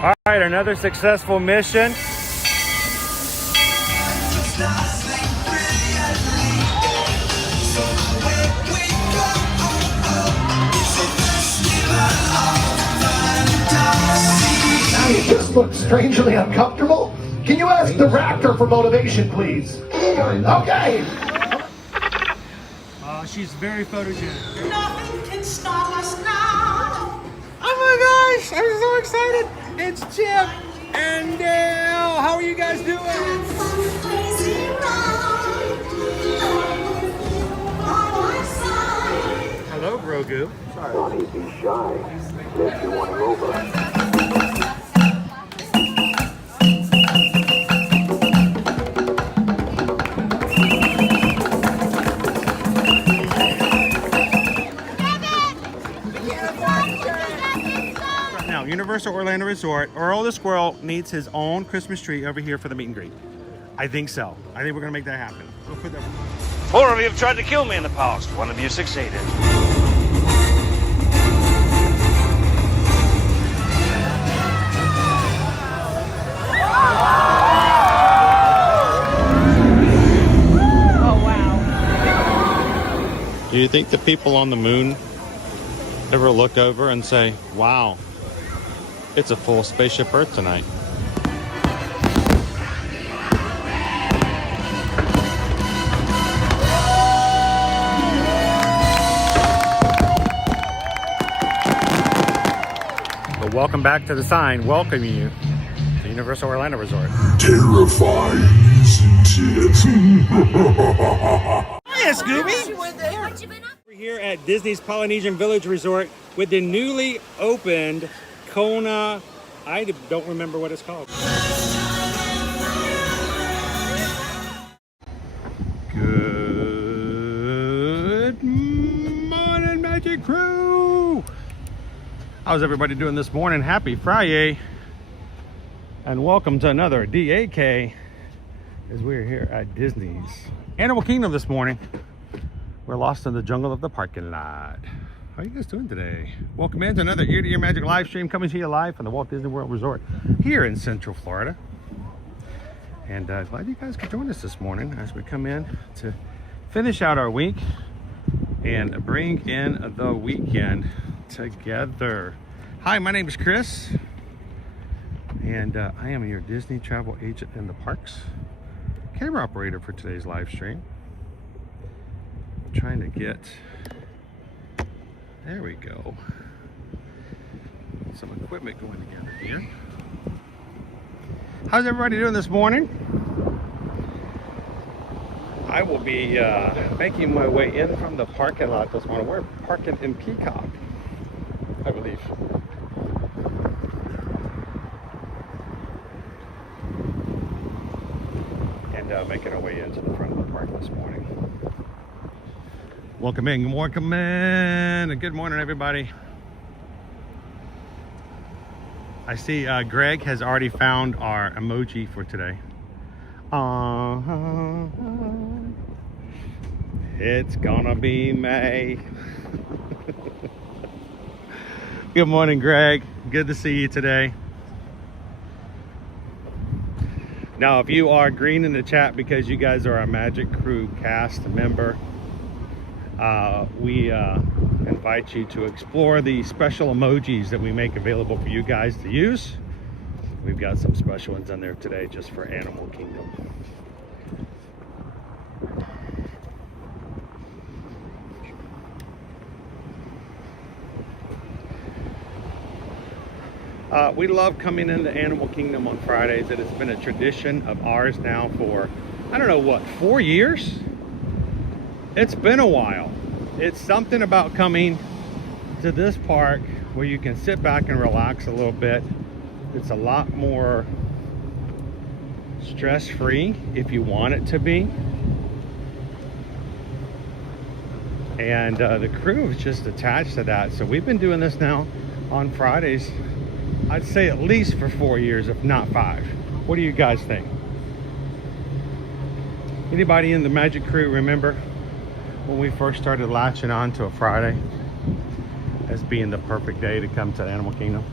All right, another successful mission. You just look strangely uncomfortable. Can you ask the raptor for motivation, please? Okay. She's very photogenic. Nothing can stop us now. Oh my gosh, I'm so excited. It's Chip and Dale. How are you guys doing? Hello, Grogu. Don't be shy. If you want him over. Now, Universal Orlando Resort, Earl the Squirrel needs his own Christmas tree over here for the meet and greet. I think so. I think we're gonna make that happen. We'll put that. 4 of you have tried to kill me in the past. 1 of you succeeded. Do you think the people on the moon ever look over and say, wow, it's a full spaceship Earth tonight? Well, welcome back to the sign welcoming you to Universal Orlando Resort. Terrifying, isn't it? Hiya, Scooby! We're here at Disney's Polynesian Village Resort with the newly opened Kona. I don't remember what it's called. Good morning, Magic Crew! How's everybody doing this morning? Happy Friday! And welcome to another DAK as we're here at Disney's Animal Kingdom this morning. We're lost in the jungle of the parking lot. How are you guys doing today? Welcome into another Ear to Ear Magic live stream coming to you live from the Walt Disney World Resort here in Central Florida. And glad you guys could join us this morning as we come in to finish out our week and bring in the weekend together. Hi, my name is Chris, and I am your Disney travel agent in the parks, camera operator for today's live stream. I'm trying to get, there we go, some equipment going together here. How's everybody doing this morning? I will be making my way in from the parking lot this morning. We're parking in Peacock, I believe. And making our way into the front of the park this morning. Welcome in, and good morning, everybody. I see Greg has already found our emoji for today. It's gonna be May. Good morning, Greg. Good to see you today. Now, if you are green in the chat because you guys are a Magic Crew cast member, we invite you to explore the special emojis that we make available for you guys to use. We've got some special ones in there today just for Animal Kingdom. We love coming into Animal Kingdom on Fridays. It has been a tradition of ours now for, I don't know what, 4 years? It's been a while. It's something about coming to this park where you can sit back and relax a little bit. It's a lot more stress-free if you want it to be. And the crew is just attached to that. So we've been doing this now on Fridays, I'd say at least for 4 years, if not 5. What do you guys think? Anybody in the Magic Crew remember when we first started latching on to a Friday as being the perfect day to come to Animal Kingdom?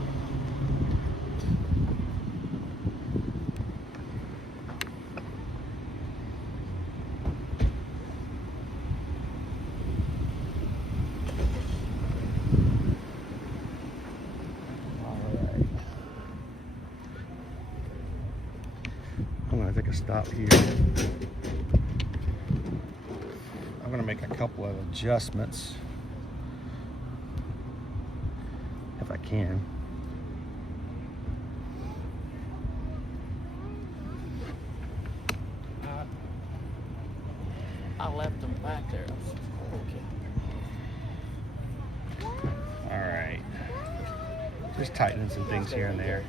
make a stop here. I'm gonna make a couple of adjustments if I can. I left them back there. Okay. All right. Just tightening some things here and there.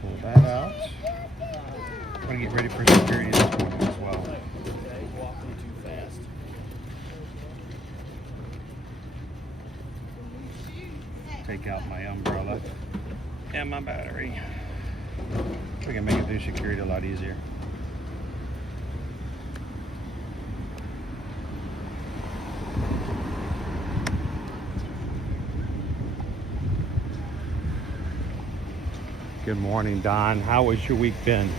Pull that out. I'm gonna get ready for security this morning as well. Walking too fast. Take out my umbrella and my battery. We can make it do security a lot easier. Good morning, Don. How has your week been?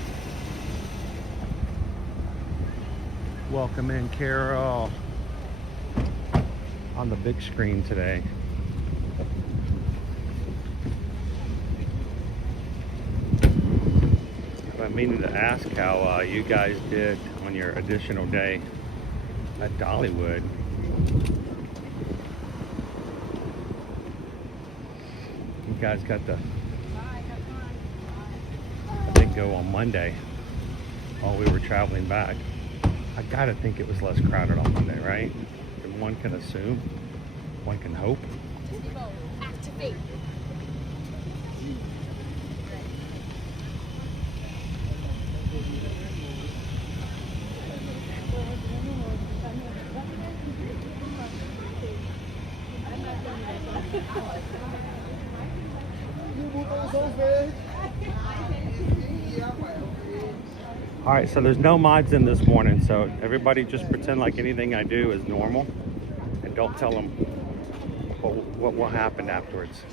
Welcome in, Carol. On the big screen today. I've been meaning to ask how you guys did on your additional day at Dollywood. You guys got the go on Monday while we were traveling back. I gotta think it was less crowded on Monday, right? And one can assume, one can hope. Activate. All right, so there's no mods in this morning, so everybody just pretend like anything I do is normal and don't tell them what will happen afterwards.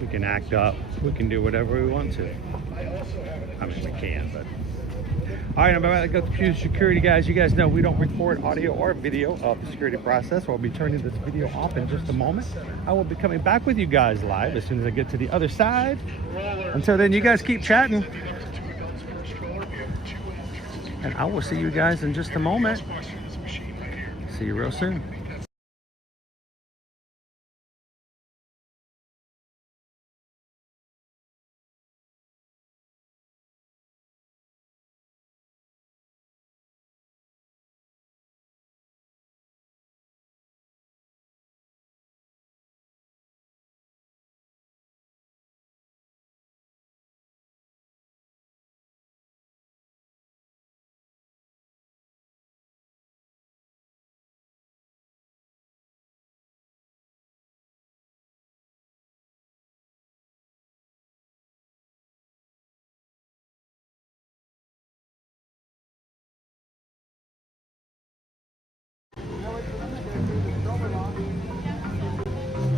We can act up, we can do whatever we want to. I mean, we can, but. All right, I'm about to go through security, guys. You guys know we don't record audio or video of the security process. I'll be turning this video off in just a moment. I will be coming back with you guys live as soon as I get to the other side. Until then, you guys keep chatting. And I will see you guys in just a moment. See you real soon.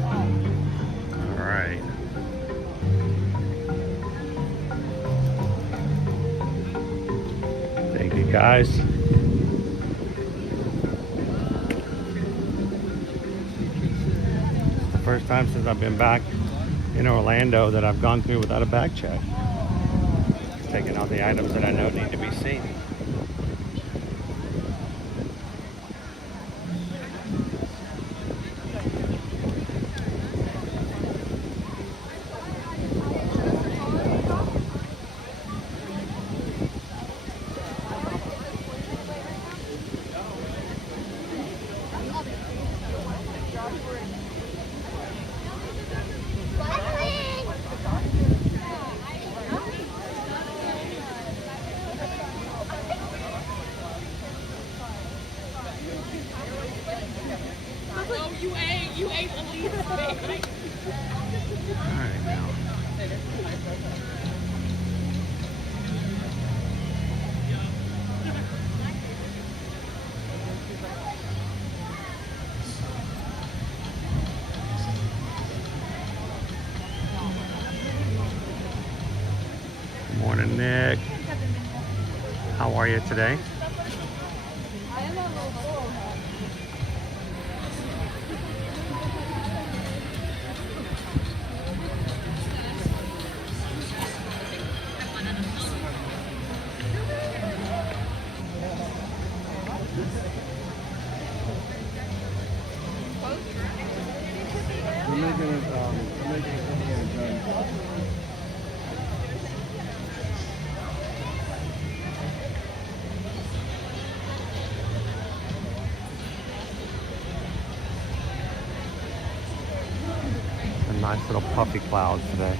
All right. Thank you, guys. It's the first time since I've been back in Orlando that I've gone through without a bag check. Just taking out the items that I know need to be seen. You ain't the least bit. All right, now. Good morning, Nick. How are you today? A nice little puffy cloud today.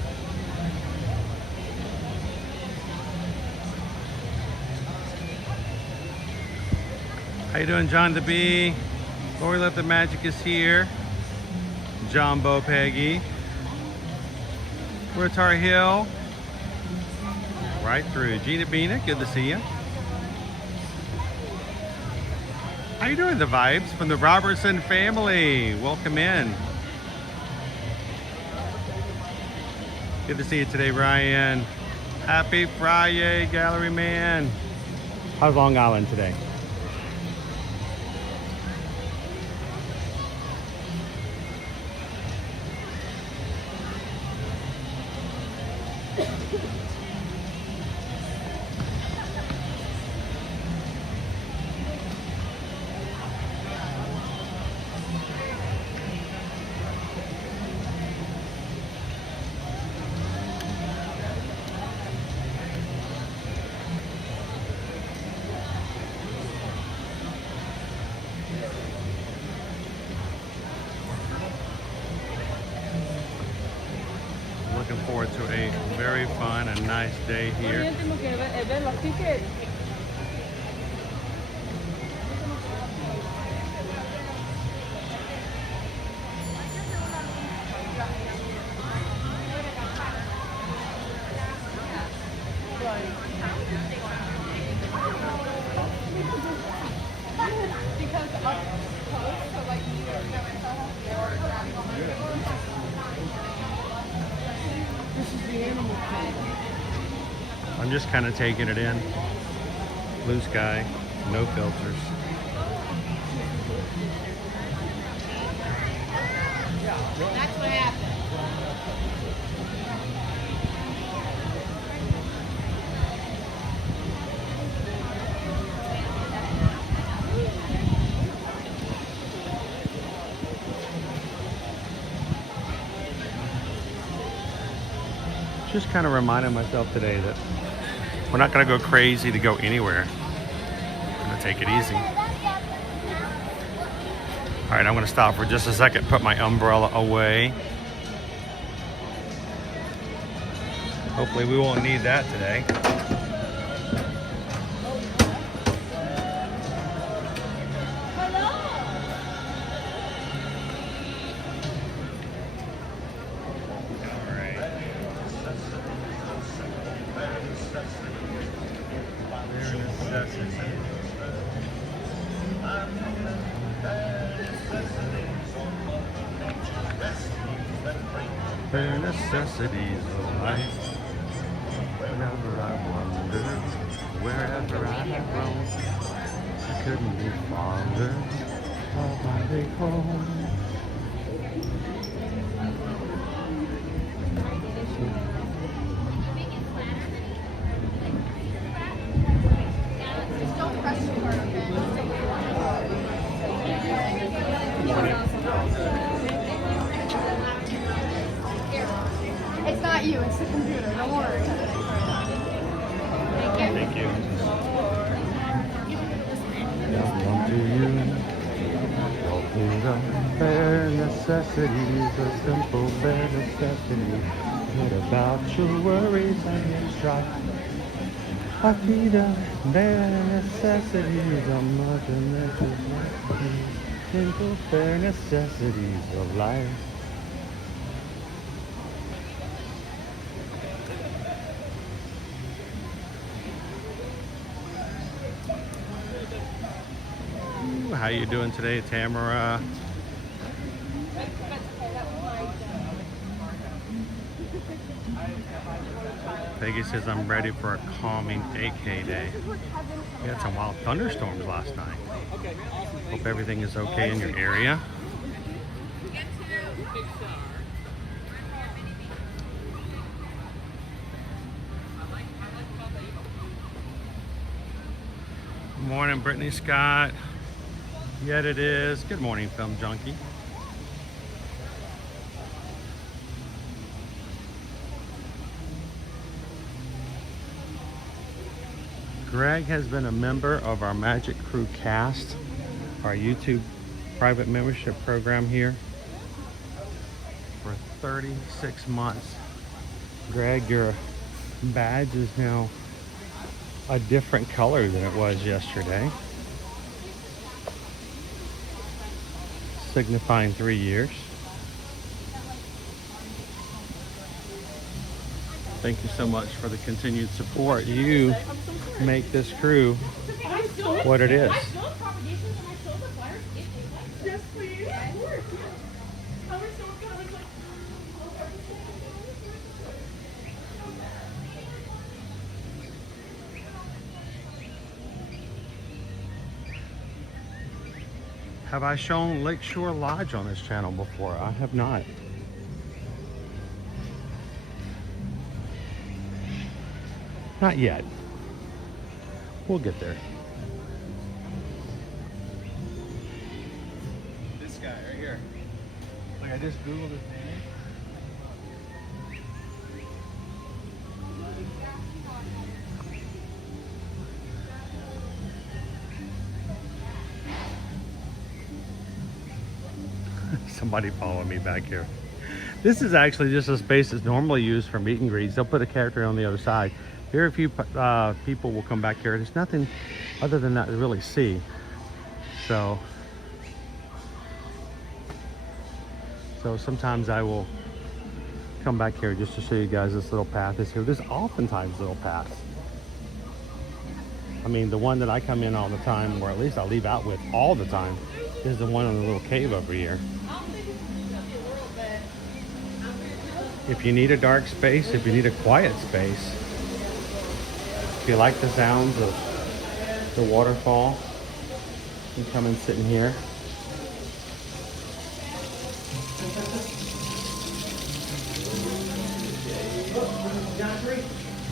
How you doing, John the Bee? Lori Let the Magic is here. Jambo Peggy. We're at Tar Hill. Right through. Gina Bina, good to see you. How you doing, the vibes from the Robertson family? Welcome in. Good to see you today, Ryan. Happy Friday, Gallery Man. How's Long Island today? Looking forward to a very fun and nice day here. I'm just kind of taking it in. Blue sky, no filters. That's what happened. Just kind of reminding myself today that we're not going to go crazy to go anywhere. We're going to take it easy. All right, I'm going to stop for just a second, put my umbrella away. Hopefully we won't need that today. Bare necessities of life. Whenever I wander, wherever I have roamed, I couldn't be fonder of my big home. It's not you, it's the computer, don't worry. Thank you. Come to you. Walking the bare necessities, a simple bare necessities. What about your worries and your strife? I feed the bare necessities of Mother Nature's simple bare necessities of life. How you doing today, Tamara? Peggy says I'm ready for a calming AK day. We had some wild thunderstorms last night. Hope everything is okay in your area. Good morning, Brittany Scott. Yet it is. Good morning, Film Junkie. Greg has been a member of our Magic Crew cast, our YouTube private membership program here, for 36 months. Greg, your badge is now a different color than it was yesterday, signifying 3 years. Thank you so much for the continued support. You make this crew what it is. Have I shown Lakeshore Lodge on this channel before? I have not. Not yet. We'll get there. This guy right here. Like I just Googled his name. Somebody follow me back here. This is actually just a space that's normally used for meet and greets. They'll put a character on the other side. Very few people will come back here. There's nothing other than that to really see. So sometimes I will come back here just to show you guys this little path is here. There's oftentimes little paths. I mean, the one that I come in all the time, or at least I leave out with all the time, is the one in the little cave over here. If you need a dark space, if you need a quiet space, if you like the sounds of the waterfall, you come and sit in here.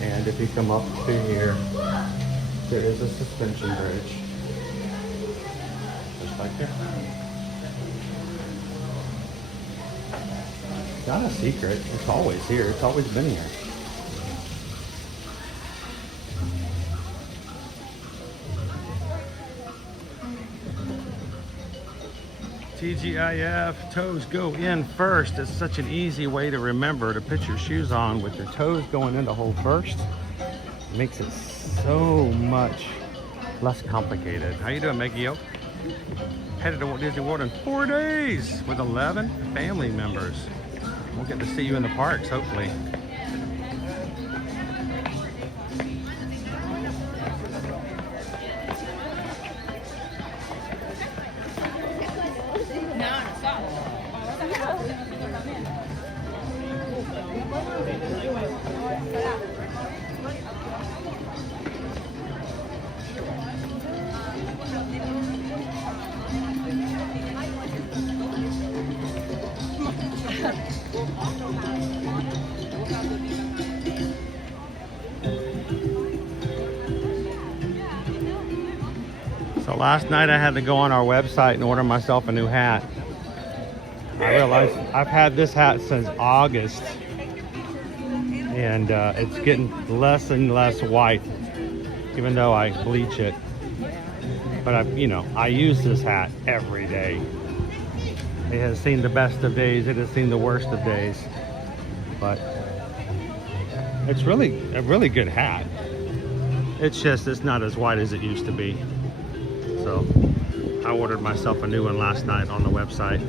And if you come up to here, there is a suspension bridge. Just like there. Not a secret. It's always here. It's always been here. TGIF, toes go in first. It's such an easy way to remember to put your shoes on with your toes going into hole first. It makes it so much less complicated. How you doing, Maggie? Headed to Walt Disney World in 4 days with 11 family members. We'll get to see you in the parks, hopefully. So last night I had to go on our website and order myself a new hat. I realized I've had this hat since August, and it's getting less and less white, even though I bleach it. But I use this hat every day. It has seen the best of days. It has seen the worst of days. But it's really a really good hat. It's just it's not as white as it used to be. So I ordered myself a new one last night on the website.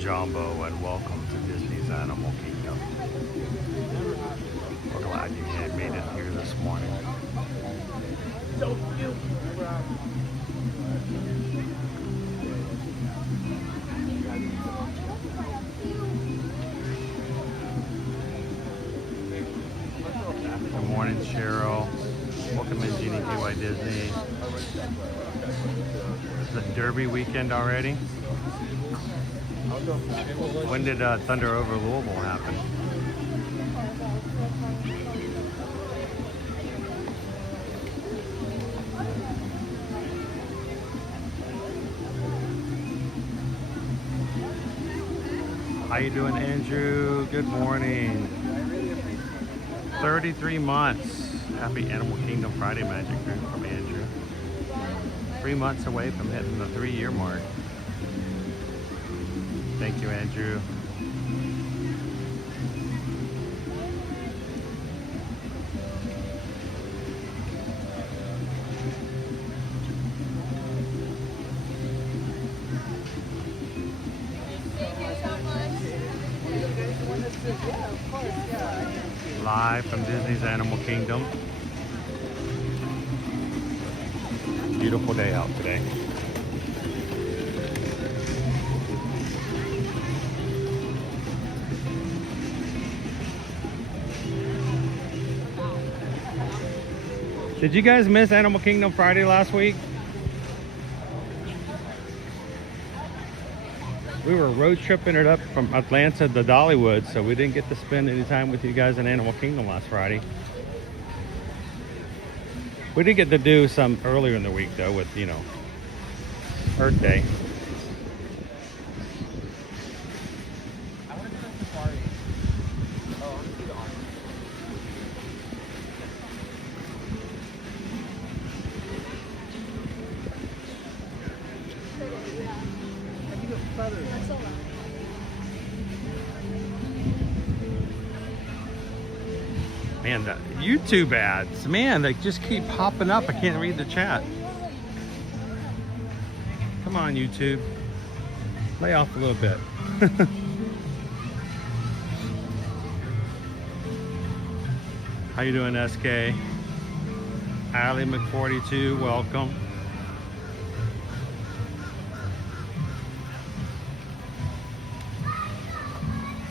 Jambo, and welcome to Disney's Animal Kingdom. We're glad you had made it here this morning. So cute. Good morning, Cheryl. Welcome in, Genie PY Disney. Is it Derby weekend already? When did Thunder over Louisville happen? How you doing, Andrew? Good morning. 33 months. Happy Animal Kingdom Friday Magic Group from Andrew. 3 months away from hitting the 3-year mark. Thank you, Andrew. Live from Disney's Animal Kingdom. Beautiful day out today. Did you guys miss Animal Kingdom Friday last week? We were road tripping it up from Atlanta to Dollywood, so we didn't get to spend any time with you guys in Animal Kingdom last Friday. We did get to do some earlier in the week though with, you know, Earth Day. Man, the YouTube ads, man, they just keep popping up. I can't read the chat. Come on, YouTube. Lay off a little bit. How you doing, SK? Allie McForty2, welcome.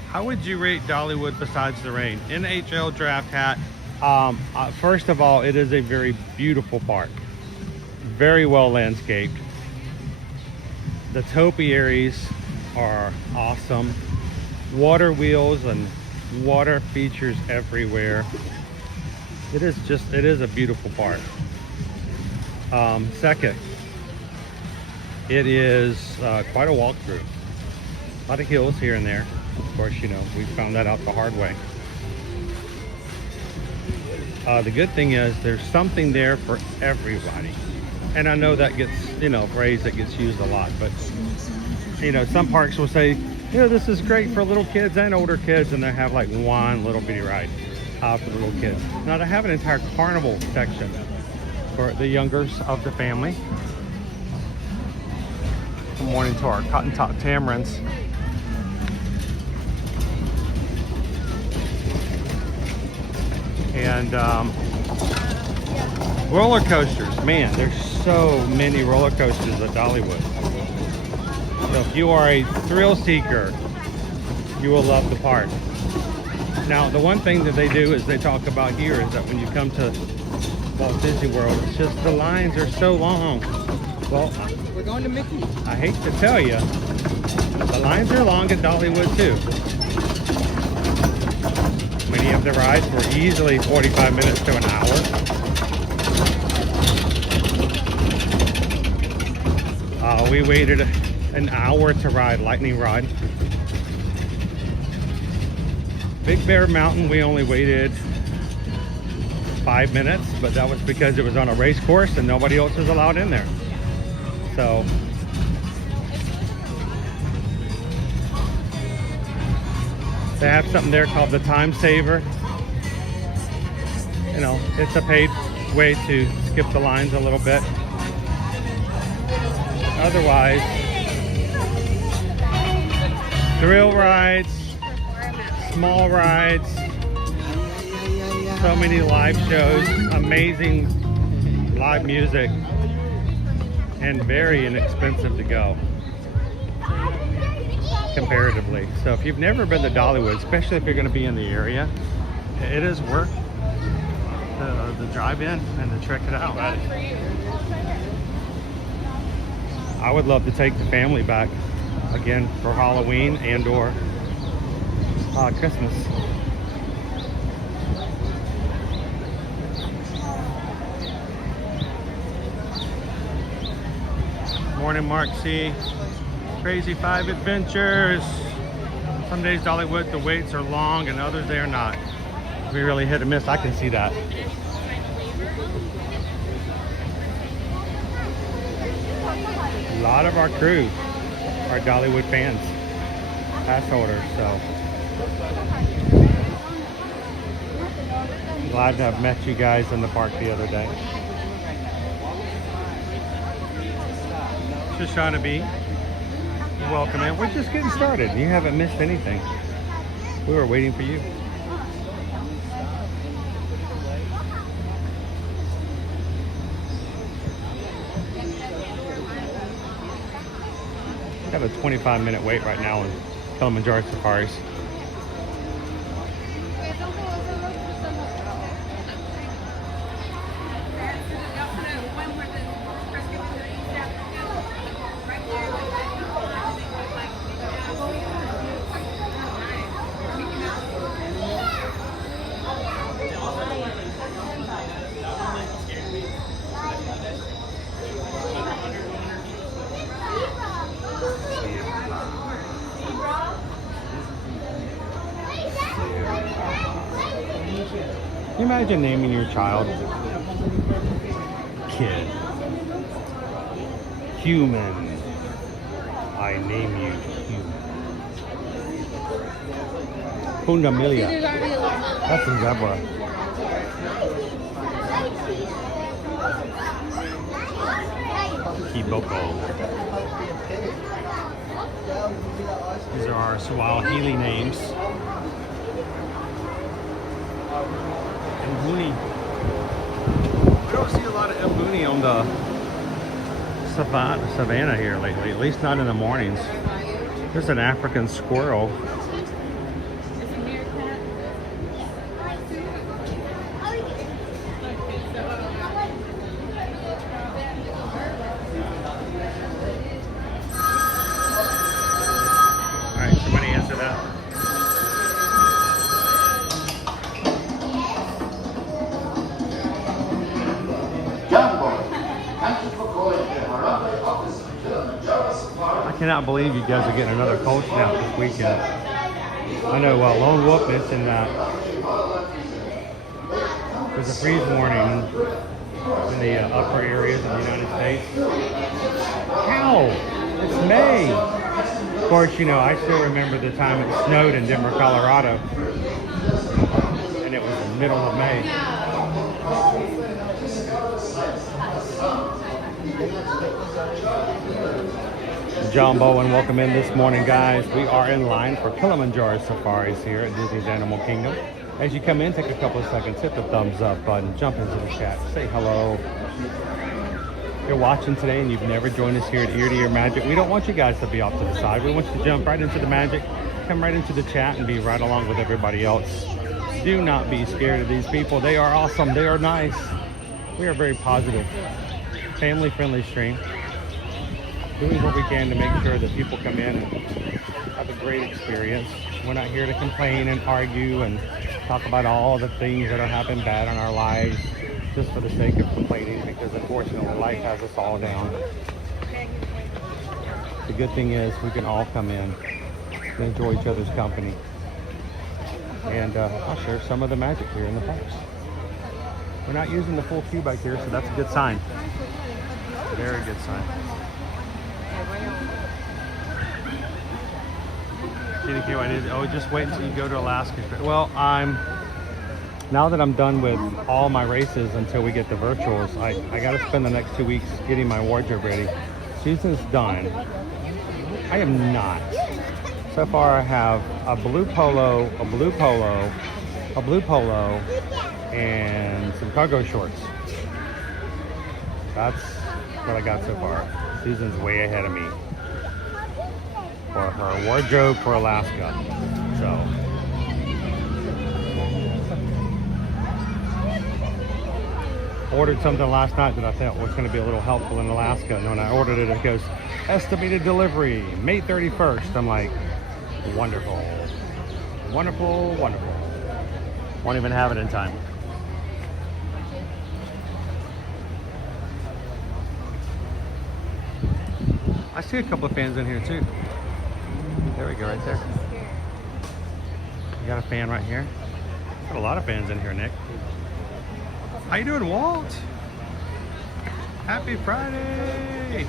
How would you rate Dollywood besides the rain? NHL draft hat. First of all, it is a very beautiful park. Very well landscaped. The topiaries are awesome. Water wheels and water features everywhere. It is a beautiful park. Second, it is quite a walkthrough. A lot of hills here and there. Of course, you know, we found that out the hard way. The good thing is there's something there for everybody. And I know that gets, you know, a phrase that gets used a lot, but, you know, some parks will say, you know, this is great for little kids and older kids, and they have like one little bitty ride for the little kids. Now they have an entire carnival section for the youngers of the family. Good morning to our Cotton Top Tamarins. And roller coasters, man, there's so many roller coasters at Dollywood. So if you are a thrill seeker, you will love the park. Now, the one thing that they do is they talk about here is that when you come to Walt Disney World, it's just the lines are so long. Well, we're going to Mickey. I hate to tell you, the lines are long at Dollywood too. Many of the rides were easily 45 minutes to an hour. We waited an hour to ride Lightning Rod. Big Bear Mountain, we only waited 5 minutes, but that was because it was on a race course and nobody else was allowed in there. So they have something there called the Time Saver. You know, it's a paid way to skip the lines a little bit. Otherwise, thrill rides, small rides, so many live shows, amazing live music, and very inexpensive to go comparatively. So if you've never been to Dollywood, especially if you're going to be in the area, it is worth the drive in and to check it out. I would love to take the family back again for Halloween and or Christmas. Morning, Mark C. Crazy 5 Adventures. Some days Dollywood, the waits are long, and others they are not. We really hit and miss. I can see that. A lot of our crew are Dollywood fans, pass holders, so glad to have met you guys in the park the other day. Shoshana B, welcome in. We're just getting started. You haven't missed anything. We were waiting for you. We have a 25-minute wait right now in Kilimanjaro safaris. Can you imagine naming your child Kid? Human. I name you Human. Fundamilia. That's a zebra. Kiboko. These are our Swahili names. Mbuni. We don't see a lot of Mbuni on the savannah here lately, at least not in the mornings. There's an African squirrel. All right, somebody answer that. Jambo, thank you for calling the Harambe office of Kilimanjaro Safari. I cannot believe you guys are getting another cold snap this weekend. I know Lone Wolf mentioned that there's a freeze warning in the upper areas of the United States. How? It's May. Of course, you know, I still remember the time it snowed in Denver, Colorado. And it was the middle of May. Jambo, and welcome in this morning, guys. We are in line for Kilimanjaro safaris here at Disney's Animal Kingdom. As you come in, take a couple of seconds, hit the thumbs up button, jump into the chat, say hello. If you're watching today and you've never joined us here at Ear to Ear Magic, we don't want you guys to be off to the side. We want you to jump right into the magic, come right into the chat, and be right along with everybody else. Do not be scared of these people. They are awesome. They are nice. We are very positive, family-friendly stream. Doing what we can to make sure that people come in and have a great experience. We're not here to complain and argue and talk about all the things that are happening bad in our lives just for the sake of complaining, because unfortunately life has us all down. The good thing is we can all come in and enjoy each other's company. And I'll share some of the magic here in the parks. We're not using the full queue back here, so that's a good sign. Very good sign. Oh, just wait until you go to Alaska. Well, now that I'm done with all my races until we get the virtuals, I got to spend the next 2 weeks getting my wardrobe ready. Season's done. I am not. So far I have a blue polo, and some cargo shorts. That's what I got so far. Susan's way ahead of me for her wardrobe for Alaska. So ordered something last night that I thought was going to be a little helpful in Alaska. And when I ordered it, it goes, estimated delivery, May 31st. I'm like, wonderful. Wonderful, wonderful. Won't even have it in time. I see a couple of fans in here too. There we go, right there. You got a fan right here. Got a lot of fans in here, Nick. How you doing, Walt? Happy Friday!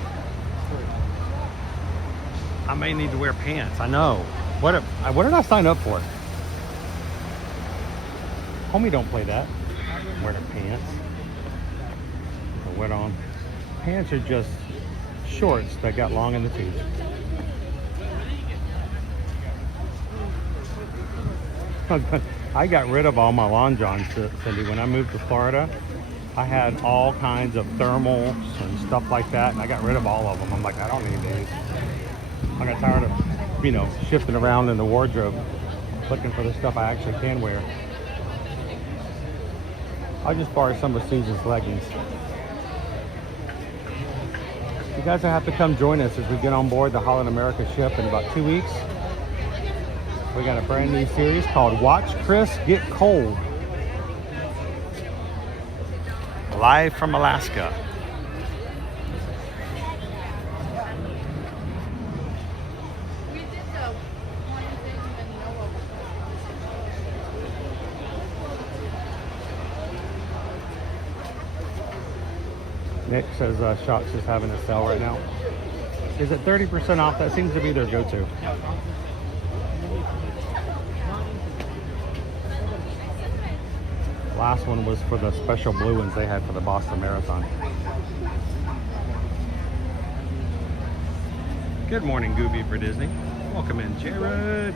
I may need to wear pants. I know. What did I sign up for? Homie, don't play that. Wear the pants. Or what on? Pants are just shorts that got long in the tooth. I got rid of all my long johns, Cindy. When I moved to Florida, I had all kinds of thermals and stuff like that, and I got rid of all of them. I'm like, I don't need these. I got tired of, you know, shifting around in the wardrobe, looking for the stuff I actually can wear. I'll just borrow some of Susan's leggings. You guys will have to come join us as we get on board the Holland America ship in about 2 weeks. We got a brand new series called Watch Chris Get Cold. Live from Alaska. Nick says Shots is having a sale right now. Is it 30% off? That seems to be their go-to. Last one was for the special blue ones they had for the Boston Marathon. Good morning, Gooby for Disney. Welcome in, Jared.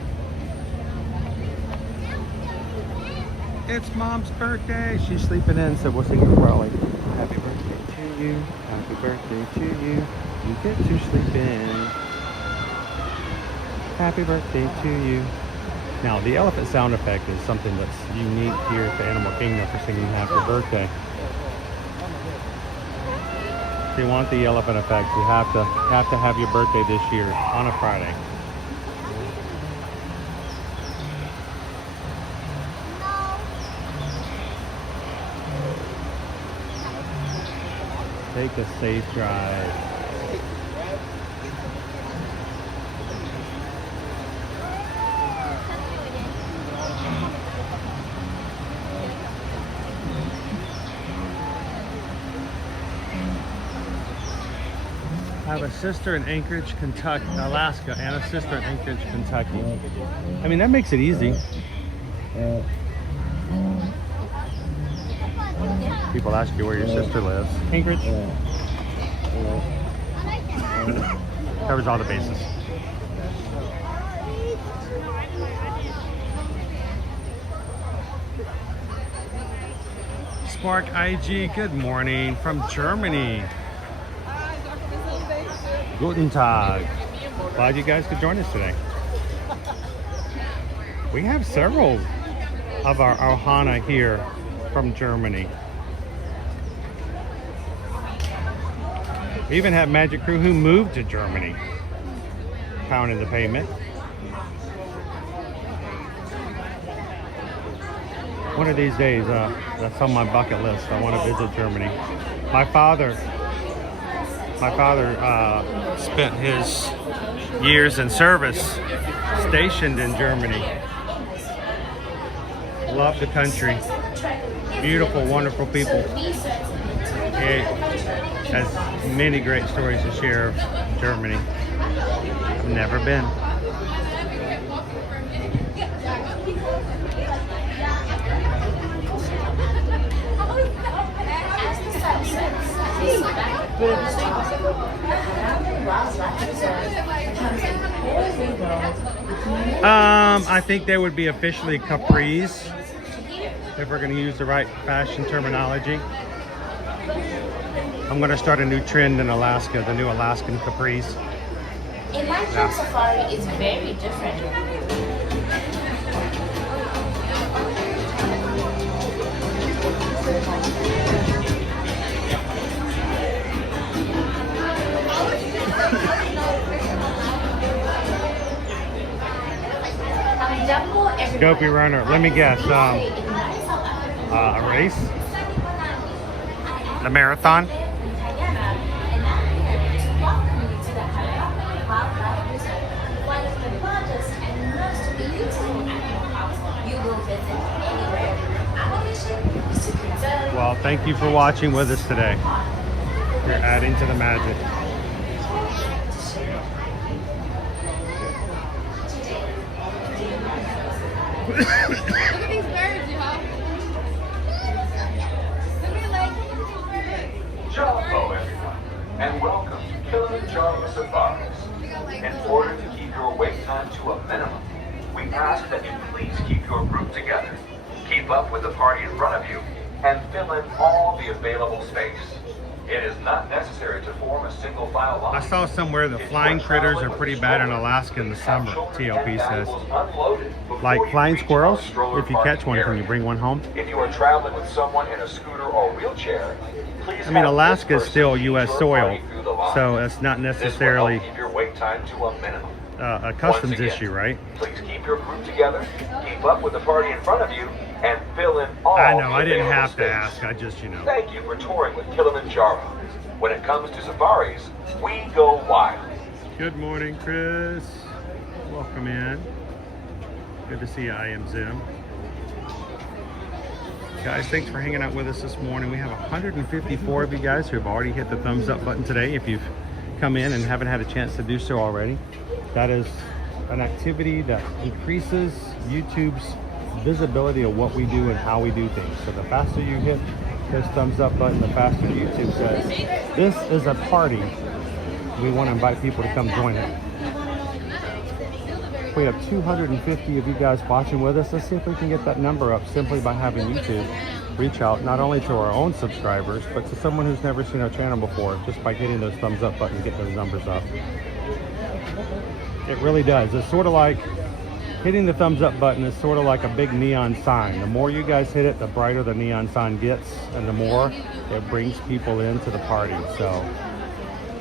It's Mom's birthday. She's sleeping in, so we'll sing her probably. Happy birthday to you. Happy birthday to you. You get to sleep in. Happy birthday to you. Now, the elephant sound effect is something that's unique here at the Animal Kingdom for singing happy birthday. If you want the elephant effect, you have to have your birthday this year on a Friday. Take a safe drive. I have a sister in Anchorage, Kentucky, Alaska, and a sister in Anchorage, Kentucky. I mean, that makes it easy. People ask you where your sister lives. Anchorage. Covers all the bases. Spark IG, good morning from Germany. Guten Tag. Glad you guys could join us today. We have several of our Ohana here from Germany. We even have Magic Crew who moved to Germany, pounding the pavement. One of these days, that's on my bucket list. I want to visit Germany. My father spent his years in service stationed in Germany. Love the country. Beautiful, wonderful people. He has many great stories to share of Germany. I've never been. I think they would be officially capris, if we're going to use the right fashion terminology. I'm going to start a new trend in Alaska, the new Alaskan capris. Imagine Safari is very different. Gopi runner. Let me guess. A race? The marathon? Well, thank you for watching with us today. You're adding to the magic. Look at these birds, y'all. Look at these birds. Jambo, everyone, and welcome to Kilimanjaro Safaris. In order to keep your wait time to a minimum, we ask that you please keep your group together, keep up with the party in front of you, and fill in all the available space. It is not necessary to form a single file line. I saw somewhere the flying critters are pretty bad in Alaska in the summer, TOP says. Like flying squirrels, if you catch one, can you bring one home? If you are traveling with someone in a scooter or wheelchair, please I mean, Alaska is still U.S. soil, so it's not necessarily keep your wait time to a minimum. A customs issue, right? Please keep your group together, keep up with the party in front of you, and fill in all I know, the I didn't available have to space. ask, I just, you know. Thank you for touring with Kilimanjaro. When it comes to safaris, we go wild. Good morning, Chris. Welcome in. Good to see you, I am Zim. Guys, thanks for hanging out with us this morning. We have 154 of you guys who have already hit the thumbs up button today. If you've come in and haven't had a chance to do so already, that is an activity that increases YouTube's visibility of what we do and how we do things. So the faster you hit this thumbs up button, the faster YouTube says, this is a party. We want to invite people to come join it. We have 250 of you guys watching with us. Let's see if we can get that number up simply by having YouTube reach out not only to our own subscribers, but to someone who's never seen our channel before, just by hitting those thumbs up button, get those numbers up. It really does. It's sort of like hitting the thumbs up button is sort of like a big neon sign. The more you guys hit it, the brighter the neon sign gets, and the more it brings people into the party. So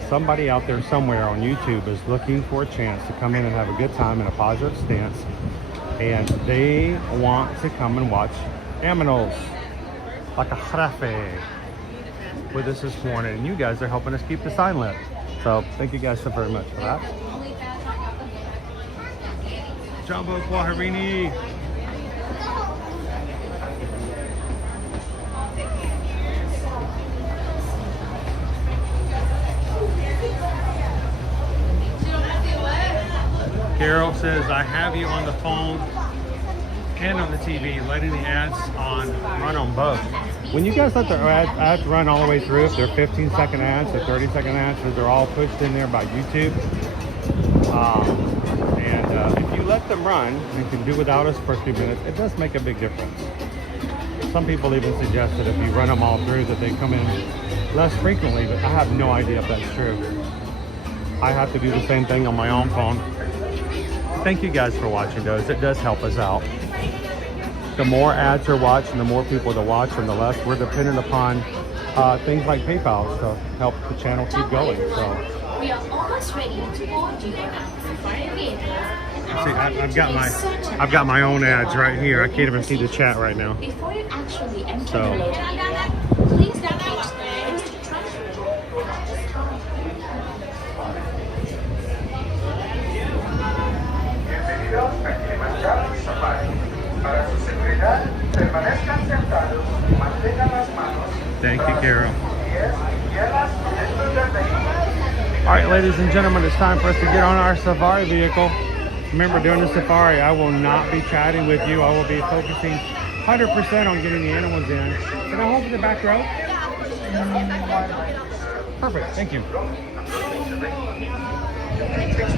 somebody out there somewhere on YouTube is looking for a chance to come in and have a good time in a positive stance, and they want to come and watch animals like a jirafe with us this morning, and you guys are helping us keep the sign lit. So thank you guys so very much for that. Jambo Guajarini. Carol says, I have you on the phone and on the TV, letting the ads run on both. When you guys let the ads run all the way through, if they're 15-second ads or 30-second ads, so they're all pushed in there by YouTube. If you let them run and can do without us for a few minutes, it does make a big difference. Some people even suggest that if you run them all through that they come in less frequently, but I have no idea if that's true. I have to do the same thing on my own phone. Thank you guys for watching those. It does help us out. The more ads are watched and the more people to watch, and the less we're dependent upon things like PayPal to help the channel keep going. So we are almost ready to board you Safari vehicles. see, I've got my own ads right here. I can't even see the chat right now. Before you actually enter the loading area, please navigate the next traffic. Bienvenidos a Kilimanjaro Safari. Para su seguridad, permanezcan sentados y mantengan las manos. Thank you, Carol. Pies y piernas dentro del vehículo. All right, ladies and gentlemen, it's time for us to get on our safari vehicle. Remember, during the safari, I will not be chatting with you. I will be focusing 100% on getting the animals in. Can I hold in the back row? Perfect, thank you.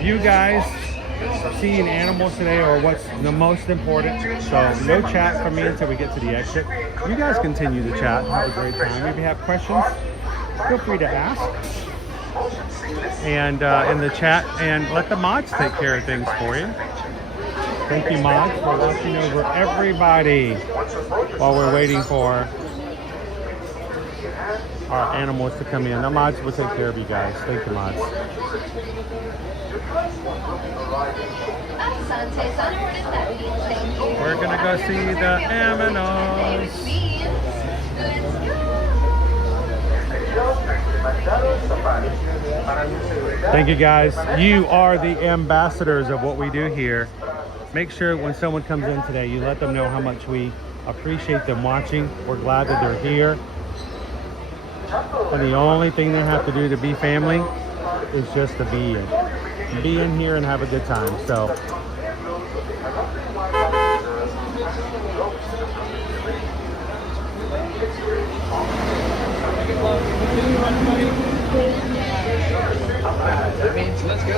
You guys seeing animals today are what's the most important. So no chat from me until we get to the exit. You guys continue to chat, have a great time. If you have questions, feel free to ask. And in the chat, and let the mods take care of things for you. Thank you, mods, for watching over everybody while we're waiting for our animals to come in. The mods will take care of you guys. Thank you, mods. We're gonna go see the aminos. Thank you guys. You are the ambassadors of what we do here. Make sure when someone comes in today, you let them know how much we appreciate them watching. We're glad that they're here. And the only thing they have to do to be family is just to be in. Be in here and have a good time. So That means let's go.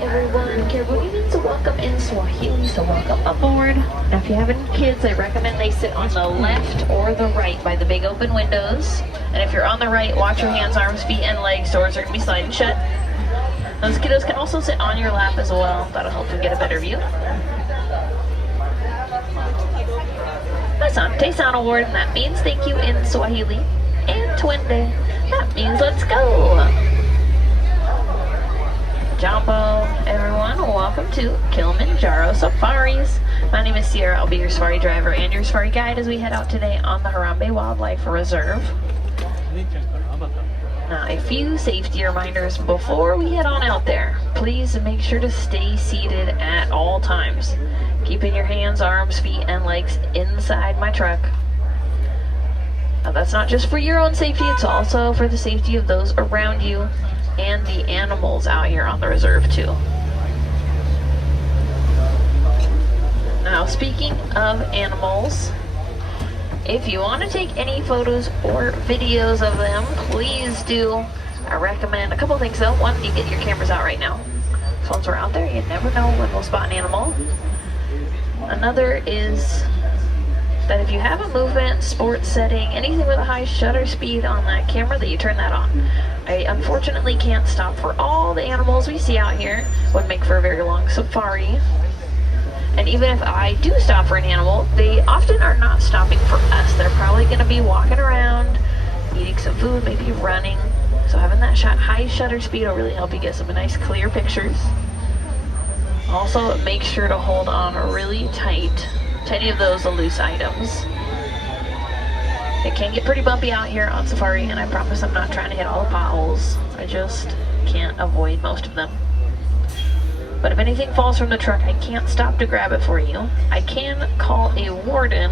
Everyone, Caribou means welcome in Swahili, so welcome aboard. Now if you have any kids, I recommend they sit on the left or the right by the big open windows. And if you're on the right, watch your hands, arms, feet, and legs. Doors are going to be sliding shut. Those kiddos can also sit on your lap as well. That'll help you get a better view. Asante Sound Award, and that means thank you in Swahili. And Twende, that means let's go. Jambo, everyone, welcome to Kilimanjaro Safaris. My name is Sierra. I'll be your safari driver and your safari guide as we head out today on the Harambe Wildlife Reserve. Now, a few safety reminders before we head on out there. Please make sure to stay seated at all times, keeping your hands, arms, feet, and legs inside my truck. Now, that's not just for your own safety, it's also for the safety of those around you and the animals out here on the reserve too. Now, speaking of animals, if you want to take any photos or videos of them, please do. I recommend a couple things though. One, you get your cameras out right now. So once we're out there, you never know when we'll spot an animal. Another is that if you have a movement, sports setting, anything with a high shutter speed on that camera, that you turn that on. I unfortunately can't stop for all the animals we see out here. Would make for a very long safari. And even if I do stop for an animal, they often are not stopping for us. They're probably going to be walking around, eating some food, maybe running. So having that high shutter speed will really help you get some nice clear pictures. Also, make sure to hold on really tight to any of those loose items. It can get pretty bumpy out here on safari, and I promise I'm not trying to hit all the potholes. I just can't avoid most of them. But if anything falls from the truck, I can't stop to grab it for you. I can call a warden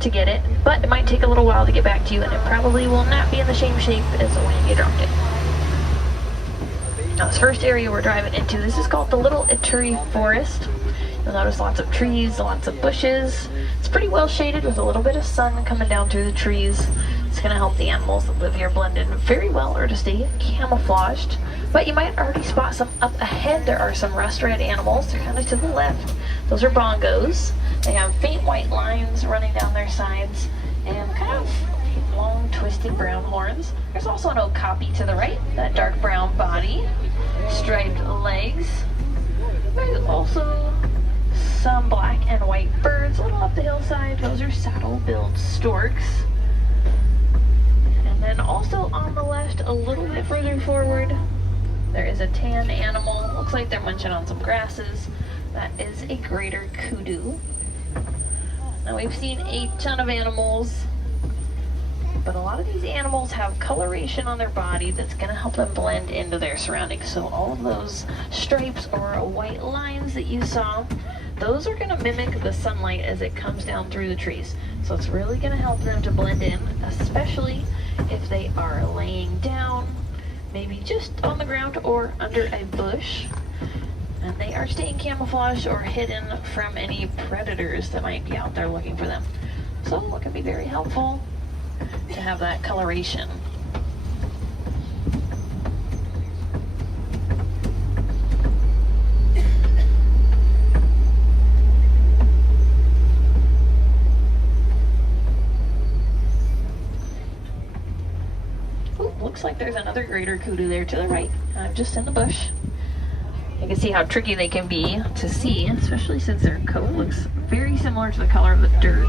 to get it, but it might take a little while to get back to you, and it probably will not be in the same shape as when you dropped it. Now, this first area we're driving into, this is called the Little Ituri Forest. You'll notice lots of trees, lots of bushes. It's pretty well shaded with a little bit of sun coming down through the trees. It's going to help the animals that live here blend in very well or to stay camouflaged. But you might already spot some up ahead. There are some rust red animals. They're kind of to the left. Those are bongos. They have faint white lines running down their sides and kind of long twisted brown horns. There's also an okapi to the right, that dark brown body, striped legs. There's also some black and white birds a little up the hillside. Those are saddle-billed storks. And then also on the left, a little bit further forward, there is a tan animal. Looks like they're munching on some grasses. That is a greater kudu. Now, we've seen a ton of animals, but a lot of these animals have coloration on their body that's going to help them blend into their surroundings. So all of those stripes or white lines that you saw, those are going to mimic the sunlight as it comes down through the trees. So it's really going to help them to blend in, especially if they are laying down, maybe just on the ground or under a bush, and they are staying camouflaged or hidden from any predators that might be out there looking for them. So it can be very helpful to have that coloration. like there's another greater kudu there to the right, just in the bush. You can see how tricky they can be to see, especially since their coat looks very similar to the color of the dirt.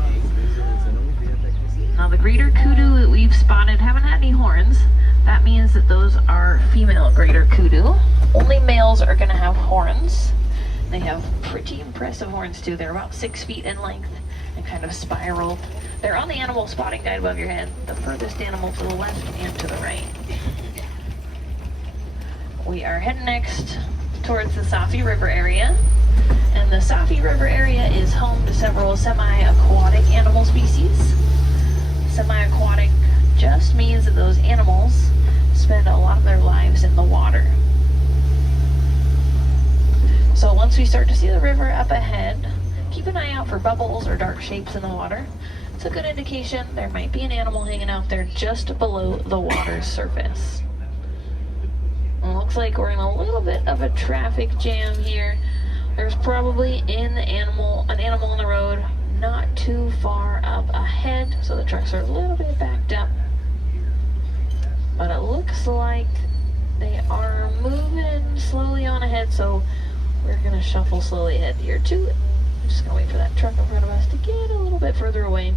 Now the greater kudu that we've spotted haven't had any horns. That means that those are female greater kudu. Only males are going to have horns. They have pretty impressive horns too. They're about 6 feet in length and kind of spiraled. They're on the animal spotting guide above your head, the furthest animal to the left and to the right. We are heading next towards the Safi River area. And the Safi River area is home to several semi-aquatic animal species. Semi-aquatic just means that those animals spend a lot of their lives in the water. So once we start to see the river up ahead, keep an eye out for bubbles or dark shapes in the water. It's a good indication there might be an animal hanging out there just below the water's surface. It looks like we're in a little bit of a traffic jam here. There's probably an animal on the road not too far up ahead, so the trucks are a little bit backed up. But it looks like they are moving slowly on ahead, so we're gonna shuffle slowly ahead here too. I'm just gonna wait for that truck in front of us to get a little bit further away.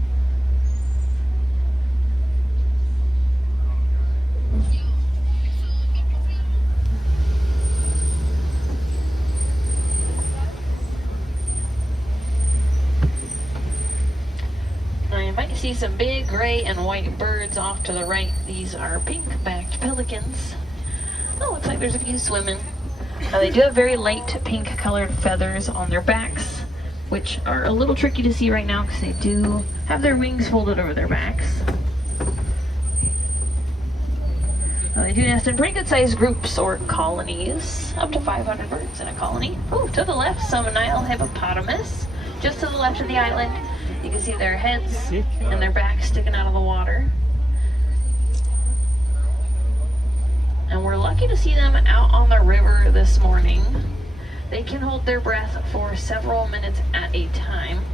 Now you might see some big gray and white birds off to the right. These are pink-backed pelicans. Oh, looks like there's a few swimming. Now they do have very light pink colored feathers on their backs, which are a little tricky to see right now because they do have their wings folded over their backs. Now they do nest in pretty good sized groups or colonies, up to 500 birds in a colony. Oh, to the left, some Nile hippopotamus. Just to the left of the island, you can see their heads and their backs sticking out of the water. And we're lucky to see them out on the river this morning. They can hold their breath for several minutes at a time.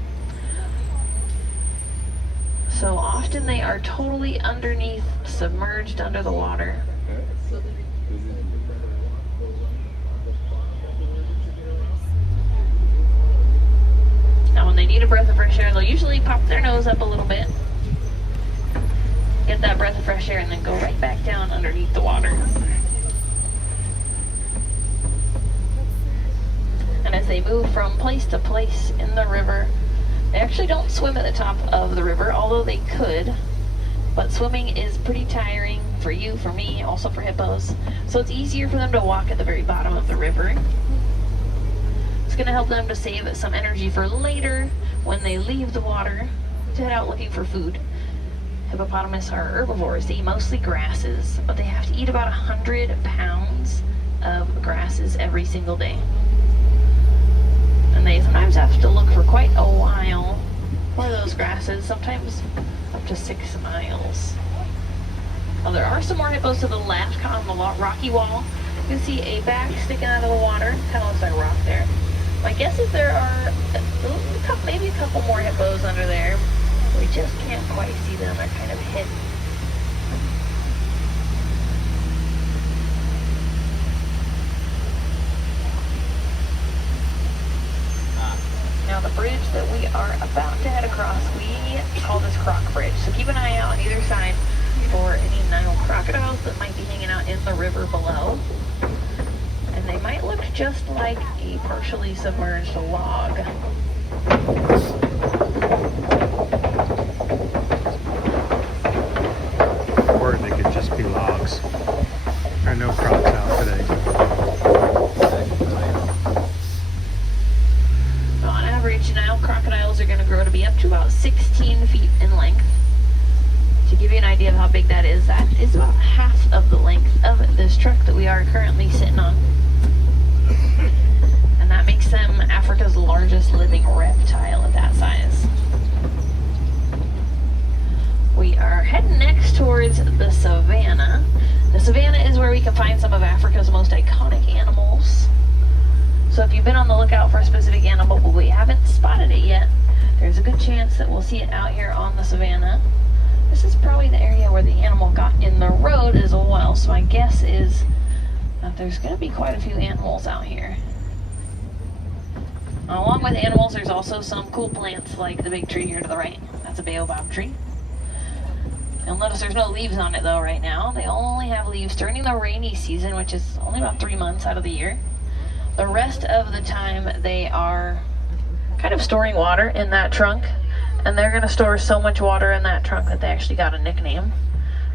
So often they are totally underneath, submerged under the water. Now when they need a breath of fresh air, they'll usually pop their nose up a little bit, get that breath of fresh air, and then go right back down underneath the water. And as they move from place to place in the river, they actually don't swim at the top of the river, although they could. But swimming is pretty tiring for you, for me, also for hippos. So it's easier for them to walk at the very bottom of the river. It's going to help them to save some energy for later when they leave the water to head out looking for food. Hippopotamus are herbivores. They eat mostly grasses, but they have to eat about 100 pounds of grasses every single day. And they sometimes have to look for quite a while for those grasses, sometimes up to 6 miles. Now there are some more hippos to the left, kind of on the rocky wall. You can see a back sticking out of the water, kind of looks like a rock there. My guess is there are maybe a couple more hippos under there. We just can't quite see them, they're kind of hidden. Now the bridge that we are about to head across, we call this Croc Bridge. So keep an eye out on either side for any Nile crocodiles that might be hanging out in the river below. And they might look just like a partially submerged log. Or they could just be logs. There are no crocs out today. On average, Nile crocodiles are going to grow to be up to about 16 feet in length. To give you an idea of how big that is about half of the length of this truck that we are currently sitting on. And that makes them Africa's largest living reptile at that size. We are heading next towards the savannah. The savannah is where we can find some of Africa's most iconic animals. So if you've been on the lookout for a specific animal but we haven't spotted it yet, there's a good chance that we'll see it out here on the savannah. This is probably the area where the animal got in the road as well, so my guess is that there's going to be quite a few animals out here. Along with animals, there's also some cool plants like the big tree here to the right. That's a baobab tree. You'll notice there's no leaves on it though right now. They only have leaves during the rainy season, which is only about 3 months out of the year. The rest of the time they are kind of storing water in that trunk, and they're going to store so much water in that trunk that they actually got a nickname.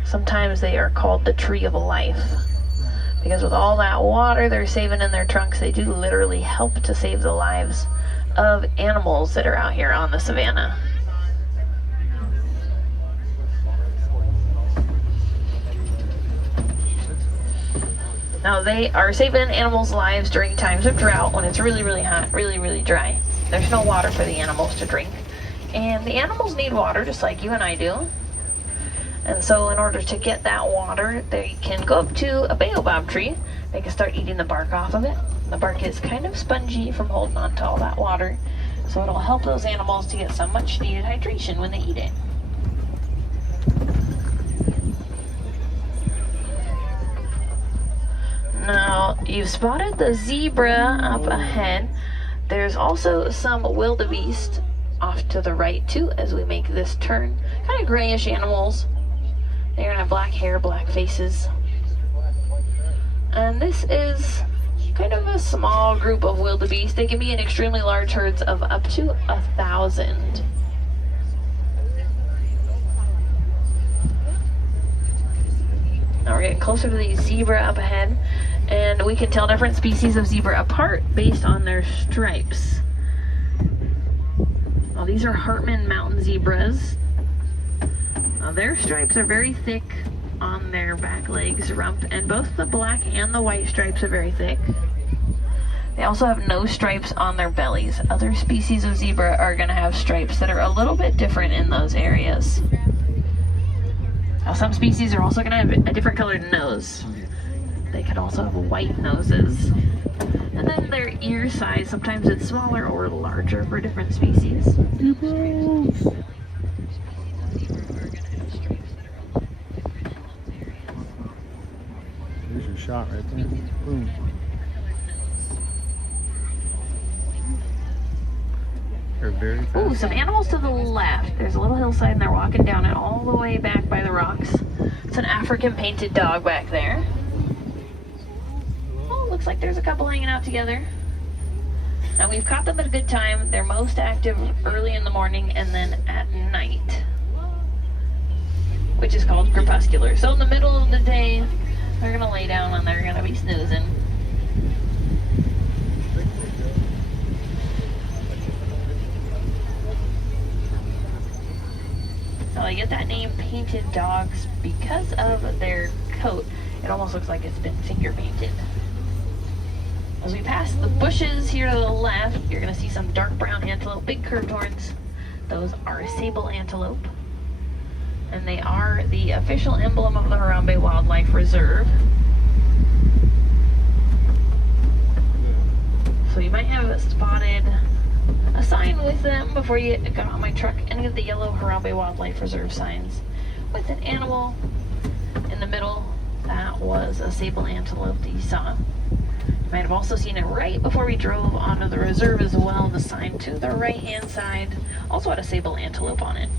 Sometimes they are called the Tree of Life, because with all that water they're saving in their trunks, they do literally help to save the lives of animals that are out here on the savannah. Now they are saving animals' lives during times of drought when it's really, really hot, really, really dry. There's no water for the animals to drink. And the animals need water just like you and I do. And so in order to get that water, they can go up to a baobab tree. They can start eating the bark off of it. The bark is kind of spongy from holding on to all that water. So it'll help those animals to get some much needed hydration when they eat it. Now, you've spotted the zebra up ahead. There's also some wildebeest off to the right too as we make this turn. Kind of grayish animals. They're gonna have black hair, black faces. And this is kind of a small group of wildebeest. They can be in extremely large herds of up to 1,000. Now we're getting closer to the zebra up ahead, and we can tell different species of zebra apart based on their stripes. Now these are Hartman mountain zebras. Now their stripes are very thick on their back legs, rump, and both the black and the white stripes are very thick. They also have no stripes on their bellies. Other species of zebra are going to have stripes that are a little bit different in those areas. Now some species are also going to have a different colored nose. They can also have white noses. And then their ear size, sometimes it's smaller or larger for different species. There's your shot right there. Boom. They're very fast. Ooh, some animals to the left. There's a little hillside and they're walking down it all the way back by the rocks. It's an African painted dog back there. Oh, looks like there's a couple hanging out together. Now we've caught them at a good time. They're most active early in the morning and then at night, which is called crepuscular. So in the middle of the day, they're gonna lay down and they're gonna be snoozing. So I get that name painted dogs because of their coat. It almost looks like it's been finger painted. As we pass the bushes here to the left, you're going to see some dark brown antelope, big curved horns. Those are sable antelope. And they are the official emblem of the Harambe Wildlife Reserve. So you might have spotted a sign with them before you got on my truck, any of the yellow Harambe Wildlife Reserve signs with an animal in the middle. That was a sable antelope that you saw. You might have also seen it right before we drove onto the reserve as well. The sign to the right hand side also had a sable antelope on it.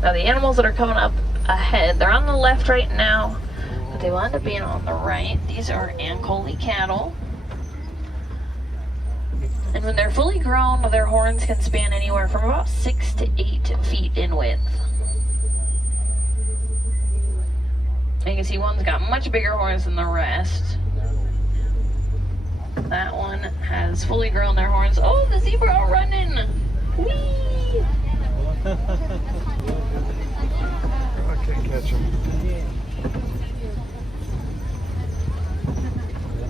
Now the animals that are coming up ahead, they're on the left right now, but they will end up being on the right. These are Ankole cattle. And when they're fully grown, their horns can span anywhere from about 6 to 8 feet in width. And you can see one's got much bigger horns than the rest. That one has fully grown their horns. Oh, the zebra are running! Whee! I can't catch him.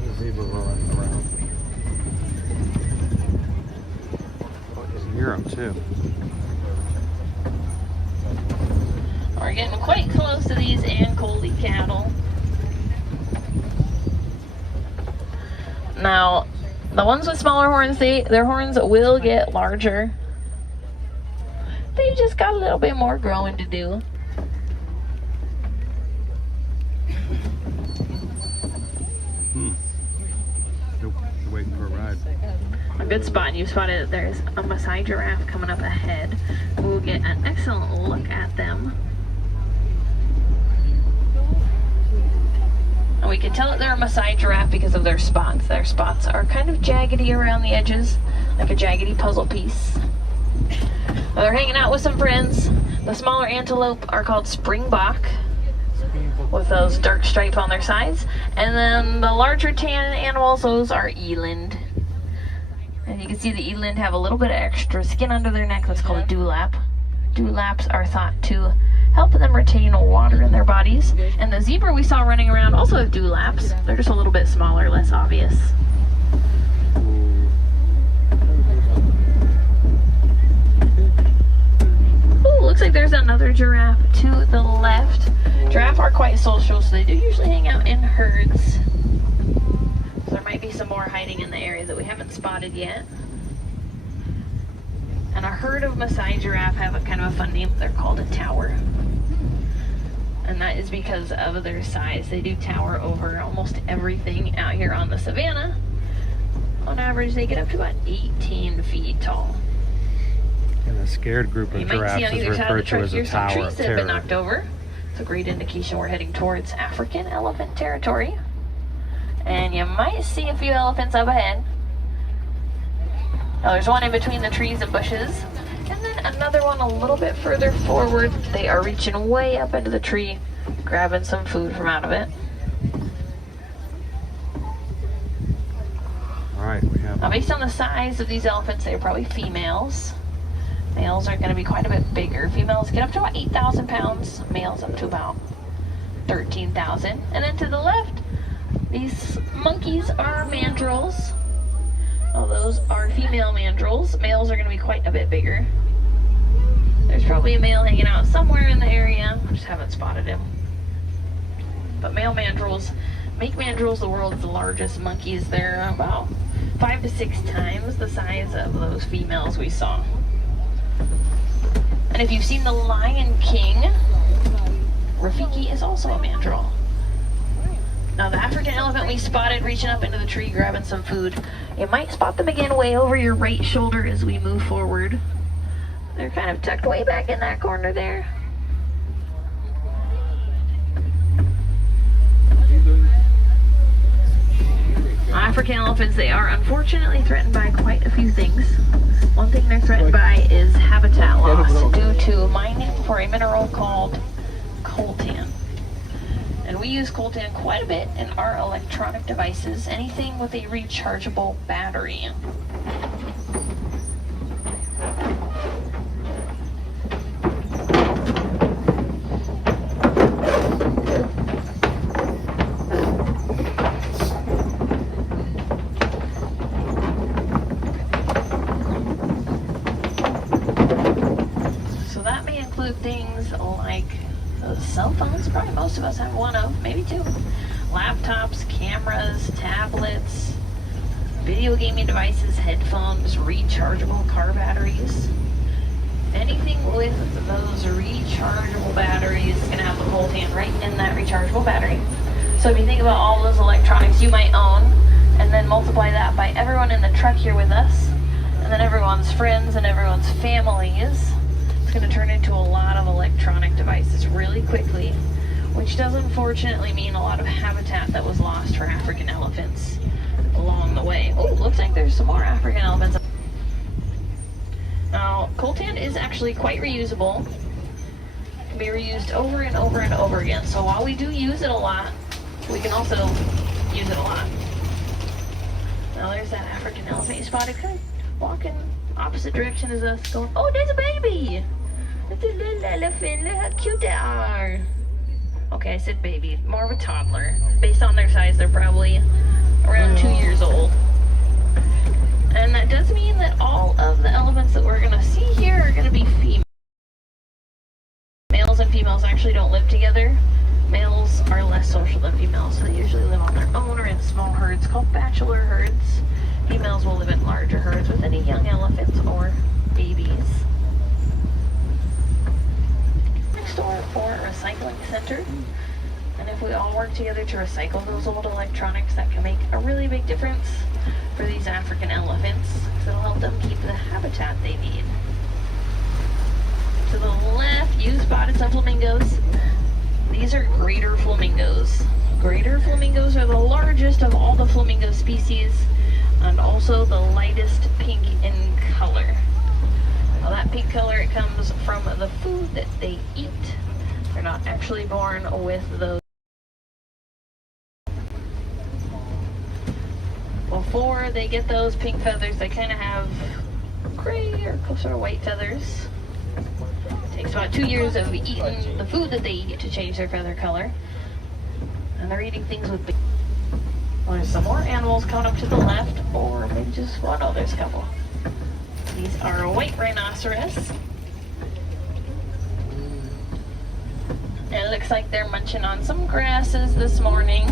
The zebra were running around. getting quite close to these Ancoldi cattle. Now, the ones with smaller horns, their horns will get larger. They've just got a little bit more growing to do. Still waiting for a ride. A good spot, and you spotted that there's a Maasai giraffe coming up ahead. We'll get an excellent look at them. And we can tell that they're a Maasai giraffe because of their spots. Their spots are kind of jaggedy around the edges, like a jaggedy puzzle piece. Well, they're hanging out with some friends. The smaller antelope are called springbok, with those dark stripes on their sides. And then the larger tan animals, those are eland. And you can see the eland have a little bit of extra skin under their neck that's called a dewlap. Dewlaps are thought to help them retain water in their bodies. And the zebra we saw running around also have dewlaps. They're just a little bit smaller, less obvious. Ooh, looks like there's another giraffe to the left. Giraffe are quite social, so they do usually hang out in herds. So there might be some more hiding in the area that we haven't spotted yet. And a herd of Maasai giraffe have a kind of a fun name. They're called a tower. And that is because of their size. They do tower over almost everything out here on the savannah. On average, they get up to about 18 feet tall. And a scared group of You might see giraffes on is either side of the referred to truck as a here some tower trees of that have been terror. knocked over. It's a great indication we're heading towards African elephant territory. And you might see a few elephants up ahead. Now there's one in between the trees and bushes. And then another one a little bit further forward. They are reaching way up into the tree, grabbing some food from out of it. Alright, we have... Now based on the size of these elephants, they're probably females. Males are going to be quite a bit bigger. Females get up to about 8,000 pounds. Males up to about 13,000. And then to the left, these monkeys are mandrills. Oh, those are female mandrills. Males are going to be quite a bit bigger. There's probably a male hanging out somewhere in the area. I just haven't spotted him. But male mandrills make mandrills the world's largest monkeys. They're about 5 to 6 times the size of those females we saw. And if you've seen The Lion King, Rafiki is also a mandrill. Now the African elephant we spotted reaching up into the tree grabbing some food. You might spot them again way over your right shoulder as we move forward. They're kind of tucked way back in that corner there. African elephants, they are unfortunately threatened by quite a few things. One thing they're threatened by is habitat loss due to mining for a mineral called coltan. And we use coltan quite a bit in our electronic devices, anything with a rechargeable battery. So that may include things like cell phones, probably most of us have one of, maybe 2. Laptops, cameras, tablets, video gaming devices, headphones, rechargeable car batteries. Anything with those rechargeable batteries is going to have the coltan right in that rechargeable battery. So if you think about all those electronics you might own, and then multiply that by everyone in the truck here with us, and then everyone's friends and everyone's families, it's going to turn into a lot of electronic devices really quickly, which does unfortunately mean a lot of habitat that was lost for African elephants along the way. Oh, looks like there's some more African elephants. Now, coltan is actually quite reusable. It can be reused over and over and over again. So while we do use it a lot, we can also use it a lot. Now there's that African elephant you spotted, kind of walking opposite direction as us, going, oh, there's a baby! It's a little elephant, look how cute they are. Okay, I said baby, more of a toddler. Based on their size, they're probably around 2 years old. And that does mean that all of the elephants that we're going to see here are going to be female. Males and and females actually don't live together. Males are less social than females, so they usually live on their own or in small herds called bachelor herds. Females will live in larger herds with any young elephants or babies. Next door for a recycling center. And if we all work together to recycle those old electronics, that can make a really big difference for these African elephants. It'll help them keep the habitat they need. To the left, you spotted some flamingos. These are greater flamingos. Greater flamingos are the largest of all the flamingo species and also the lightest pink in color. Now that pink color, it comes from the food that they eat. They're not actually born with those. Before they get those pink feathers, they kind of have gray or sort of white feathers. It takes about 2 years of eating the food that they eat to change their feather color. And they're eating things with big... Well, there's some more animals coming up to the left, or maybe just one. Oh, there's a couple. These are a white rhinoceros. And it looks like they're munching on some grasses this morning.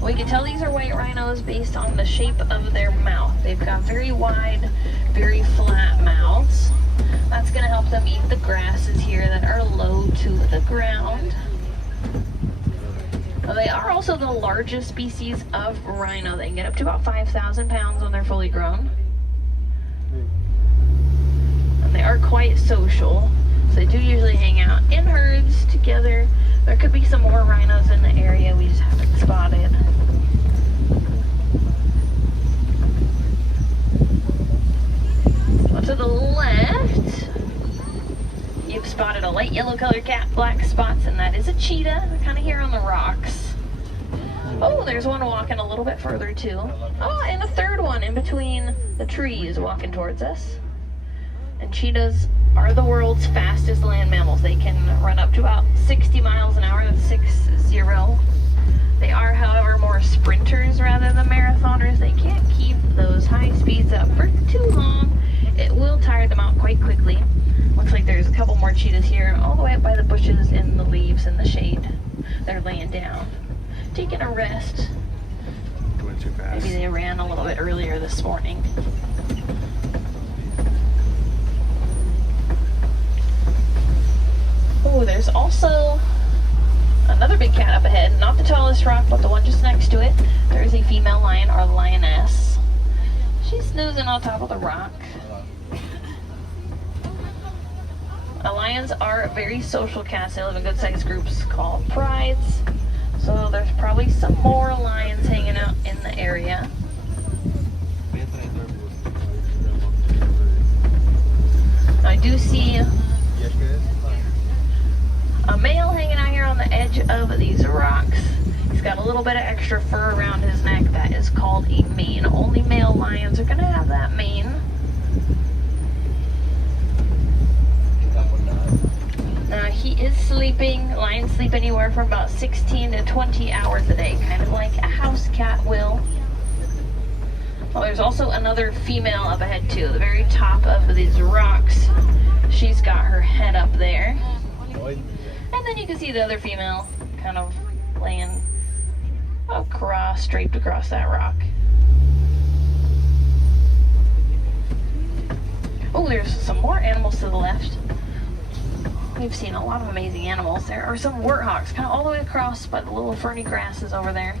We can tell these are white rhinos based on the shape of their mouth. They've got very wide, very flat mouths. That's going to help them eat the grasses here that are low to the ground. Well, they are also the largest species of rhino. They can get up to about 5,000 pounds when they're fully grown. And they are quite social. So they do usually hang out in herds together. There could be some more rhinos in the area we just haven't spotted. Well, to the left, you've spotted a light yellow colored cat, black spots, and that is a cheetah. They're kind of here on the rocks. Oh, there's one walking a little bit further too. Oh, and a third one in between the trees walking towards us. And cheetahs are the world's fastest land mammals. They can run up to about 60 miles an hour, that's 60. They are, however, more sprinters rather than marathoners. They can't keep those high speeds up for too long. It will tire them out quite quickly. Looks like there's a couple more cheetahs here, all the way up by the bushes in the leaves in the shade. They're laying down, taking a rest. Going too fast. Maybe they ran a little bit earlier this morning. Oh, there's also another big cat up ahead. Not the tallest rock, but the one just next to it. There's a female lion, or lioness. She's snoozing on top of the rock. Lions are very social cats. They live in good-sized groups called prides. So there's probably some more lions hanging out in the area. I do see a male hanging out here on the edge of these rocks. He's got a little bit of extra fur around his neck. That is called a mane. Only male lions are going to have that mane. Now he is sleeping. Lions sleep anywhere from about 16 to 20 hours a day, kind of like a house cat will. Well, there's also another female up ahead too, the very top of these rocks. She's got her head up there. And then you can see the other female kind of laying across, draped across that rock. Oh, there's some more animals to the left. We've seen a lot of amazing animals. There are some warthogs kind of all the way across by the little ferny grasses over there.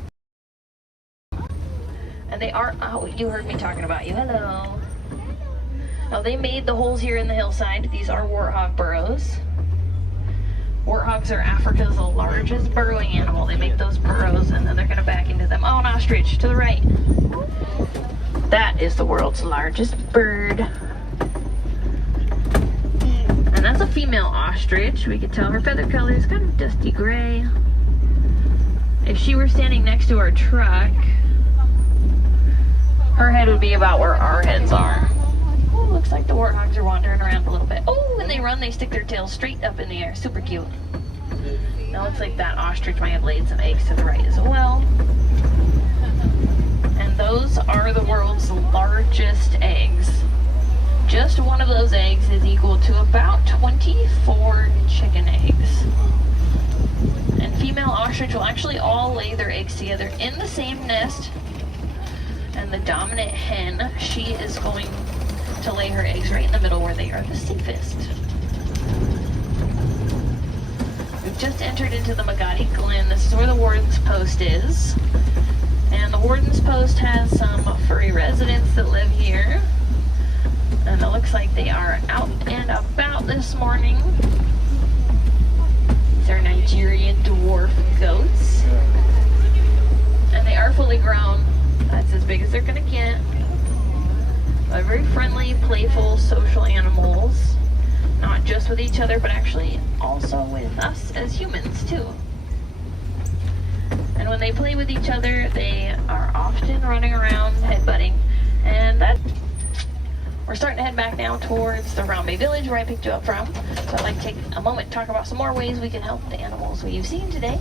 And they are, oh, you heard me talking about you. Hello. Now they made the holes here in the hillside. These are warthog burrows. Warthogs are Africa's largest burrowing animal. They make those burrows and then they're going to back into them. Oh, an ostrich to the right. That is the world's largest bird. And that's a female ostrich. We can tell her feather color is kind of dusty gray. If she were standing next to our truck, her head would be about where our heads are. Oh, looks like the warthogs are wandering around a little bit. Oh, when they run, they stick their tails straight up in the air. Super cute. Now looks like that ostrich might have laid some eggs to the right as well. And those are the world's largest eggs. Just one of those eggs is equal to about 24 chicken eggs. which will actually all lay their eggs together in the same nest. And the dominant hen, she is going to lay her eggs right in the middle where they are the safest. We've just entered into the Magadi Glen. This is where the warden's post is. And the warden's post has some furry residents that live here. And it looks like they are out and about this morning. These are Nigerian dwarf goats. And they are fully grown. That's as big as they're gonna get. They're very friendly, playful, social animals. Not just with each other, but actually also with us as humans too. And when they play with each other, they are often running around, headbutting. And that, we're starting to head back now towards the Round Bay Village where I picked you up from. So I'd like to take a moment to talk about some more ways we can help the animals we've seen today.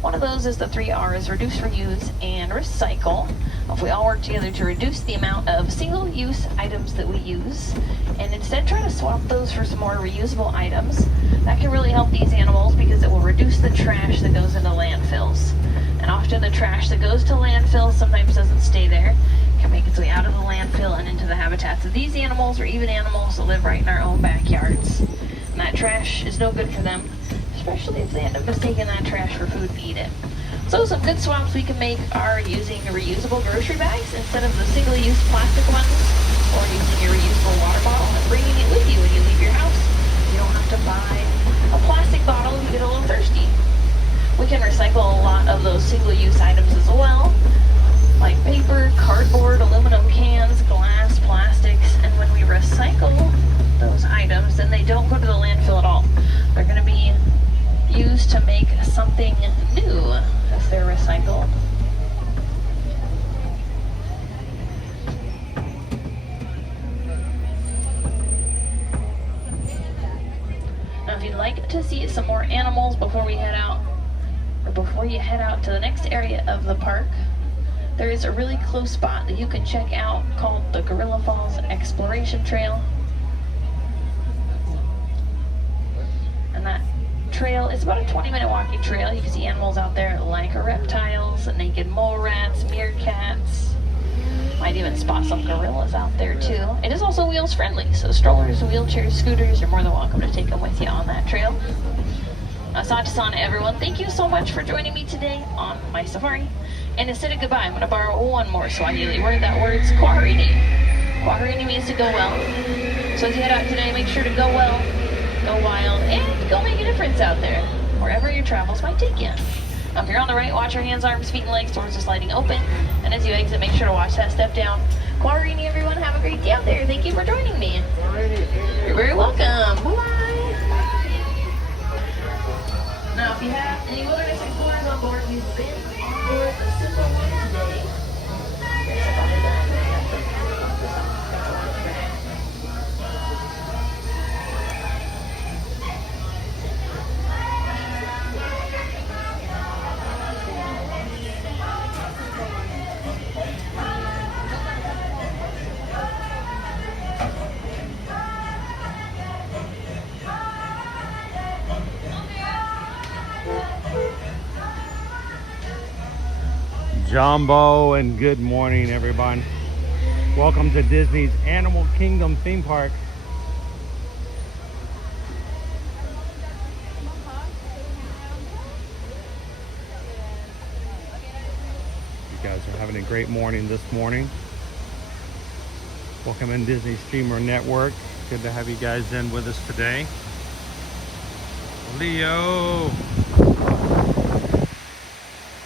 One of those is the 3 R's, reduce, reuse, and recycle. If we all work together to reduce the amount of single-use items that we use, and instead try to swap those for some more reusable items, that can really help these animals because it will reduce the trash that goes into landfills. And often the trash that goes to landfills sometimes doesn't stay there. It can make its way out of the landfill and into the habitats of these animals or even animals that live right in our own backyards. And that trash is no good for them, especially if they end up mistaking that trash for food and eat it. So some good swaps we can make are using reusable grocery bags instead of the single-use plastic ones, or using your reusable water bottle and bringing it with you when you leave your house. You don't have to buy a plastic bottle if you get a little thirsty. We can recycle a lot of those single-use items as well, like paper, cardboard, aluminum cans, glass, plastics, and when we recycle those items, then they don't go to the landfill at all. They're going to be used to make something new if they're recycled. Now if you'd like to see some more animals before we head out, or before you head out to the next area of the park, there is a really close spot that you can check out called the Gorilla Falls Exploration Trail. And that trail is about a 20-minute walking trail. You can see animals out there like reptiles, naked mole rats, meerkats. Might even spot some gorillas out there too. It is also wheels friendly, so strollers, wheelchairs, scooters, you're more than welcome to take them with you on that trail. Asante-san, everyone, thank you so much for joining me today on my safari. And instead of goodbye, I'm going to borrow one more Swahili word. That word's kwaherini. Kwaherini means to go well. So as you head out today, make sure to go well, go wild, and go make a difference out there, wherever your travels might take you. If you're on the right, watch your hands, arms, feet, and legs towards the sliding open. And as you exit, make sure to watch that step down. Kwaherini, everyone, have a great day out there. Thank you for joining me. You're very welcome. Bye-bye. Now, if you have any wilderness explorers on board who've been on board the Simple One today, there's a lot of that. Jambo, and good morning, everyone. Welcome to Disney's Animal Kingdom theme park. You guys are having a great morning this morning. Welcome in Disney Streamer Network. Good to have you guys in with us today. Leo,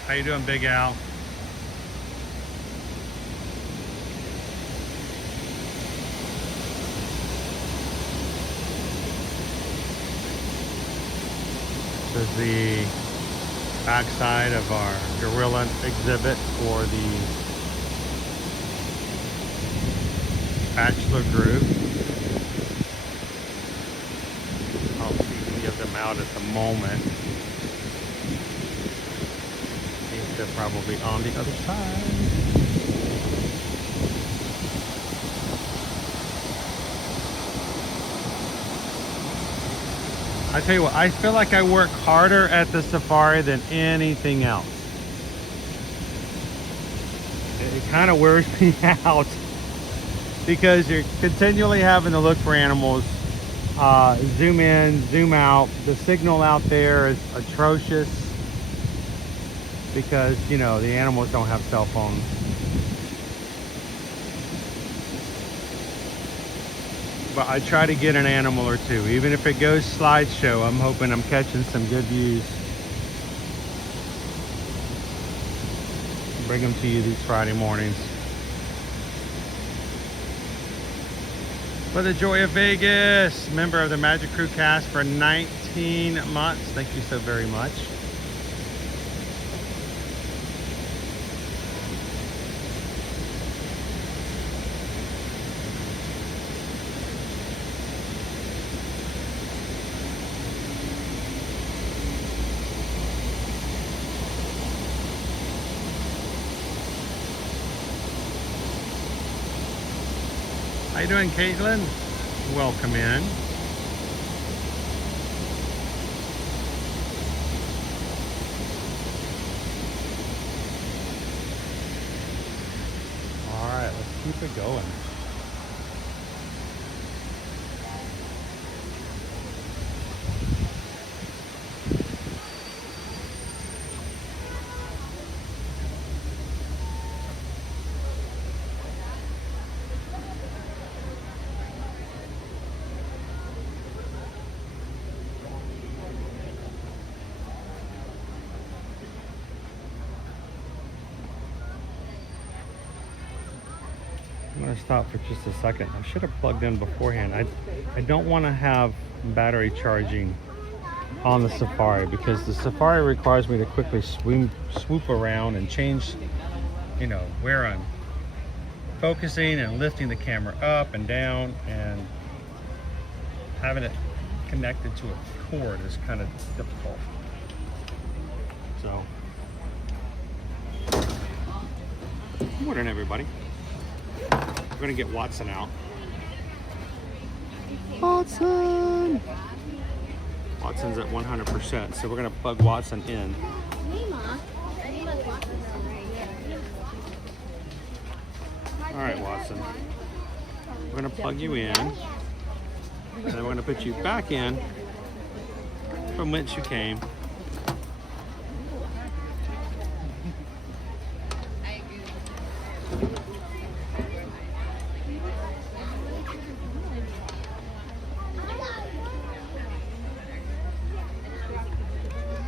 how you doing, Big Al? This is the backside of our gorilla exhibit for the bachelor group. I don't see any of them out at the moment. I think they're probably on the other side. I tell you what, I feel like I work harder at the safari than anything else. It kind of wears me out because you're continually having to look for animals, zoom in, zoom out. The signal out there is atrocious because, you know, the animals don't have cell phones. But I try to get an animal or two. Even if it goes slideshow, I'm hoping I'm catching some good views. Bring them to you these Friday mornings. For the joy of Vegas, member of the Magic Crew cast for 19 months. Thank you so very much. How you doing, Caitlin? Welcome in. All right, let's keep it going. I'm going to stop for just a second. I should have plugged in beforehand. I don't want to have battery charging on the Safari because the Safari requires me to quickly swoop around and change, you know, where I'm focusing and lifting the camera up and down, and having it connected to a cord is kind of difficult. So, good morning, everybody. We're gonna get Watson out. Watson! Watson's at 100%, so we're gonna plug Watson in. All right, Watson. We're gonna plug you in, and then we're gonna put you back in from whence you came.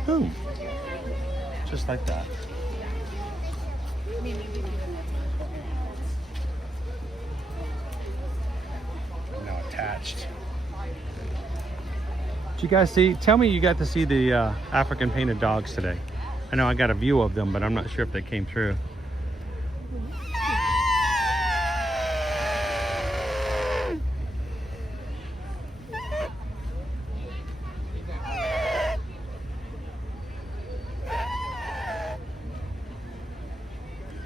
Boom. Just like that. Now attached. Did you guys see? Tell me you got to see the African painted dogs today. I know I got a view of them, but I'm not sure if they came through.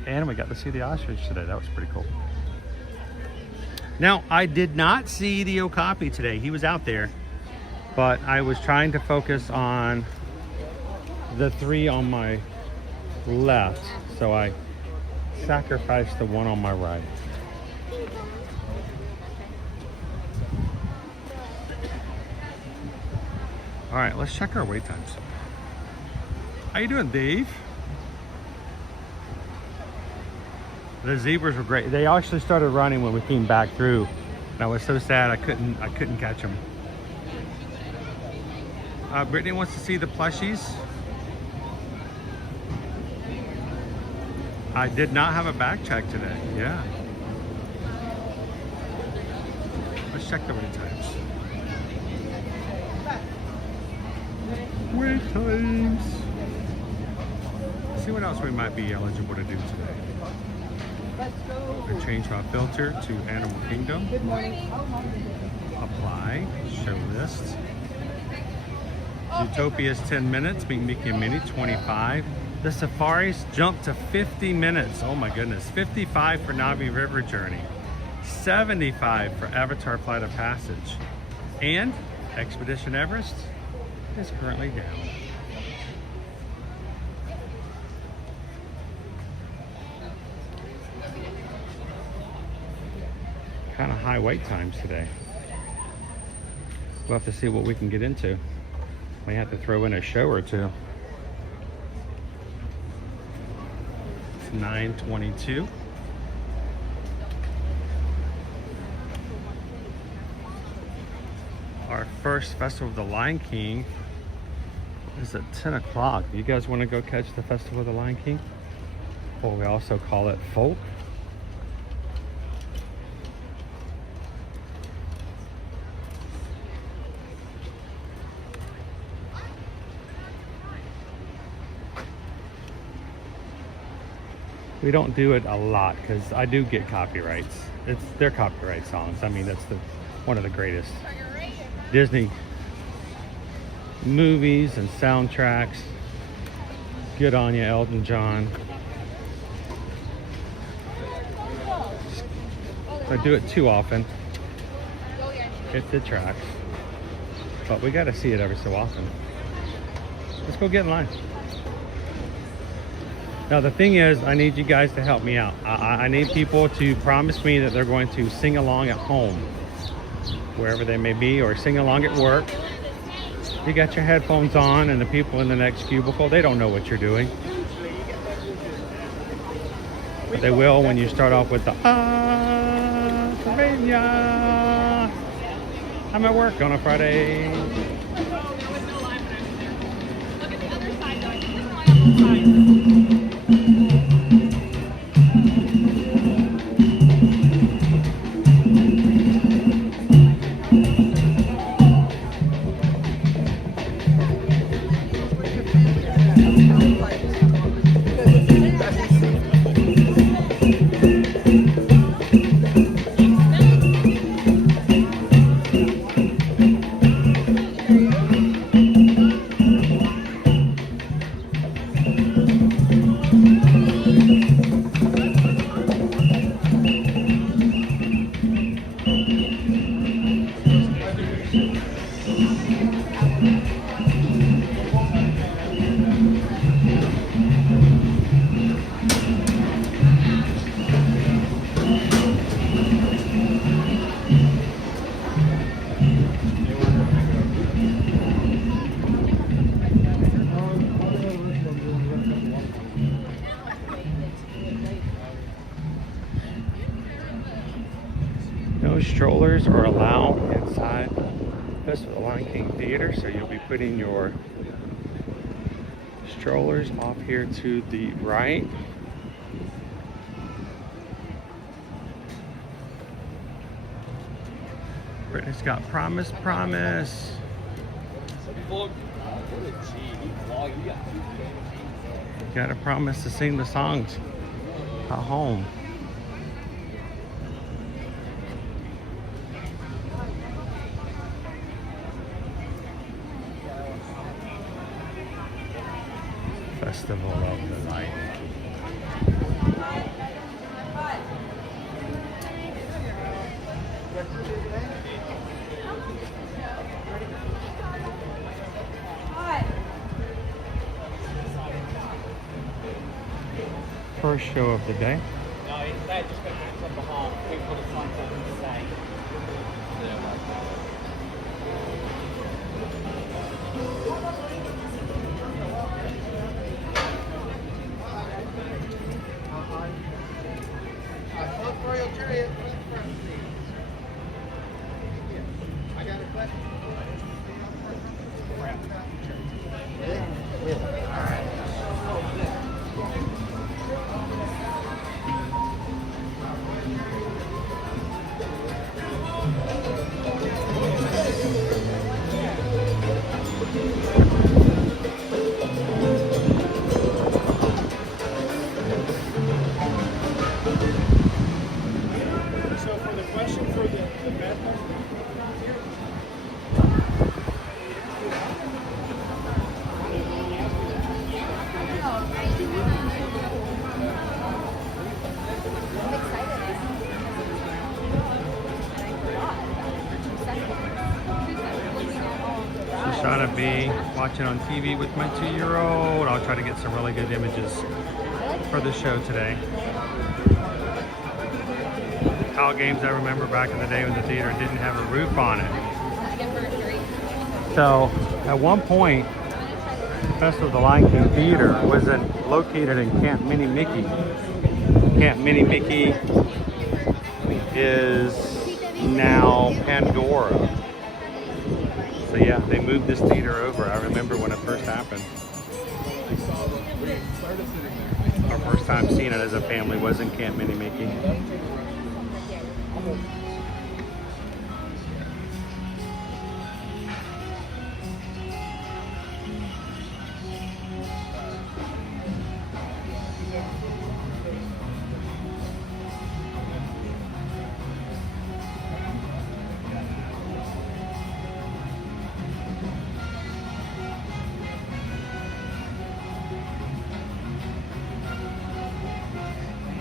And we got to see the ostrich today. That was pretty cool. Now, I did not see the okapi today. He was out there, but I was trying to focus on the three on my left, so I sacrificed the one on my right. All right, let's check our wait times. How you doing, Dave? The zebras were great. They actually started running when we came back through, and I was so sad I couldn't catch them. Brittany wants to see the plushies. I did not have a back check today. Yeah. Let's check the wait times. Wait times. Let's see what else we might be eligible to do today. I change my filter to Animal Kingdom. Good morning. Apply. Show list. Zootopia's 10 minutes. Meet Mickey and Minnie 25. The safaris jumped to 50 minutes. Oh my goodness. 55 for Navi River Journey. 75 for Avatar Flight of Passage. And Expedition Everest is currently down. Kind of high wait times today. We'll have to see what we can get into. We have to throw in a show or two. It's 9:22. Our first Festival of the Lion King is at 10 o'clock. You guys want to go catch the Festival of the Lion King? Or we also call it Folk. We don't do it a lot because I do get copyrights. It's their copyright songs. I mean, that's one of the greatest Disney movies and soundtracks. Good on you, Elton John. I do it too often. It detracts. But we got to see it every so often. Let's go get in line. Now the thing is, I need you guys to help me out. I need people to promise me that they're going to sing along at home, wherever they may be, or sing along at work. You got your headphones on, and the people in the next cubicle, they don't know what you're doing. But they will when you start off with the Pennsylvania. I'm at work on a Friday. No strollers are allowed inside Festival of the Lion King Theater, so you'll be putting your strollers off here to the right. Brittany's got Promise, Promise. You gotta promise to sing the songs at home. Festival of the Light. First show of the day. No, they're just going to put it on behalf. We've got to find something to say. Watching on TV with my 2-year-old. I'll try to get some really good images for the show today. Kyle games I remember back in the day when the theater didn't have a roof on it. So at one point, Festival of the Lion King Theater was located in Camp Mini Mickey. Camp Mini Mickey is now Pandora. So yeah, they moved this theater over. I remember when it first happened. Our first time seeing it as a family was in Camp Mini Mickey.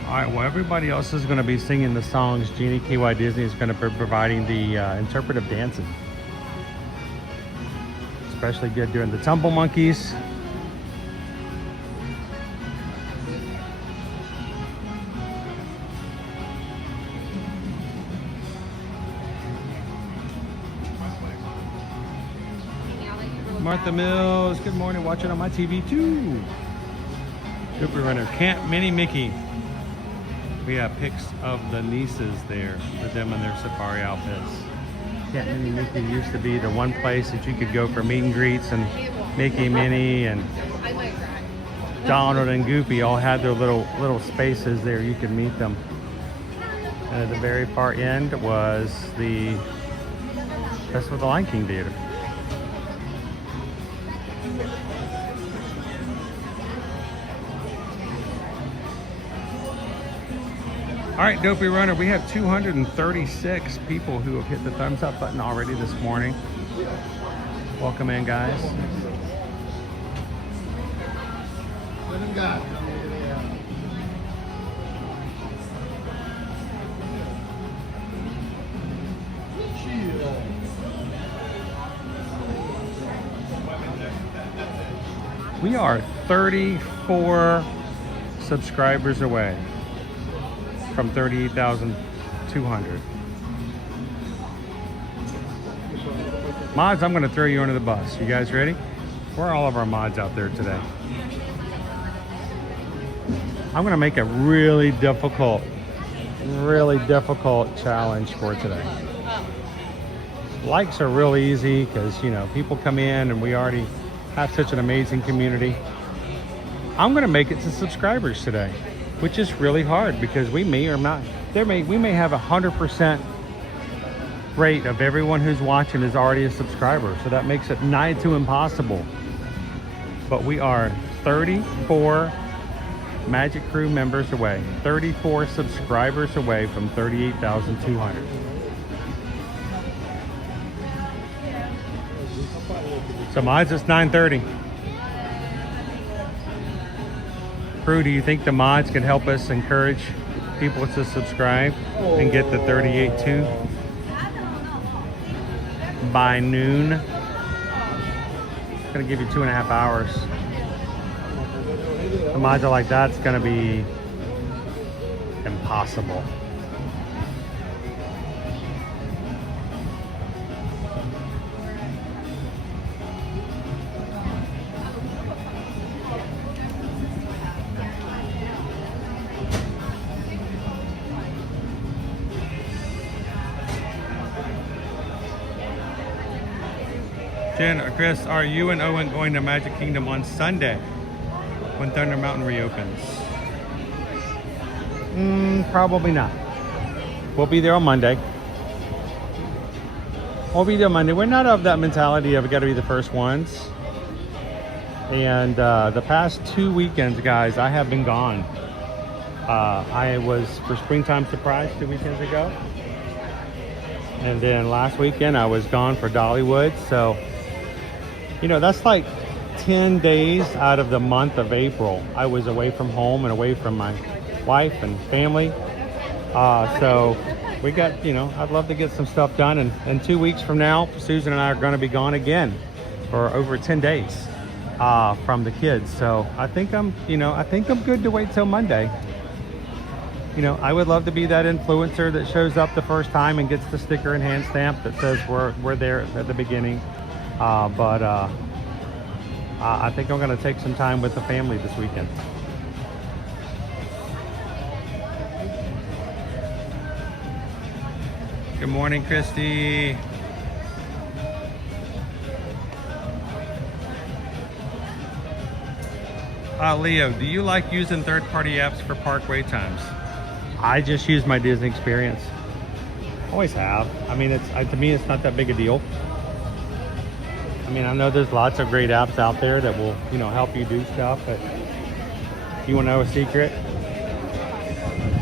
All right, well, everybody else is going to be singing the songs. Genie KY Disney is going to be providing the interpretive dancing. Especially good during the Tumble Monkeys. Martha Mills, good morning, watching on my TV too. Cooper Runner, Camp Mini Mickey. We have pics of the nieces there with them in their safari outfits. Camp Mini Mickey used to be the one place that you could go for meet and greets, and Mickey, Minnie, and Donald and Goofy all had their little spaces there. You could meet them. And at the very far end was the Festival of the Lion King Theater. All right, Dopey Runner, we have 236 people who have hit the thumbs up button already this morning. Welcome in, guys. Let him go. We are 34 subscribers away from 38,200. Mods, I'm going to throw you under the bus. You guys ready? Where are all of our mods out there today? I'm going to make a really difficult challenge for today. Likes are really easy because, you know, people come in and we already have such an amazing community. I'm going to make it to subscribers today, which is really hard because we may or not, we may have 100% rate of everyone who's watching is already a subscriber. So that makes it nigh to impossible. But we are 34 Magic Crew members away, 34 subscribers away from 38,200. So mine's just 9:30. Crew, do you think the mods can help us encourage people to subscribe and get the 38.2 by noon? It's gonna give you 2.5 hours. The mods are like that, it's gonna be impossible. Jen, Chris, are you and Owen going to Magic Kingdom on Sunday when Thunder Mountain reopens? Probably not. We'll be there on Monday. We're not of that mentality of we got to be the first ones. And the past 2 weekends, guys, I have been gone. I was for Springtime Surprise 2 weekends ago. And then last weekend I was gone for Dollywood. So, you know, that's like 10 days out of the month of April. I was away from home and away from my wife and family. So we got, you know, I'd love to get some stuff done. And 2 weeks from now, Susan and I are going to be gone again. for over 10 days from the kids. So I think I'm good to wait till Monday. You know, I would love to be that influencer that shows up the first time and gets the sticker and hand stamp that says we're there at the beginning. But I think I'm going to take some time with the family this weekend. Good morning, Christy. Leo, do you like using third-party apps for park wait times? I just use my Disney experience. Always have. I mean, to me, it's not that big a deal. I mean, I know there's lots of great apps out there that will, you know, help you do stuff, but you want to know a secret?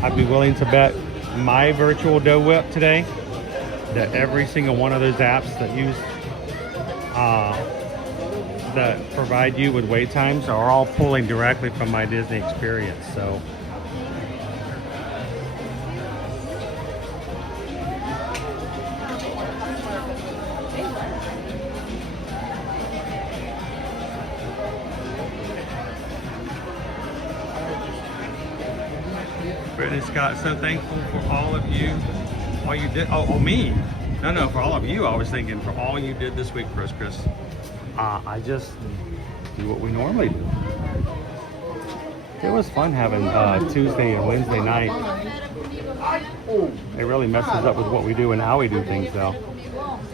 I'd be willing to bet my virtual dough whip today that every single one of those apps that use that provide you with wait times are all pulling directly from my Disney experience. So Brittany Scott, so thankful for all of you. All you did, me. No, for all of you. I was thinking for all you did this week for us, Chris. I just do what we normally do. It was fun having Tuesday and Wednesday night. It really messes up with what we do and how we do things, though.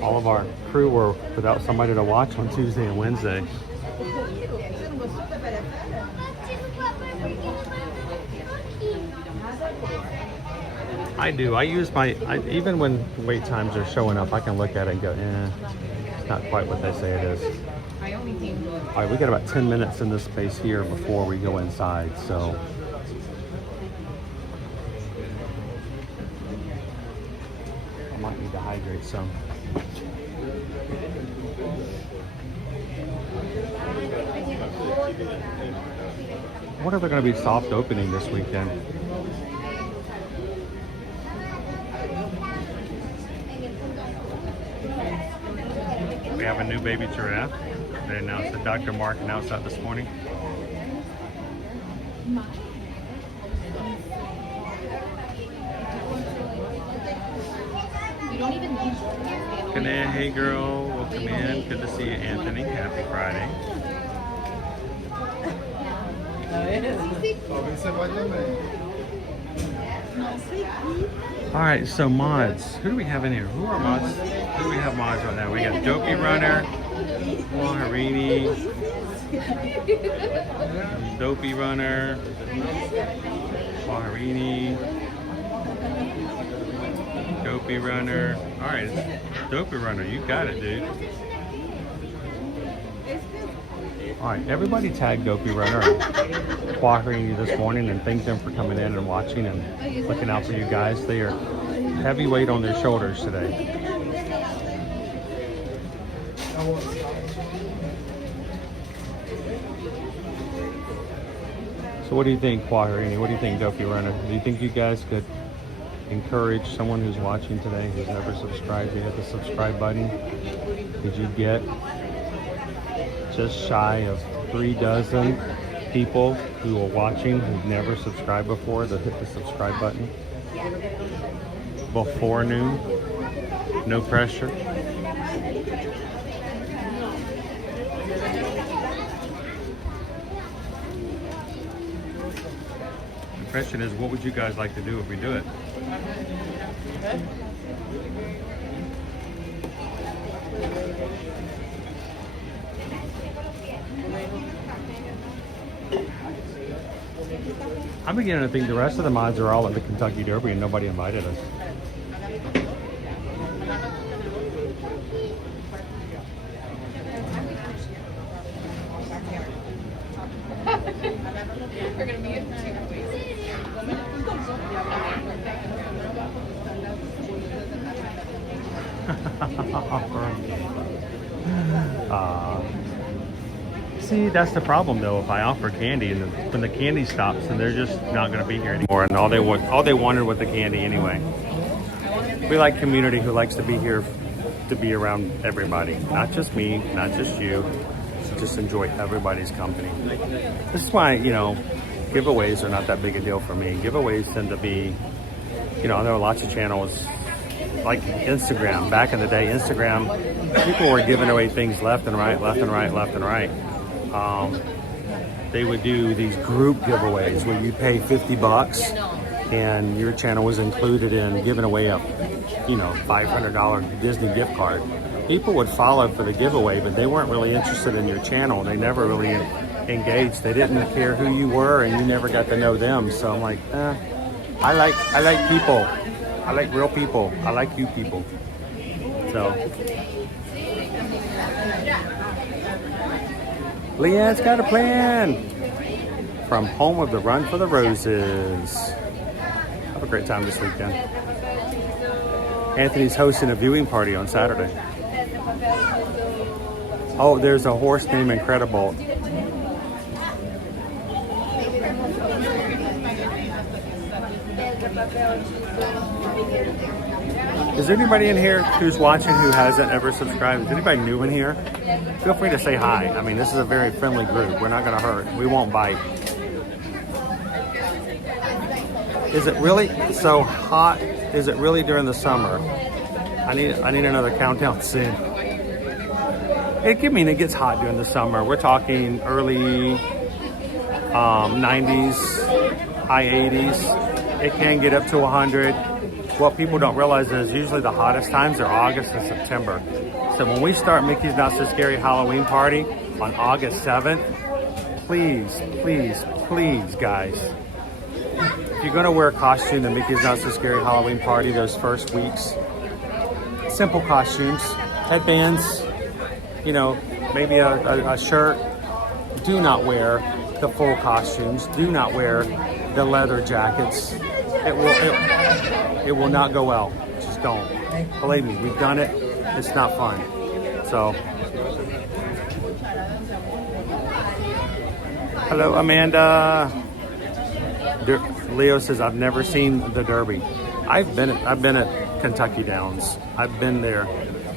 All of our crew were without somebody to watch on Tuesday and Wednesday. I do. I use even when wait times are showing up, I can look at it and go, it's not quite what they say it is. All right, we got about 10 minutes in this space here before we go inside, so. I might need to hydrate some. I wonder if they're going to be soft opening this weekend. We have a new baby giraffe. They announced that Dr. Mark announced that this morning. Hey girl, welcome in. Good to see you, Anthony. Happy Friday. All right, so mods. Who do we have in here? Who are mods? Who do we have mods right now? We got Dopey Runner, Harini, Dopey Runner, Harini, Dopey Runner. All right, Dopey Runner, you got it, dude. All right, everybody tag Dopey Runner and Harini this morning and thank them for coming in and watching and looking out for you guys. They are heavy weight on their shoulders today. So what do you think, Harini? What do you think, Dopey Runner? Do you think you guys could encourage someone who's watching today who's never subscribed to hit the subscribe button? Did you get just shy of 36 people who are watching who've never subscribed before to hit the subscribe button before noon? No pressure. The question is, what would you guys like to do if we do it? I'm beginning to think the rest of the mods are all at the Kentucky Derby and nobody invited us. We're gonna be in 2 weeks. See, that's the problem though. If I offer candy and when the candy stops, and they're just not going to be here anymore, and all they wanted was the candy anyway. We like community who likes to be here to be around everybody, not just me, not just you. Just enjoy everybody's company. This is why, you know, giveaways are not that big a deal for me. Giveaways tend to be, you know, there are lots of channels like Instagram. Back in the day, Instagram, people were giving away things left and right, left and right, left and right. They would do these group giveaways where you pay $50 and your channel was included in giving away a, you know, $500 Disney gift card. People would follow for the giveaway, but they weren't really interested in your channel. They never really engaged. They didn't care who you were, and you never got to know them. So I'm like, I like people. I like real people. I like you people. So Leanne's got a plan. From home of the Run for the Roses. Have a great time this weekend. Anthony's hosting a viewing party on Saturday. Oh, there's a horse named Incredible. Is there anybody in here who's watching who hasn't ever subscribed? Is anybody new in here? Feel free to say hi. I mean, this is a very friendly group. We're not going to hurt. We won't bite. Is it really so hot? Is it really during the summer? I need another countdown soon. It gets hot during the summer. We're talking early 90s, high 80s. It can get up to 100. What people don't realize is usually the hottest times are August and September. So when we start Mickey's Not So Scary Halloween Party on August 7th, please, please, please, guys, if you're going to wear a costume to Mickey's Not So Scary Halloween Party those first weeks, simple costumes, headbands, you know, maybe a shirt. Do not wear the full costumes. Do not wear the leather jackets. It will not go well. Just don't. Believe me, we've done it. It's not fun. So, hello, Amanda. Leo says, I've never seen the Derby. I've been at Kentucky Downs. I've been there.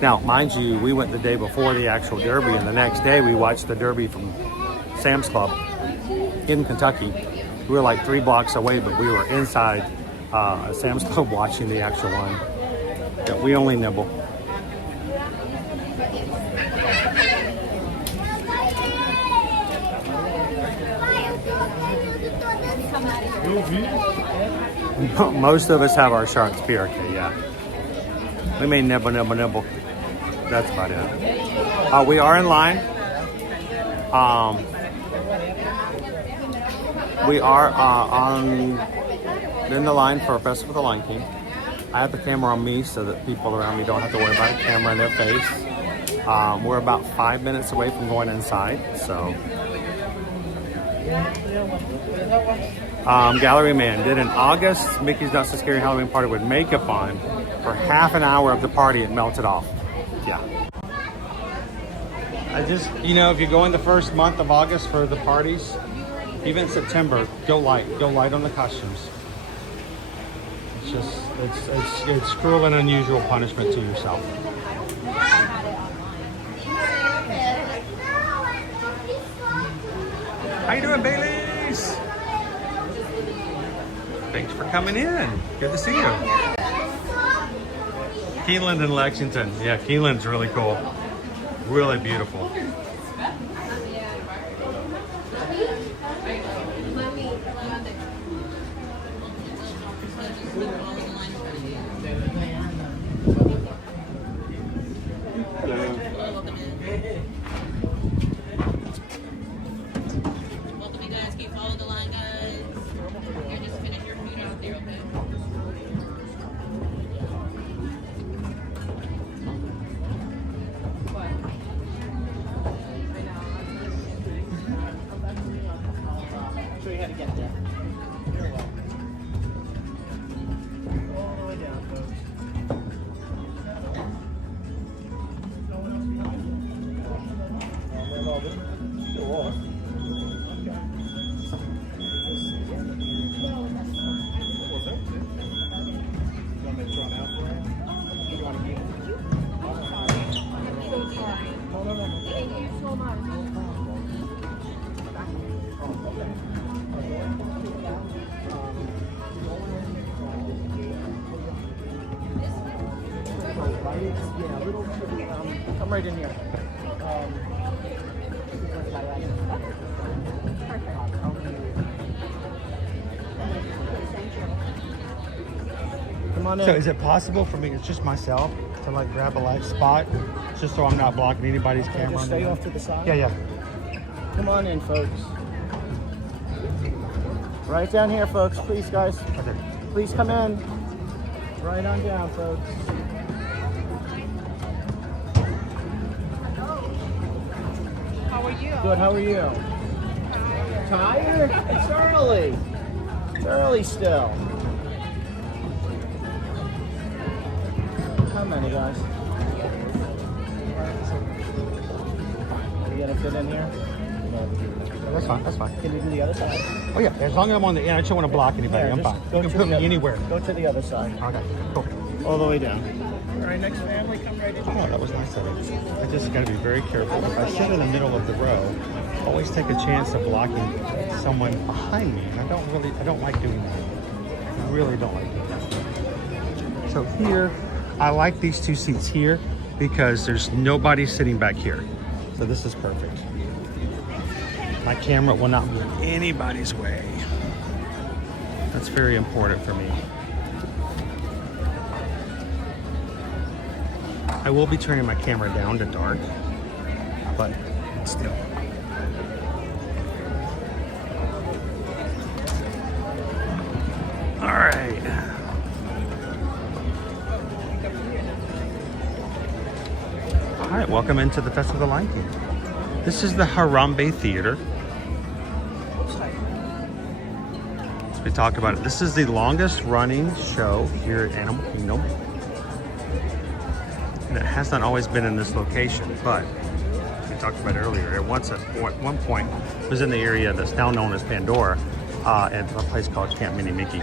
Now, mind you, we went the day before the actual Derby, and the next day we watched the Derby from Sam's Club in Kentucky. We were like 3 blocks away, but we were inside Sam's Club watching the actual one. Yeah, we only nibble. Most of us have our sharks PRK, yeah. We may nibble. That's about it. We are in line. We are in the line for a Festival of the Lion King. I have the camera on me so that people around me don't have to worry about a camera in their face. We're about 5 minutes away from going inside, so. Gallery Man did an August Mickey's Not So Scary Halloween Party with makeup on. For half an hour of the party, it melted off. Yeah. I just, you know, if you go in the first month of August for the parties, even September, go light on the costumes. It's just, it's cruel and unusual punishment to yourself. How you doing, Baileys? Thanks for coming in. Good to see you. Keeneland and Lexington. Yeah, Keeneland's really cool. Really beautiful. Yeah, a little come right in here. Come on in. So is it possible for me, it's just myself, to like grab a live spot, just so I'm not blocking anybody's camera? Just stay off to the side? Yeah, yeah. Come on in, folks. Right down here, folks. Please, guys. Okay. Please come in. Right on down, folks. How are you? Good, how are you? Tired? It's early. It's early still. How many, guys? Are you gonna fit in here? That's fine, that's fine. Can you do the other side? Oh yeah, as long as I'm on the end, I just don't want to block anybody. Yeah, I'm just fine. go You can to put the me other- anywhere. Go to the other side. Okay, cool. All the way down. All right, next family, come right in. Oh, that was nice of it. I just got to be very careful. If I sit in the middle of the row, always take a chance of blocking someone behind me. And I don't like doing that. I really don't like doing that. So here, I like these two seats here because there's nobody sitting back here. So this is perfect. My camera will not be in anybody's way. That's very important for me. I will be turning my camera down to dark, but still. All right. All right, welcome into the Festival of the Lion King. This is the Harambe Theater. As we talked about it, this is the longest running show here at Animal Kingdom. And it has not always been in this location, but we talked about it earlier. At one point, it was in the area that's now known as Pandora, at a place called Camp Minnie Mickey.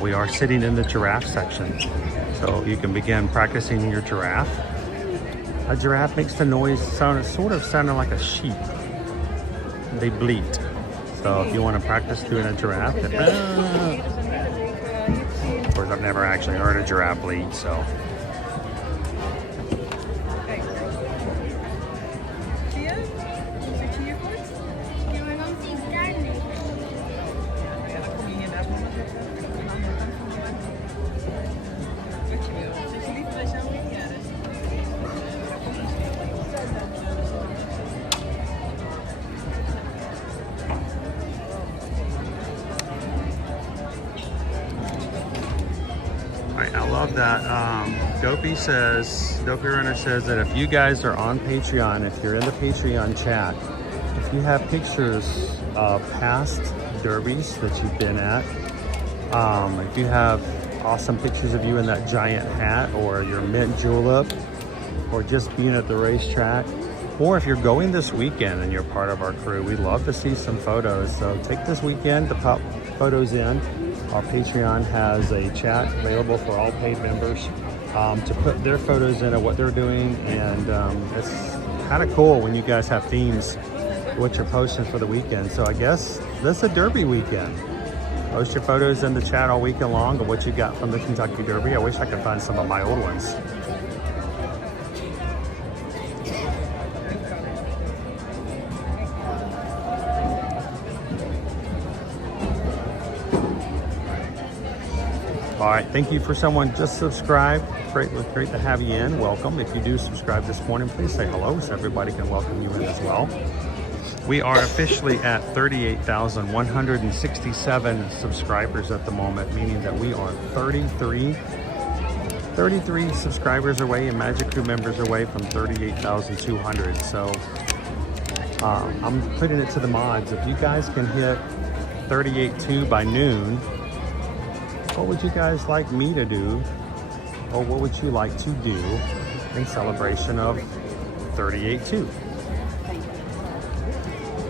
We are sitting in the giraffe section, so you can begin practicing your giraffe. A giraffe makes the noise sort of sounding like a sheep. They bleat. So if you want to practice doing a giraffe, of course I've never actually heard a giraffe bleat, so. I love that. Dopey Runner says that if you guys are on Patreon, if you're in the Patreon chat, if you have pictures of past derbies that you've been at, if you have awesome pictures of you in that giant hat, or your mint julep, or just being at the racetrack, or if you're going this weekend and you're part of our crew, we'd love to see some photos. So take this weekend to pop photos in. Our Patreon has a chat available for all paid members to put their photos in of what they're doing, and it's kind of cool when you guys have themes what you're posting for the weekend. So I guess this is a Derby weekend. Post your photos in the chat all weekend long of what you got from the Kentucky Derby. I wish I could find some of my old ones. All right, thank you for someone just subscribed. Great to have you in. Welcome. If you do subscribe this morning, please say hello so everybody can welcome you in as well. We are officially at 38,167 subscribers at the moment, meaning that we are 33 subscribers away and Magic Crew members away from 38,200. So I'm putting it to the mods. If you guys can hit 38.2 by noon, what would you guys like me to do, or what would you like to do in celebration of 38.2?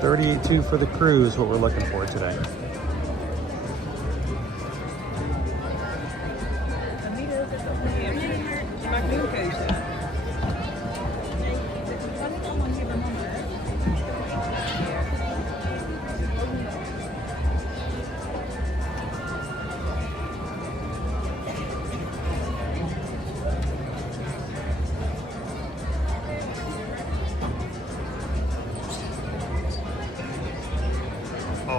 38.2 for the crew is what we're looking for today.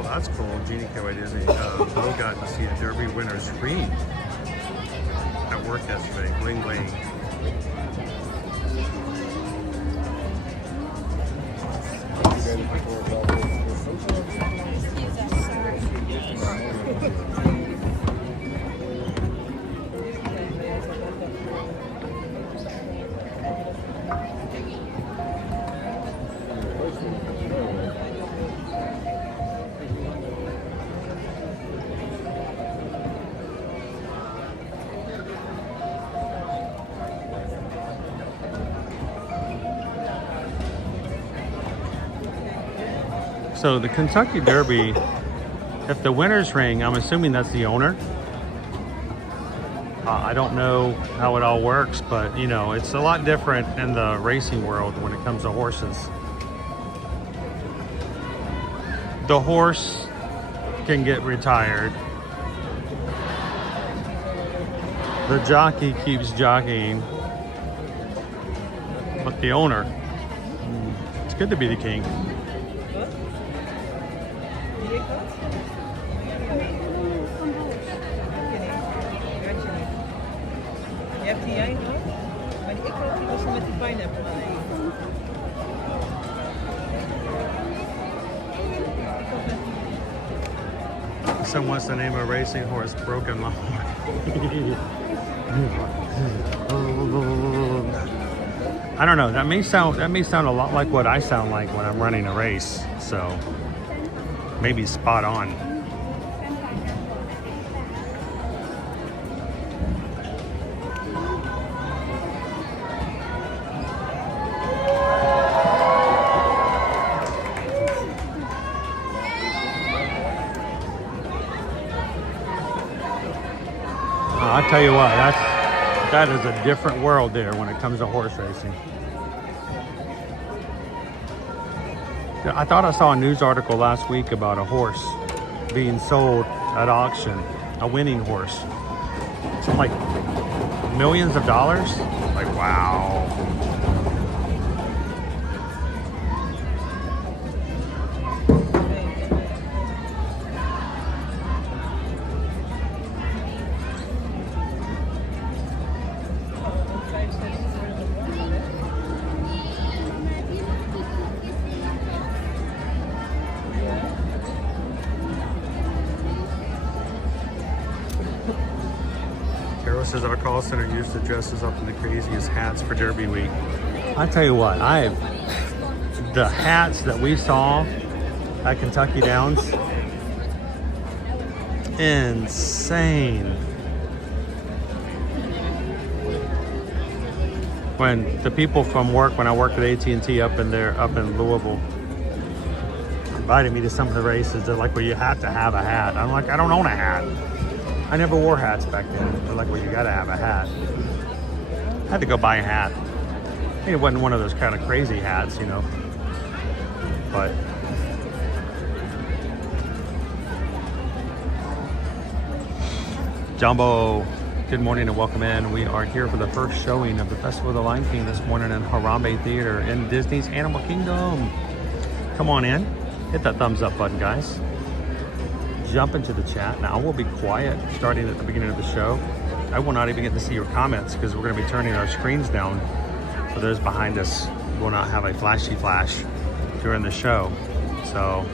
that's cool. Jeannie came by Disney. Bo got to see a Derby winner's screen at work yesterday. Bling bling. So the Kentucky Derby, if the winner's ring, I'm assuming that's the owner. I don't know how it all works, but you know, it's a lot different in the racing world when it comes to horses. The horse can get retired. The jockey keeps jockeying, but the owner, it's good to be the king. Someone wants to name a racing horse Broken My Heart. I don't know. That may sound a lot like what I sound like when I'm running a race. So maybe spot on. I'll tell you what, that is a different world there when it comes to horse racing. I thought I saw a news article last week about a horse being sold at auction, a winning horse. It's like millions of dollars. Like, wow. Says our call center used to dress us up in the craziest hats for Derby week. I tell you what, the hats that we saw at Kentucky Downs, insane. When the people from work, when I worked at AT&T up in Louisville, invited me to some of the races, they're like, well, you have to have a hat. I'm like, I don't own a hat. I never wore hats back then. They're like, well, you gotta have a hat. I had to go buy a hat. I mean, it wasn't one of those kind of crazy hats, you know. But Jambo, good morning and welcome in. We are here for the first showing of the Festival of the Lion King this morning in Harambe Theater in Disney's Animal Kingdom. Come on in. Hit that thumbs up button, guys. Jump into the chat. Now, I will be quiet starting at the beginning of the show. I will not even get to see your comments because we're going to be turning our screens down. For those behind us, we will not have a flashy flash during the show. So,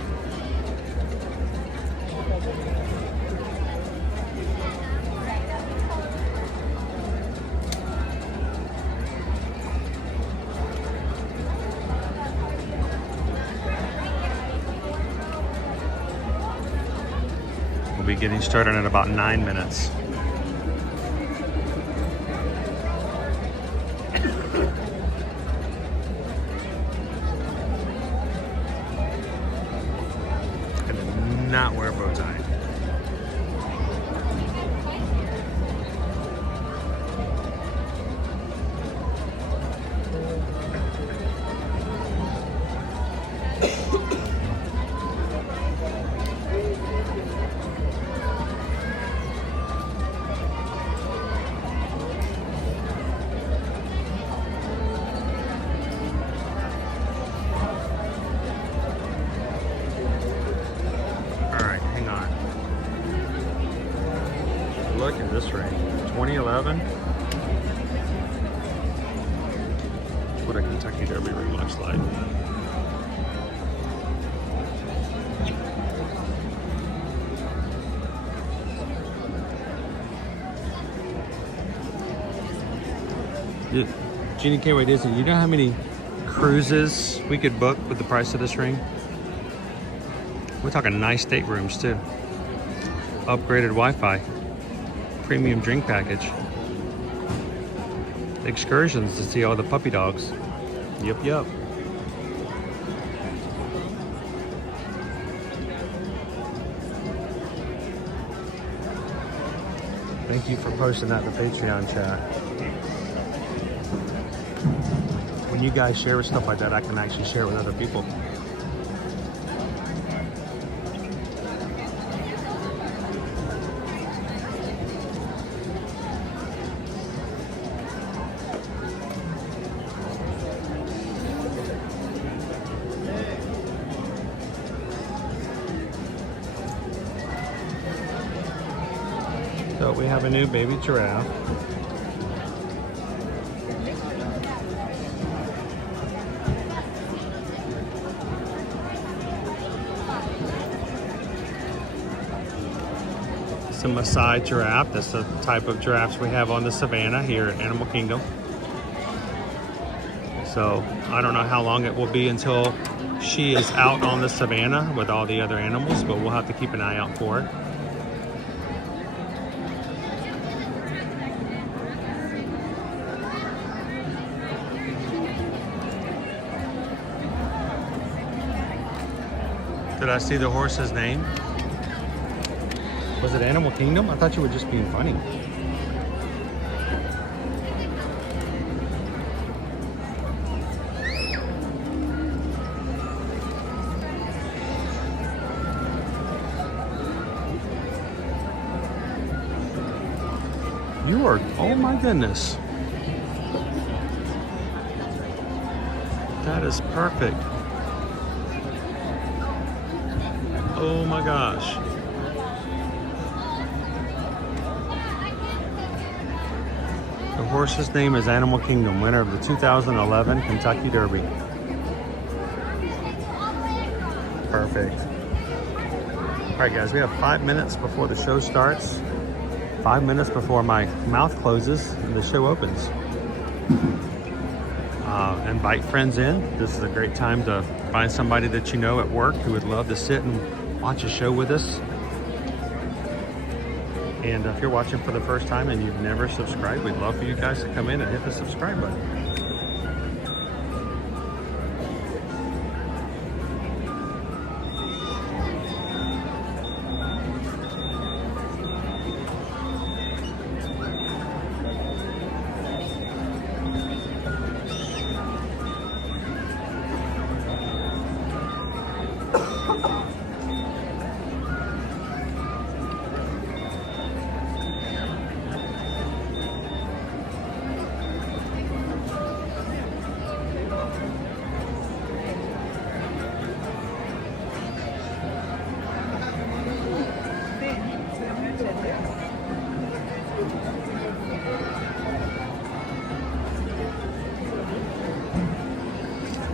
we'll be getting started in about 9 minutes. I did not wear a bow tie. what a Kentucky Derby ring looks like. Jeannie K. Disney, you know how many cruises we could book with the price of this ring? We're talking nice staterooms too. Upgraded Wi-Fi. Premium drink package. Excursions to see all the puppy dogs. Yup. Thank you for posting that in the Patreon chat. When you guys share stuff like that, I can actually share with other people. So we have a new baby giraffe. It's a Maasai giraffe. That's the type of giraffes we have on the savannah here at Animal Kingdom. So I don't know how long it will be until she is out on the savannah with all the other animals, but we'll have to keep an eye out for it. Did I see the horse's name? Was it Animal Kingdom? I thought you were just being funny. You are, oh my goodness. That is perfect. Oh my gosh. The horse's name is Animal Kingdom, winner of the 2011 Kentucky Derby. Perfect. All right, guys, we have 5 minutes before the show starts. 5 minutes before my mouth closes and the show opens. Invite friends in. This is a great time to find somebody that you know at work who would love to sit and watch a show with us. And if you're watching for the first time and you've never subscribed, we'd love for you guys to come in and hit the subscribe button.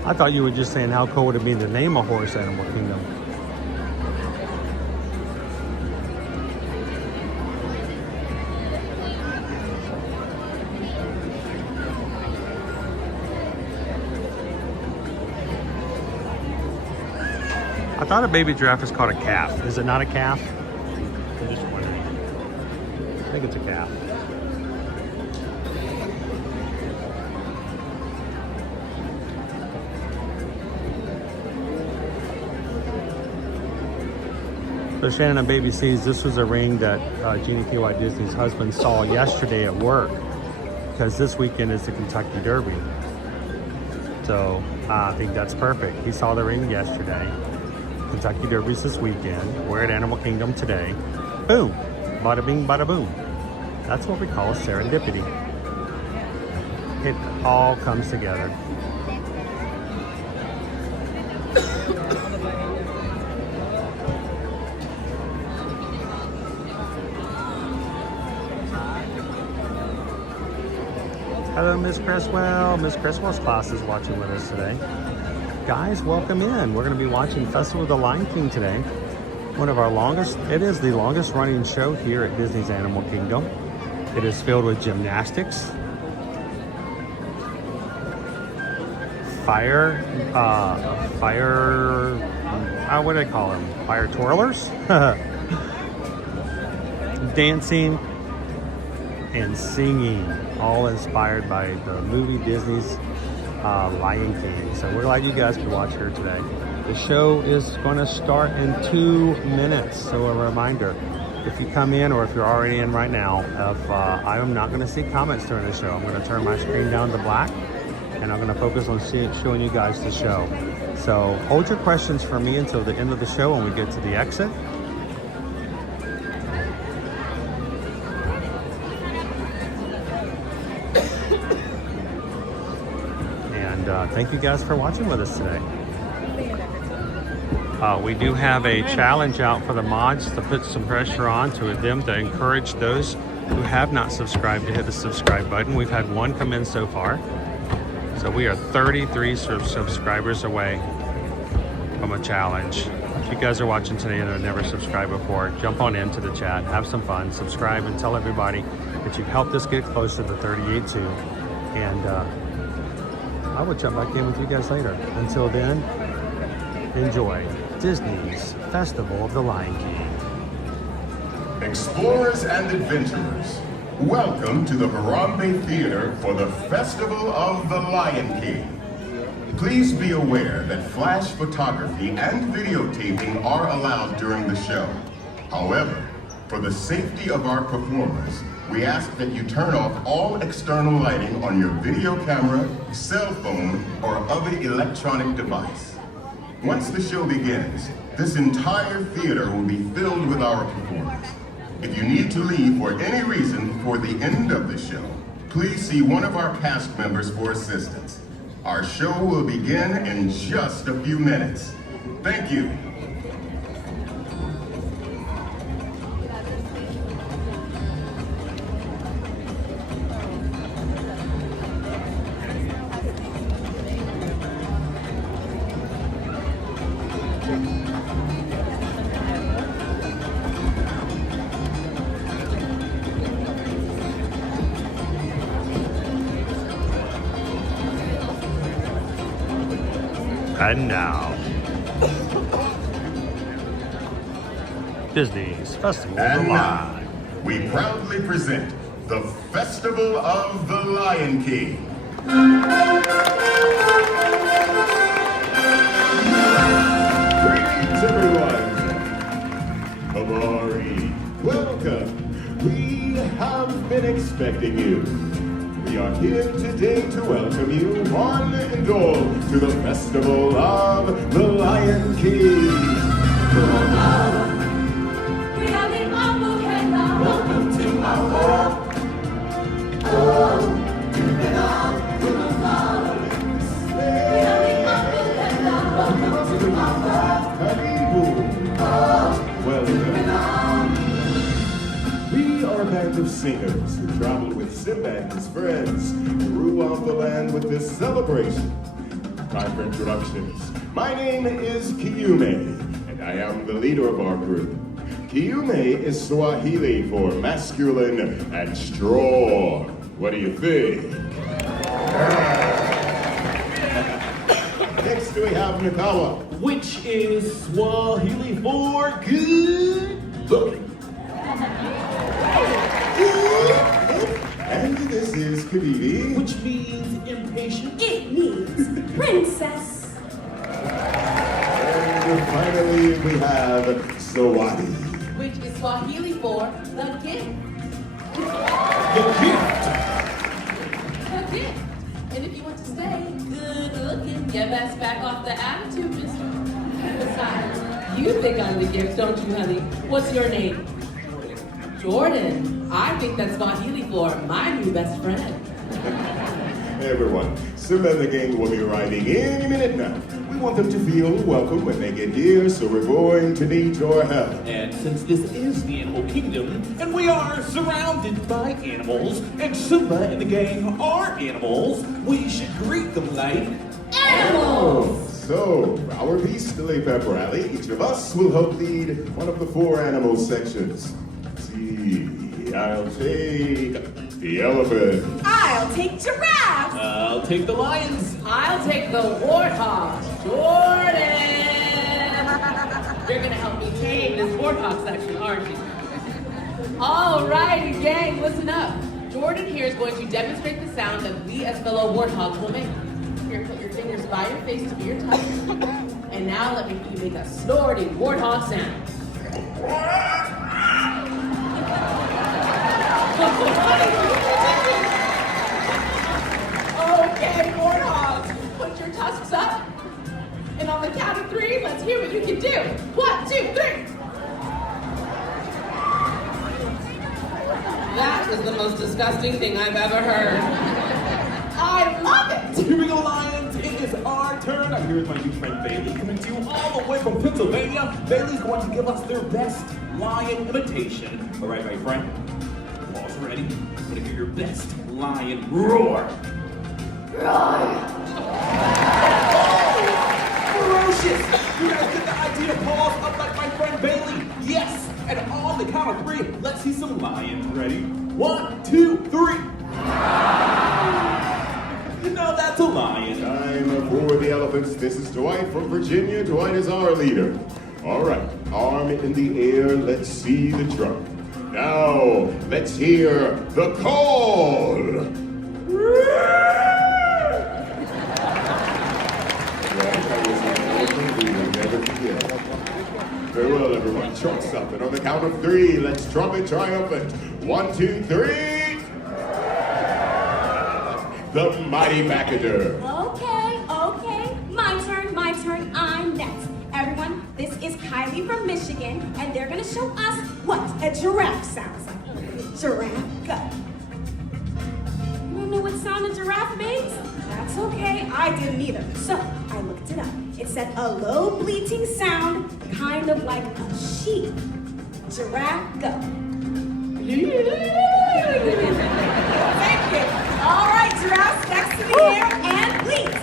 I thought you were just saying how cool would it be to name a horse Animal Kingdom. I thought a baby giraffe is called a calf. Is it not a calf? I'm just wondering. I think it's a calf. So Shannon and Baby C's, this was a ring that Jeannie K.Y. Disney's husband saw yesterday at work because this weekend is the Kentucky Derby. So I think that's perfect. He saw the ring yesterday. Kentucky Derby's this weekend. We're at Animal Kingdom today. Boom. Bada bing, bada boom. That's what we call serendipity. It all comes together. Hello, Miss Cresswell. Miss Cresswell's class is watching with us today. Guys, welcome in. We're going to be watching Festival of the Lion King today. One of our longest, it is the longest running show here at Disney's Animal Kingdom. It is filled with gymnastics, what do they call them? Fire twirlers? Dancing and singing, all inspired by the movie Disney's Lion King. So we're glad you guys could watch here today. The show is going to start in 2 minutes. So a reminder, if you come in or if you're already in right now, if I am not going to see comments during the show. I'm going to turn my screen down to black and I'm going to focus on showing you guys the show. So hold your questions for me until the end of the show when we get to the exit. And thank you guys for watching with us today. We do have a challenge out for the mods to put some pressure on to them to encourage those who have not subscribed to hit the subscribe button. We've had one come in so far. So we are 33 subscribers away from a challenge. If you guys are watching today and have never subscribed before, jump on into the chat, have some fun, subscribe, and tell everybody that you've helped us get close to the 38 too. And I will jump back in with you guys later. Until then, enjoy Disney's Festival of the Lion King. Explorers and adventurers, welcome to the Harambe Theater for the Festival of the Lion King. Please be aware that flash photography and videotaping are allowed during the show. However, for the safety of our performers, we ask that you turn off all external lighting on your video camera, cell phone, or other electronic device. Once the show begins, this entire theater will be filled with our performers. If you need to leave for any reason before the end of the show, please see one of our cast members for assistance. Our show will begin in just a few minutes. Thank you. And now, Disney's Festival of the And Lion. now, we proudly present the Festival of the Lion King. Greetings, everyone. Amari, welcome. We have been expecting you. We are here today to welcome you, one and all, to the Festival of the Lion King. Welcome to our world. We are a band of singers who traveled with Simba and his friends throughout the land with this celebration. Time for introductions. My name is Kiyume, and I am the leader of our group. Kiyume is Swahili for masculine and strong. What do you think? Next we have Nakawa, which is Swahili for good looking. And this is Kadiri, Which means impatient. It means princess. and finally we have Sawadi. Which is Swahili for the gift. The gift. The gift. And if you want to stay good looking, you best back off the attitude, mister. Besides, you think I'm the gift, don't you, honey? What's your name? Jordan. I think that's Swahili for my new best friend. Hey everyone, Simba and the gang will be arriving any minute now. We want them to feel welcome when they get here, so we're going to need your help. And since this is the animal kingdom, and we are surrounded by animals, and Simba and the gang are animals, we should greet them like animals! So, our beastly pep rally, each of us will help lead one of the 4 animal sections. See, I'll take the elephant. I'll take giraffe. I'll take the lions. I'll take the warthog. Jordan! You're gonna help me tame this warthog section, aren't you? All right, gang, listen up. Jordan here is going to demonstrate the sound that we as fellow warthogs will make. Here, put your fingers by your face to be your touch. And now let me you make a snorting warthog sound. Okay, warthogs, put your tusks up. And on the count of 3, let's hear what you can do. 1, 2, 3. That was the most disgusting thing I've ever heard. I love it! Here we go, lions. It is our turn. I'm here with my new friend Bailey, coming to you all the way from Pennsylvania. Bailey's going to give us their best lion imitation. All right, my friend. All's ready. I'm going to hear your best lion roar. Ferocious! You guys get the idea? Paws up like my friend Bailey. Yes! And on the count of 3, let's see some lions. Ready? 1, 2, 3. Now that's a lion. Time for the elephants. This is Dwight from Virginia. Dwight is our leader. All right, arm in the air. Let's see the trunk. Now, let's hear the call. Very well, everyone. Chunks up. And on the count of 3, let's trumpet triumphant. 1, 2, 3. The mighty Macador. Okay. My turn. I'm next. Everyone, this is Kylie from Michigan, and they're gonna show us what a giraffe sounds like. Giraffe, go. You don't know what sound a giraffe makes? That's okay, I didn't either. So, I looked it up. It said a low bleating sound, kind of like a sheep. Giraffe, go. Thank you. All right, giraffes, next to the air, and bleat.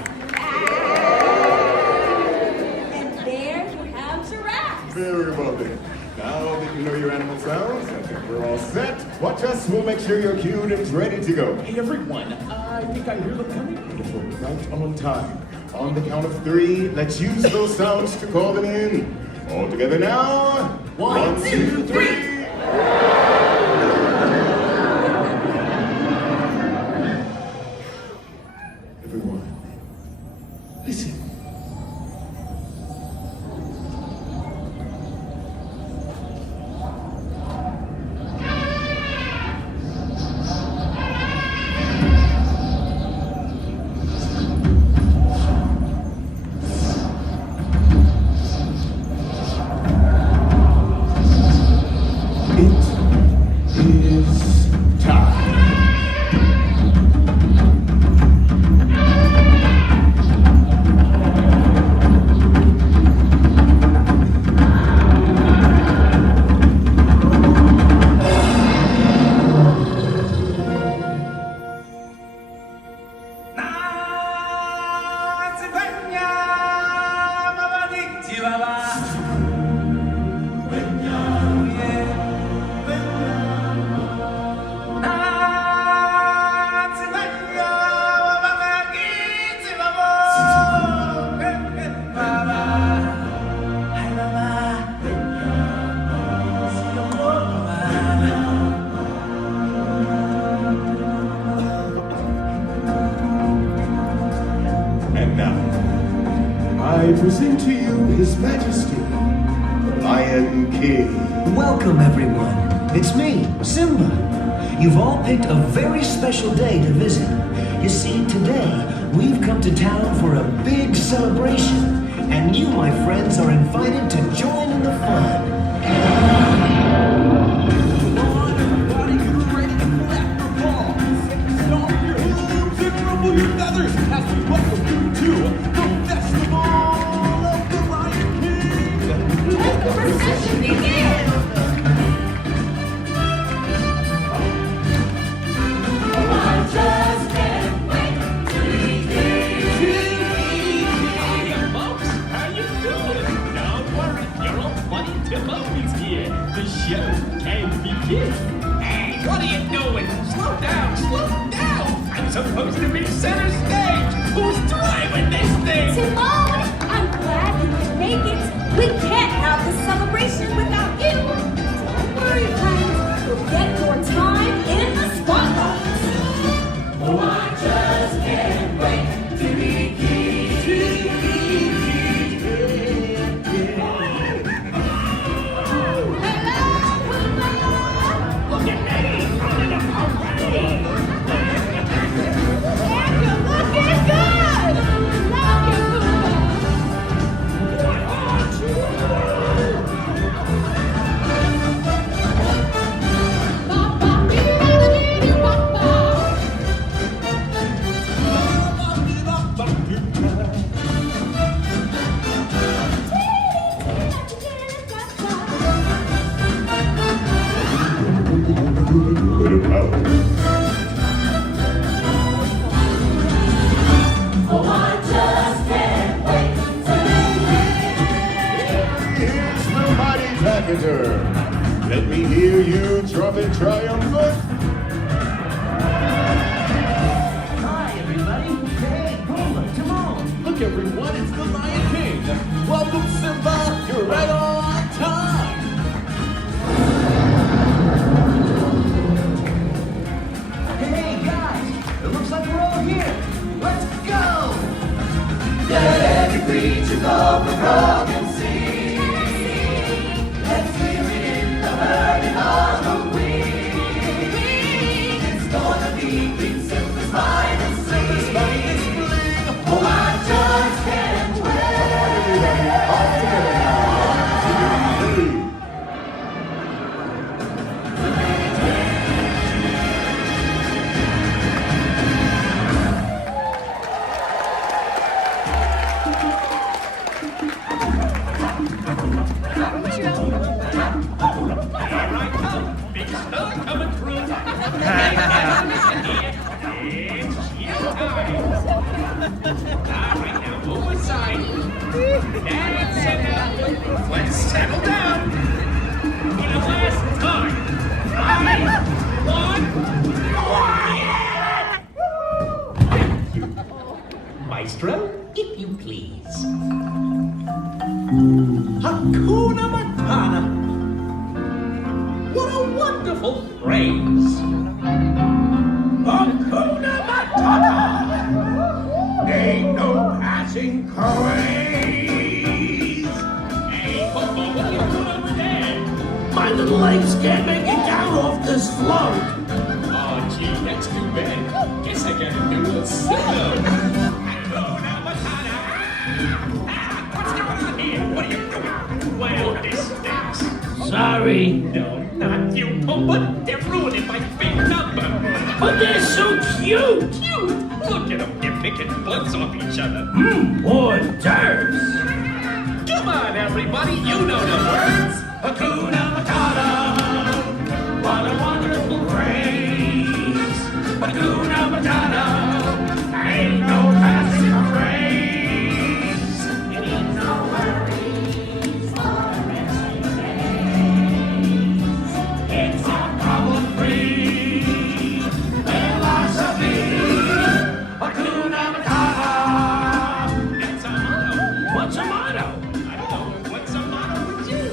And there you have giraffes. Very well then. Now that you know your animal sounds, I think we're all set. Watch us, we'll make sure you're cued and ready to go. Hey everyone, I think I hear them coming. Beautiful, right on time. On the count of 3, let's use those sounds to call them in. All together now. 1, 2, 3. Everyone, listen. I present to you His Majesty, the Lion King. Welcome, everyone. It's me, Simba. You've all picked a very special day to visit. You see, today, we've come to town for a big celebration, and you, my friends, are invited to join in the fun. Your feathers as we welcome you to the festival. procession begin. Oh, I just can't wait to begin. Hey, folks, how you doing? Don't worry, your old buddy Timo's here. The show can begin. Hey, what are you doing? Slow down, slow down. I'm supposed to be center stage. Who's driving this thing? Timon, I'm glad you can make it. We can't have this celebration without you. Don't worry, friends. You'll get your time in the spotlight. Oh, I just can't wait to begin. Look at me, running a parade. And you're looking good. Love you, Oh, I just can't wait to Here's the mighty packager. Let me hear you trumpet triumphant. Hi, everybody. Hey, Pumbaa, come on. Look, everyone, it's the Lion King. Welcome, Simba. You're right on time. Hey, guys. It looks like we're all here. Let's go. Let every creature go from frog and sea. Let's hear it in the burning Halloween. It's gonna be King Simba's fine and sweet. Oh, I just can't wait. Big star coming through. It's you time. All right, now move aside. That's enough. Let's settle down. For the last time. I want quiet. Thank you. Maestro, if you please. Hakuna Matata. What a wonderful phrase! Hakuna Matata! Ain't no passing craze! Hey, Popo, what are you doing over there? My little legs can't make it down off this float. Oh, gee, that's too bad. Guess I gotta do a solo. Hakuna Matata! What's going on here? What are you doing? Well, this stinks. Sorry. No, not you, Pumbaa. They're ruining my big number. But they're so cute. Cute. Look at them. They're picking bloods off each other. Hors d'oeuvres. Come on, everybody. You know the words. Hakuna Matata. What a wonderful phrase. Hakuna Matata. Ain't no passing craze. It ain't no worries for the rest of the days. It's a problem-free philosophy. Hakuna Matata. That's a motto. What's a motto? I don't know. What's a motto with you?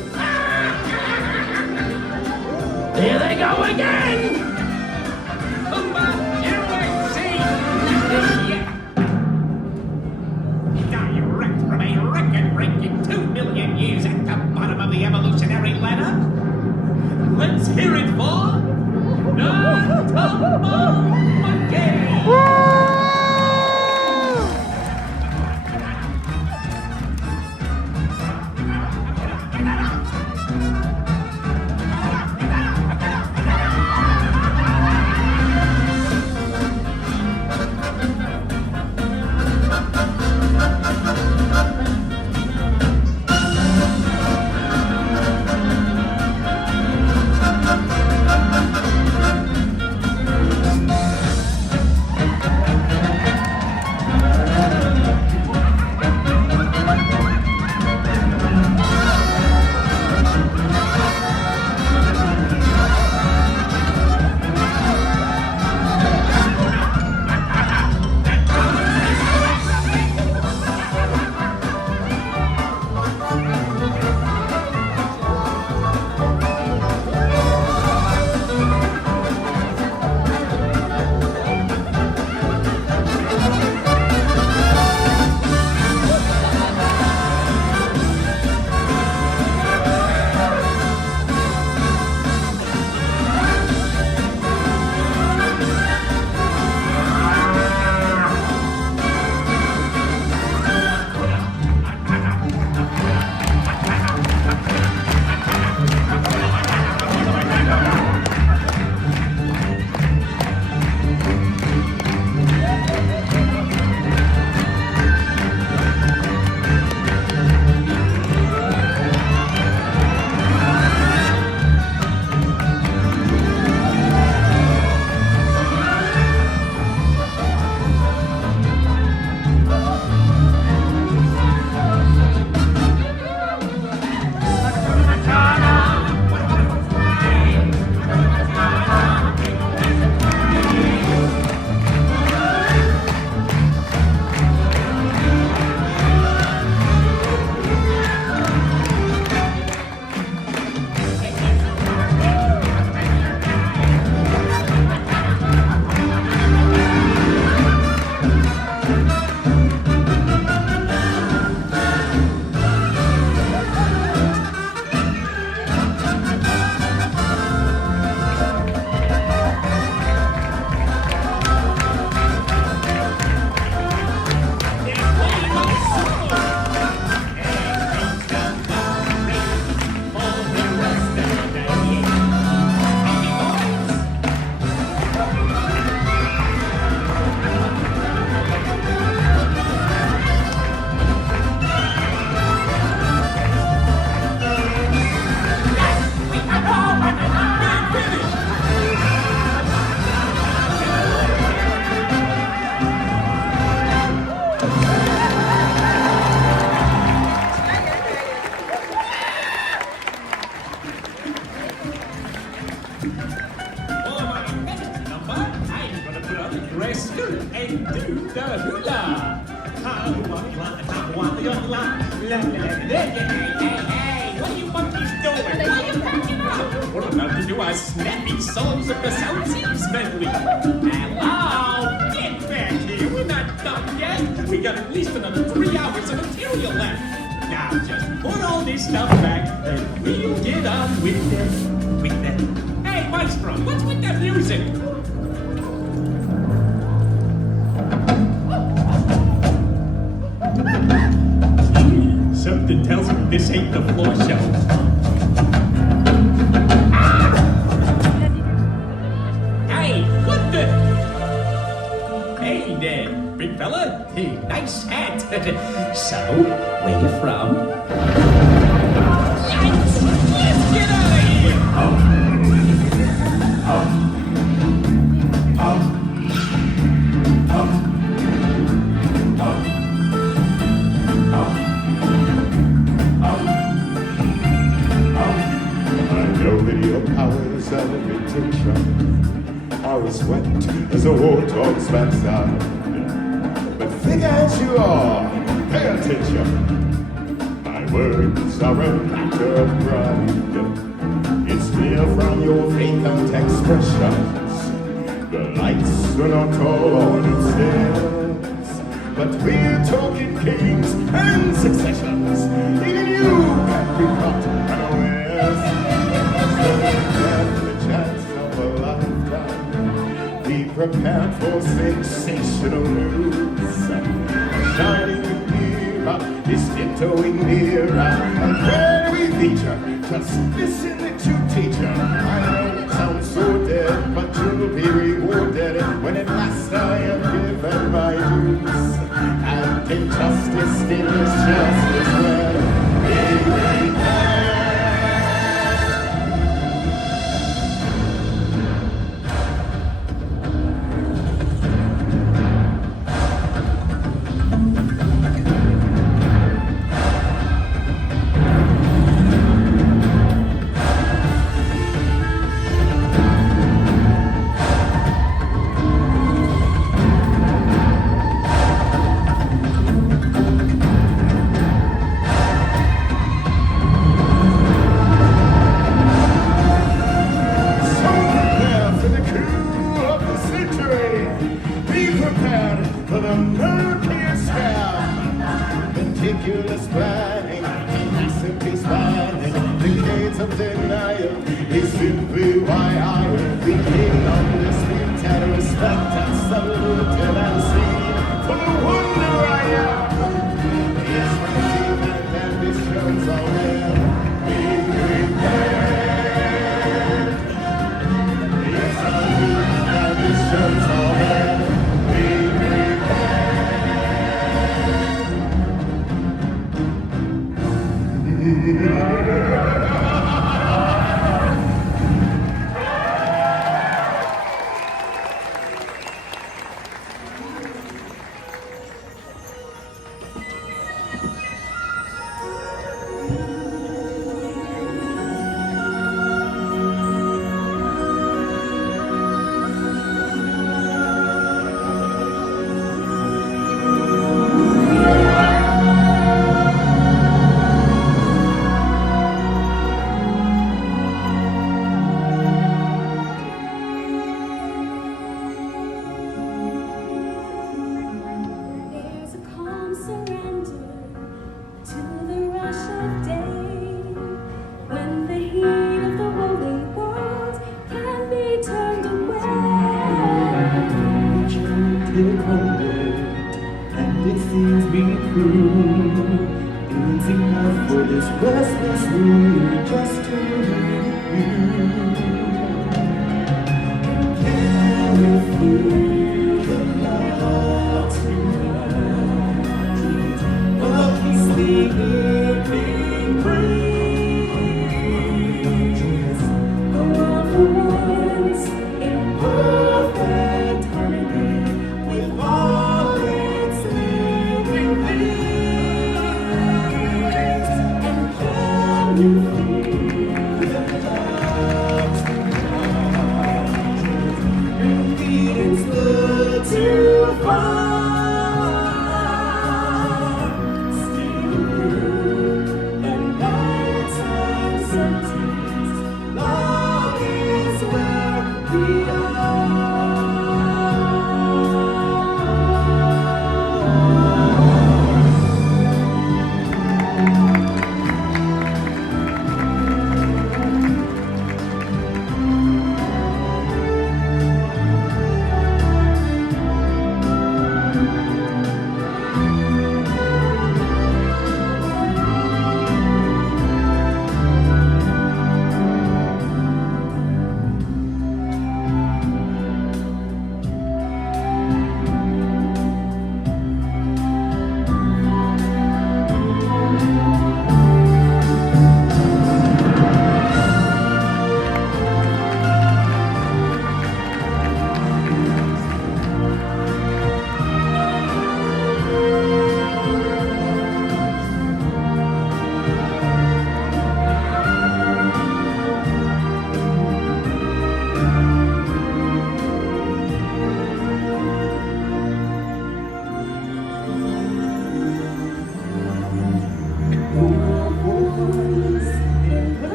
hula. Hey, what are you monkeys doing? Why are you backing up? We're about to do our snappy songs of the South Seas medley. Hello, get back here. We're not done yet. We got at least another 3 hours of material left. Now just put all this stuff back and we'll get on with it. Hey, Maestro, what's with that music? Something tells me this ain't the floor show. Hey, what the? Hey there, big fella. Hey, nice hat. So, where you from? Let's get out of here! Powers of imitation are as wet as a warthog's backside. But thick as you are, pay attention. My words are a matter of pride. It's clear from your vacant expressions. The lights do not call on instead. But we're talking kings and successions. Even you can be caught unawares. The chance of a lifetime. Be prepared for sensational news. A shining mirror is tiptoeing nearer. And where we feature, just listen to teacher. I know it sounds so dead, but you'll be rewarded when at last I am given my dues. And injustice is just as well. It's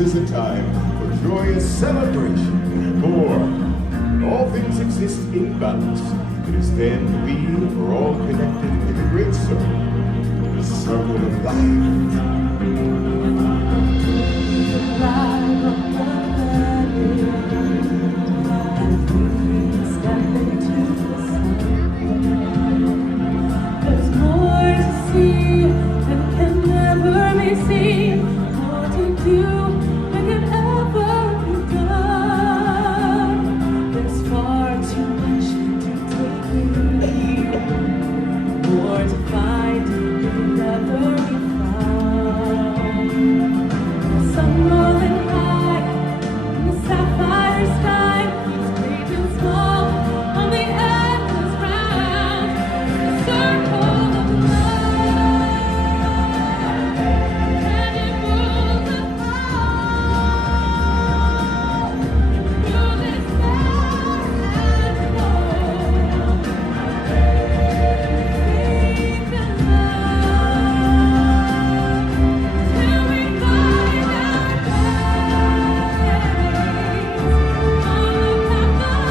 is a time for joyous celebration. For when all things exist in balance, it is then we are all connected in a great circle, the circle of life. There's more to see than can never be seen, more to do than can ever be done. There's far too much to take in, more to find than can never be found. The sun rolling high in the sapphire sky, keeps great and small on the endless round. The circle of life, and it moves us all through this vast and long. Faith and love, till we find our place on the path of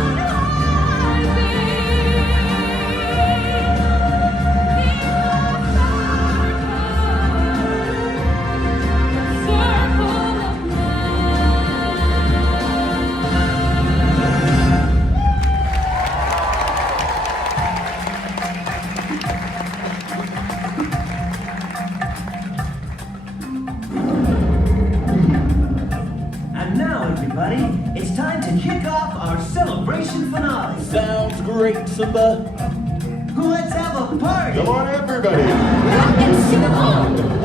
And now, everybody, it's time to kick off our celebration finale. Sounds great, Simba. Let's have a party. Come on, everybody. And sing along.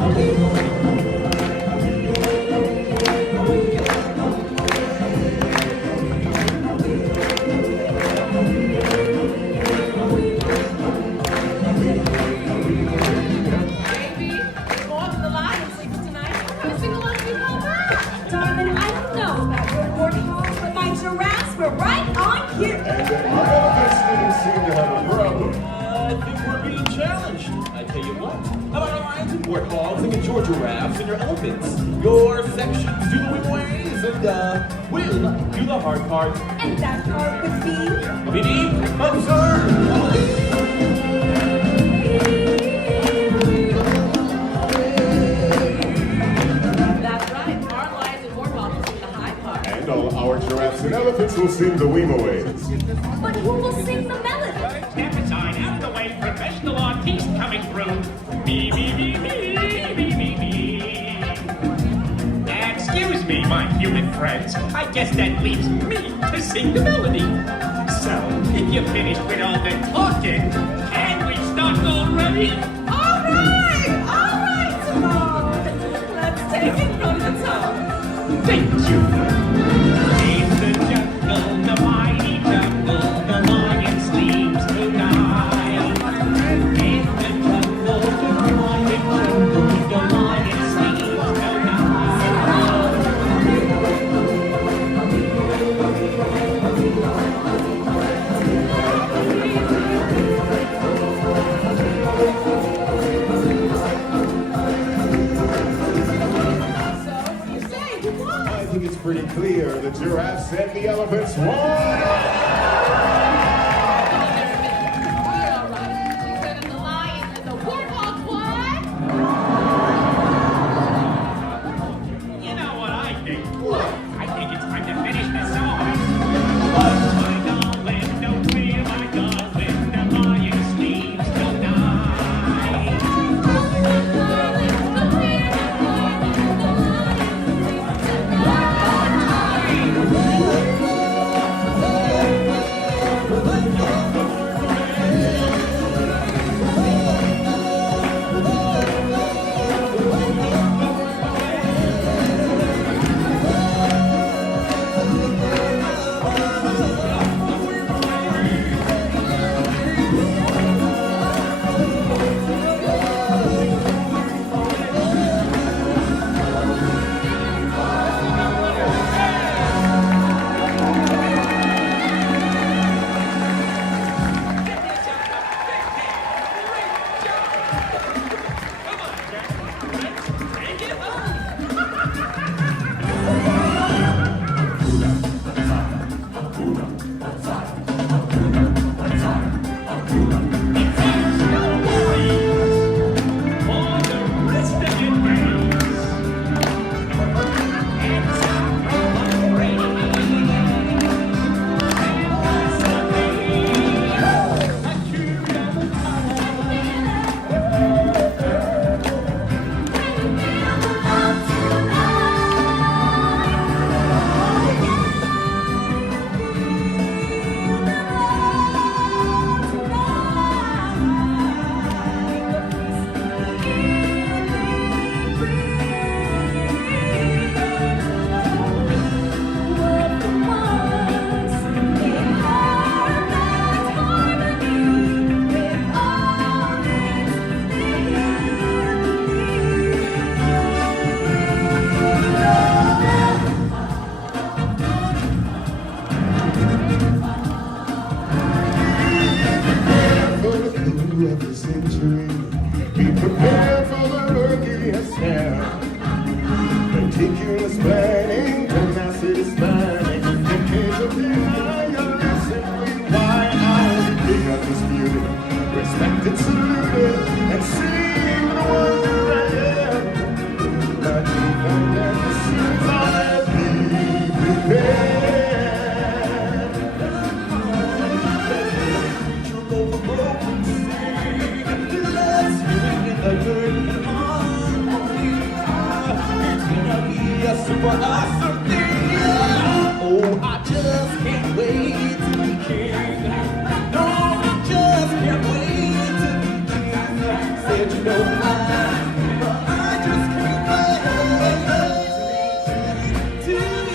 Baby, it's more than the lion sleeping tonight. I'm gonna sing along with you all night. Darling, I don't know about your warthogs, but my giraffes were right on cue. And my elephants didn't seem to have a problem. I think we're being challenged. I tell you what, how about our lions and warthogs and get your giraffes and your elephants, your sections do the wing ways, and we'll do the hard part. And that part would be Baby, observe! That's right. Our lions and warthogs will sing the high part. And all our giraffes and elephants will sing the Weema ways. but who will sing the melody? Step aside, out of the way, professional artiste coming through. Me, me, me, me, me, me, me. Excuse me, my human friends. I guess that leaves me to sing the melody. So, if you're finished with all the talking, can we start already? All right, Simone. Let's take it from the top. Thank you. In the jungle, the mighty jungle, the lion sleeps tonight. In the jungle, the mighty jungle, the lion sleeps tonight. So, what do you say? Who won? I think it's pretty clear the giraffes and the elephants won. All right. She said that the lions and the warthogs won. You know what I think? I think it's time to finish this song. My darling, don't fear, my darling, the lion sleeps tonight. Oh, I just can't wait to be king. No, I just can't wait to be king. Said you know I just can't wait to be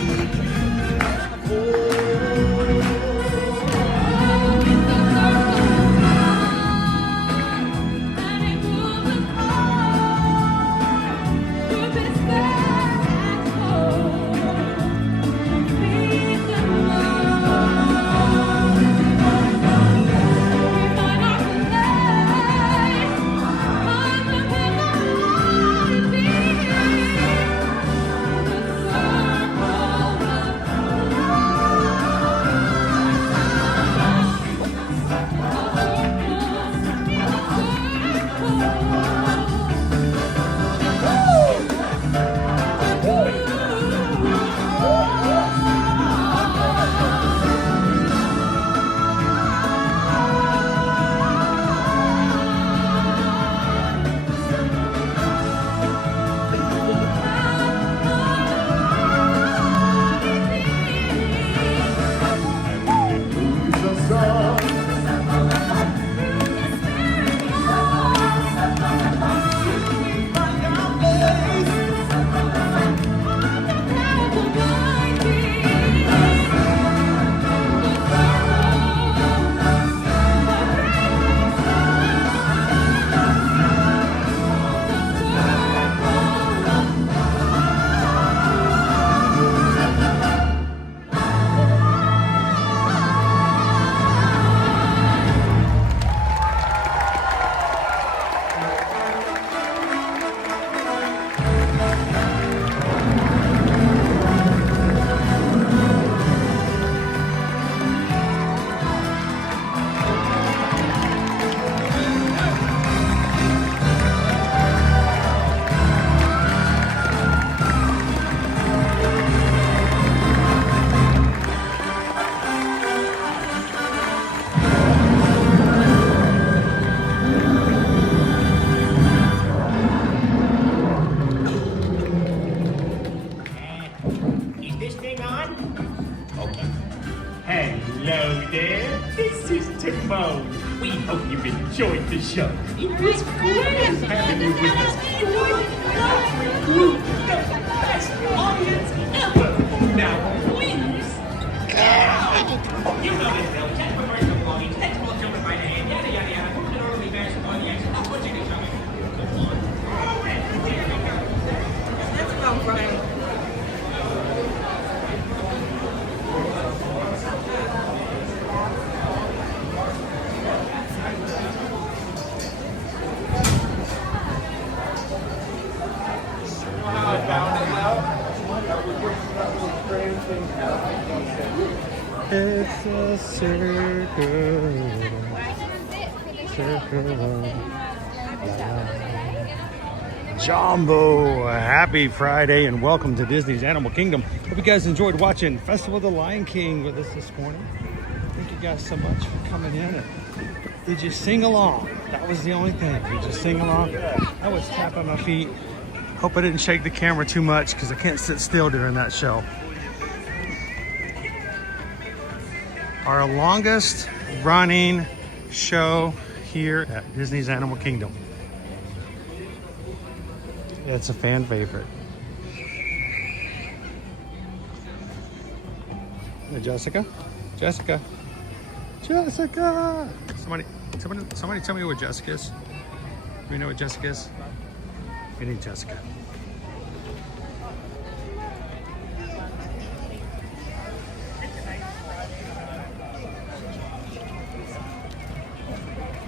Hello there, this is Timon. We hope you enjoyed the show. It was great having you with us. You were a lovely group, the best audience ever. Now, please, you know this, though. Check for personal belongings, text all children by name, yada yada yada. Who can orderly bear some on the exit? That's what you can tell me. That's about right. It's a circle. Jambo, happy Friday and welcome to Disney's Animal Kingdom. Hope you guys enjoyed watching Festival of the Lion King with us this morning. Thank you guys so much for coming in. And did you sing along? That was the only thing. Did you sing along? I was tapping my feet. Hope I didn't shake the camera too much because I can't sit still during that show. Our longest running show here at Disney's Animal Kingdom. It's a fan favorite. Hey, Jessica? Jessica? Jessica! Somebody tell me where Jessica is. Do you know what Jessica is? We need Jessica.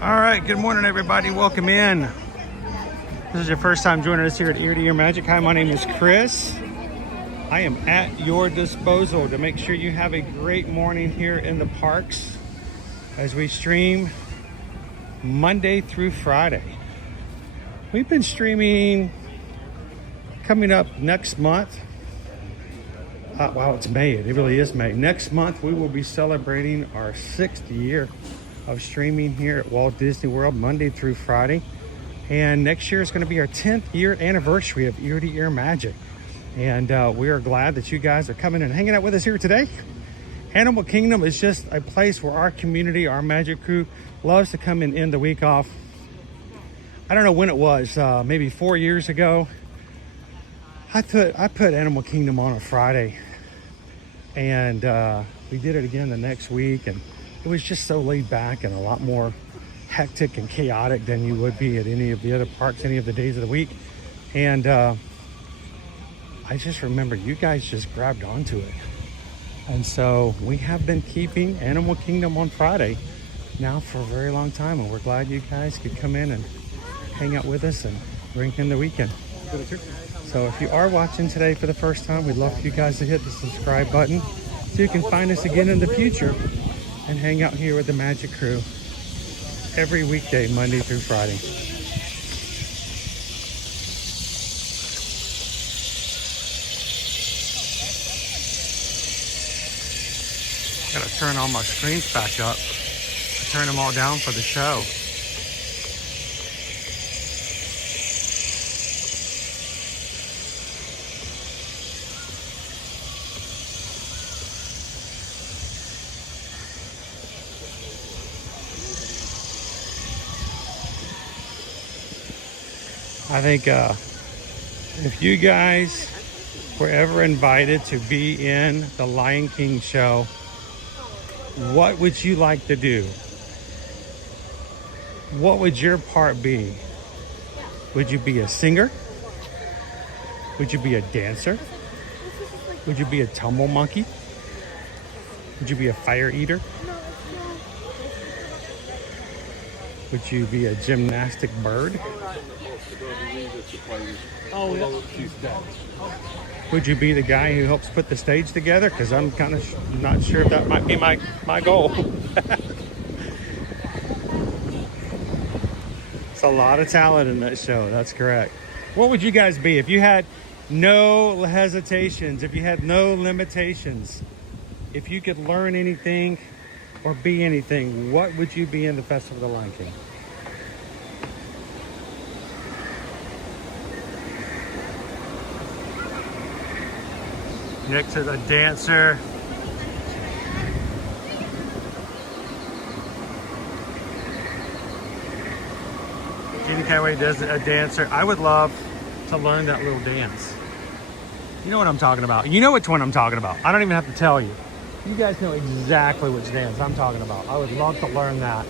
All right, good morning, everybody. Welcome in. This is your first time joining us here at Ear to Ear Magic. Hi, my name is Chris. I am at your disposal to make sure you have a great morning here in the parks as we stream Monday through Friday. We've been streaming coming up next month. Wow, it's May. It really is May. Next month, we will be celebrating our 6th year of streaming here at Walt Disney World, Monday through Friday. And next year is going to be our 10th year anniversary of Ear to Ear Magic. And we are glad that you guys are coming and hanging out with us here today. Animal Kingdom is just a place where our community, our magic crew, loves to come and end the week off. I don't know when it was, maybe 4 years ago. I put Animal Kingdom on a Friday, and we did it again the next week, and it was just so laid back and a lot more hectic and chaotic than you would be at any of the other parks, any of the days of the week. And I just remember you guys just grabbed onto it. And so we have been keeping Animal Kingdom on Friday now for a very long time, and we're glad you guys could come in and hang out with us and bring in the weekend. So if you are watching today for the first time, we'd love for you guys to hit the subscribe button so you can find us again in the future and hang out here with the Magic Crew every weekday, Monday through Friday. Gotta turn all my screens back up. I turn them all down for the show. I think if you guys were ever invited to be in the Lion King show, what would you like to do? What would your part be? Would you be a singer? Would you be a dancer? Would you be a tumble monkey? Would you be a fire eater? Would you be a gymnastic bird? Would you be the guy who helps put the stage together? Because I'm kind of not sure if that might be my goal. It's a lot of talent in that show. That's correct. What would you guys be if you had no hesitations, if you had no limitations, if you could learn anything or be anything, what would you be in the Festival of the Lion King? Next to the dancer. Gene Catway does a dancer. I would love to learn that little dance. You know what I'm talking about. You know which one I'm talking about. I don't even have to tell you. You guys know exactly which dance I'm talking about. I would love to learn that.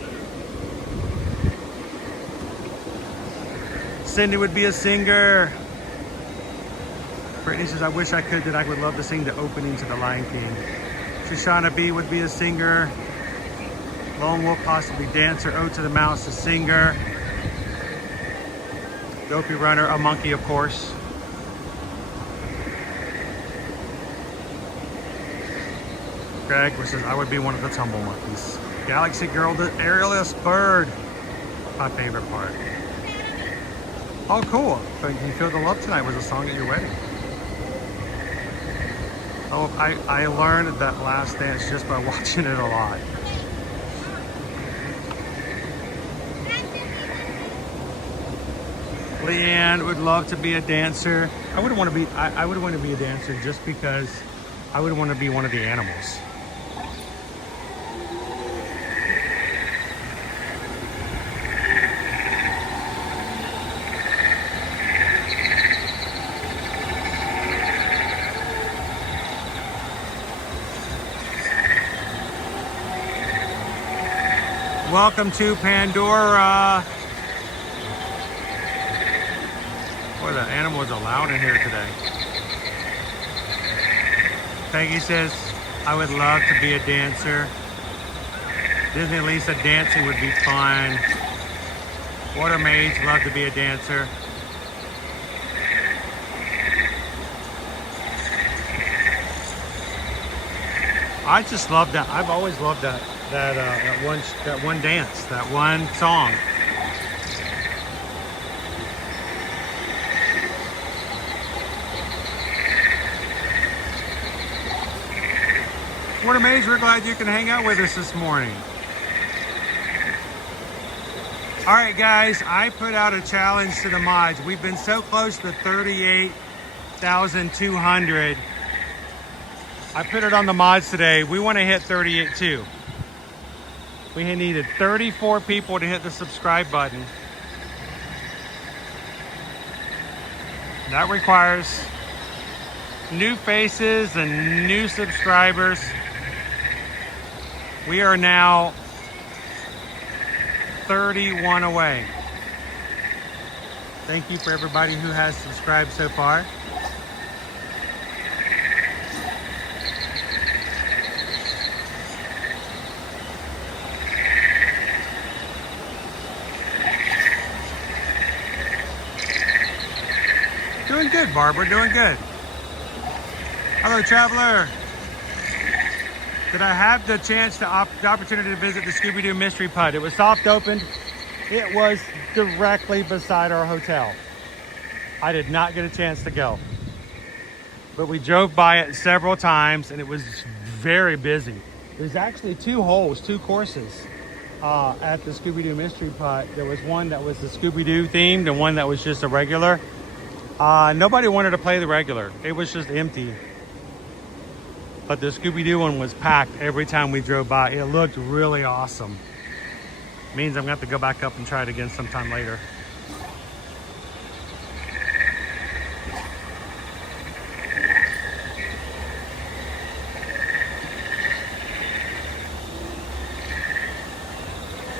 Cindy would be a singer. Brittany says, I wish I could, that I would love to sing the opening to The Lion King. Shoshana B would be a singer. Lone Wolf possibly dancer. Ode to the Mouse, a singer. Dopey Runner, a monkey, of course. Greg says, I would be one of the tumble monkeys. Galaxy Girl, the aerialist bird. My favorite part. Oh, cool. So You Can Feel the Love Tonight was a song at your wedding. Oh, I learned that last dance just by watching it a lot. Leanne would love to be a dancer. I would want to be a dancer just because I would want to be one of the animals. Welcome to Pandora. Boy, the animals are loud in here today. Peggy says, I would love to be a dancer. Disney Lisa, dancing would be fun. Water Maids, love to be a dancer. I just love that. I've always loved that one dance, that one song. Water Maids, we're glad you can hang out with us this morning. All right, guys, I put out a challenge to the mods. We've been so close to 38 38,200. I put it on the mods today. We want to hit 38 too. We needed 34 people to hit the subscribe button. That requires new faces and new subscribers. We are now 31 away. Thank you for everybody who has subscribed so far. Doing good, Barbara, doing good. Hello, traveler. Did I have the chance the opportunity to visit the Scooby-Doo Mystery Putt? It was soft opened. It was directly beside our hotel. I did not get a chance to go. But we drove by it several times and it was very busy. There's actually two courses at the Scooby-Doo Mystery Putt. There was one that was the Scooby-Doo themed and one that was just a regular. Nobody wanted to play the regular. It was just empty. But the Scooby-Doo one was packed every time we drove by. It looked really awesome. Means I'm gonna have to go back up and try it again sometime later.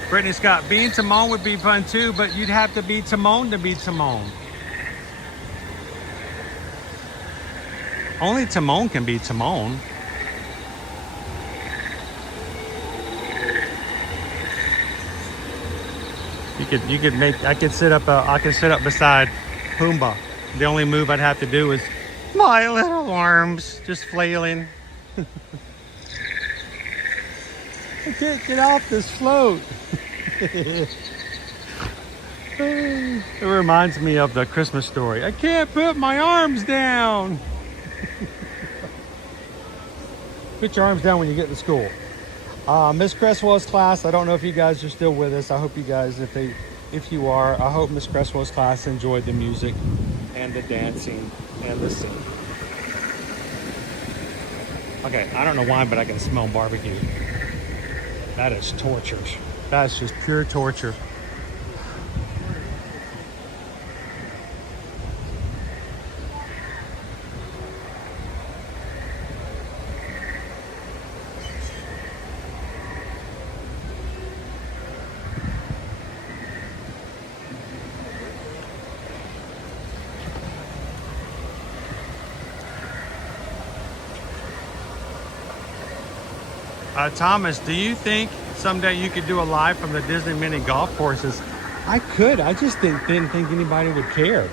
Brittany Scott, being Timon would be fun too, but you'd have to be Timon to be Timon. Only Timon can be Timon. You could make. I could sit up beside Pumbaa. The only move I'd have to do is my little arms just flailing. I can't get off this float. It reminds me of the Christmas story. I can't put my arms down. Put your arms down when you get to school. Miss Cresswell's class, I don't know if you guys are still with us. I hope you guys, if you are, I hope Miss Cresswell's class enjoyed the music and the dancing and the singing. Okay, I don't know why, but I can smell barbecue. That is torture. That's just pure torture. Thomas, do you think someday you could do a live from the Disney mini golf courses? I could. I just didn't think anybody would care.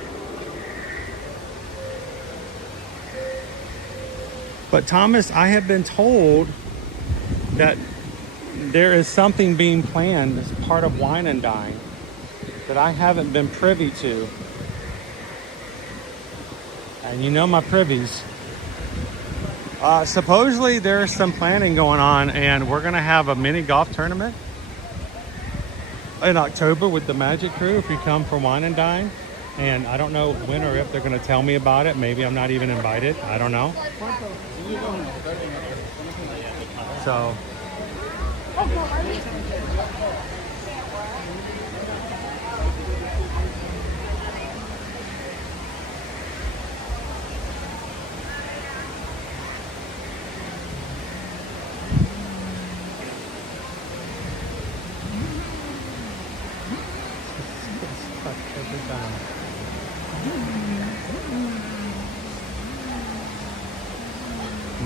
But Thomas, I have been told that there is something being planned as part of Wine and Dine that I haven't been privy to. And you know my privies. Supposedly there's some planning going on and we're gonna have a mini golf tournament in October with the Magic Crew if you come for Wine and Dine. And I don't know when or if they're gonna tell me about it. Maybe I'm not even invited. I don't know. So.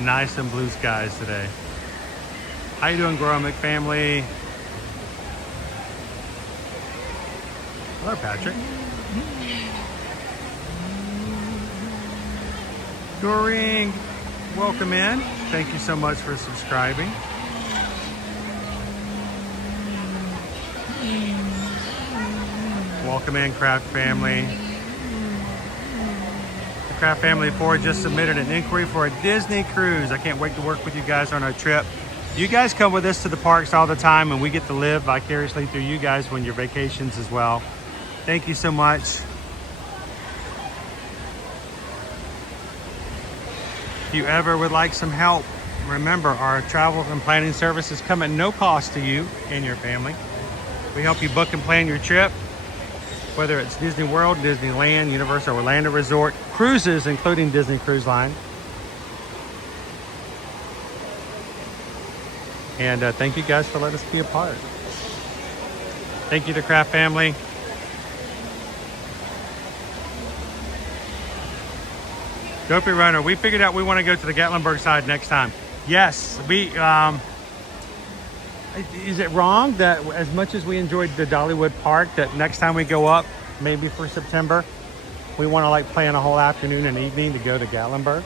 Nice and blue skies today. How you doing, Gromick family? Hello, Patrick. Doreen, welcome in. Thank you so much for subscribing. Welcome in, Craft family. Craft Family 4 just submitted an inquiry for a Disney cruise. I can't wait to work with you guys on our trip. You guys come with us to the parks all the time and we get to live vicariously through you guys when your vacations as well. Thank you so much. If you ever would like some help, remember our travel and planning services come at no cost to you and your family. We help you book and plan your trip, whether it's Disney World, Disneyland, Universal Orlando Resort, cruises, including Disney Cruise Line. And thank you guys for letting us be a part. Thank you to Kraft family. Dopey Runner, we figured out we want to go to the Gatlinburg side next time. Yes, we, is it wrong that as much as we enjoyed the Dollywood Park, that next time we go up, maybe for September, we want to like plan a whole afternoon and evening to go to Gatlinburg?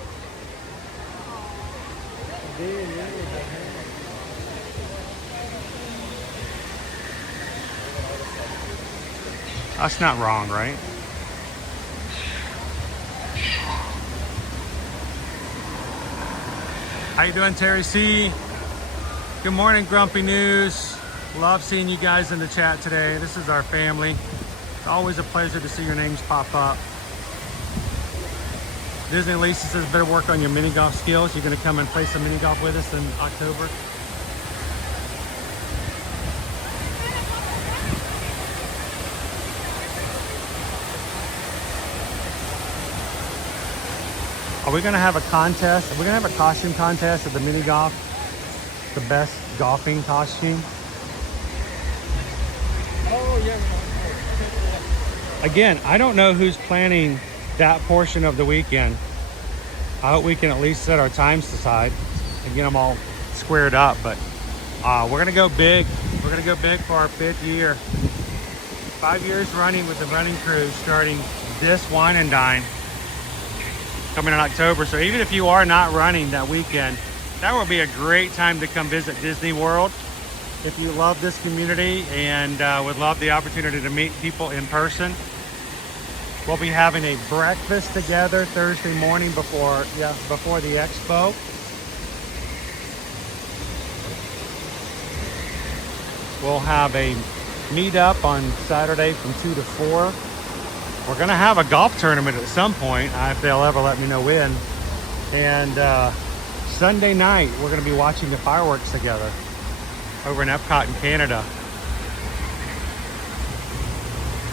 That's not wrong, right? How you doing, Terry C? Good morning, Grumpy News. Love seeing you guys in the chat today. This is our family. It's always a pleasure to see your names pop up. Disney Lisa says better work on your mini golf skills. You're gonna come and play some mini golf with us in October. Are we gonna have a contest? Are we gonna have a costume contest at the mini golf? The best golfing costume? Oh, yeah. Again, I don't know who's planning that portion of the weekend. I hope we can at least set our times aside and get them all squared up, but we're gonna go big. We're gonna go big for our 5th year. 5 years running with the running crew, starting this Wine and Dine coming in October. So even if you are not running that weekend, that will be a great time to come visit Disney World. If you love this community and would love the opportunity to meet people in person, we'll be having a breakfast together Thursday morning before the expo. We'll have a meetup on Saturday from 2 to 4. We're gonna have a golf tournament at some point, if they'll ever let me know when. And Sunday night, we're gonna be watching the fireworks together over in Epcot in Canada.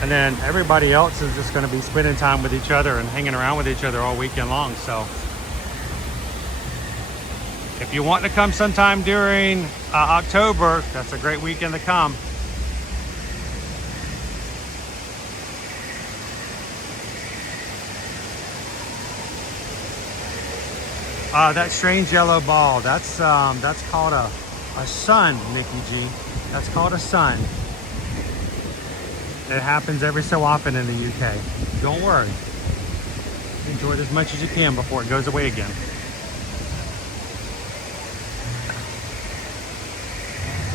And then everybody else is just gonna be spending time with each other and hanging around with each other all weekend long. So if you want to come sometime during October, that's a great weekend to come. That strange yellow ball, that's called a sun, Nikki G. That's called a sun. It happens every so often in the UK. Don't worry. Enjoy it as much as you can before it goes away again.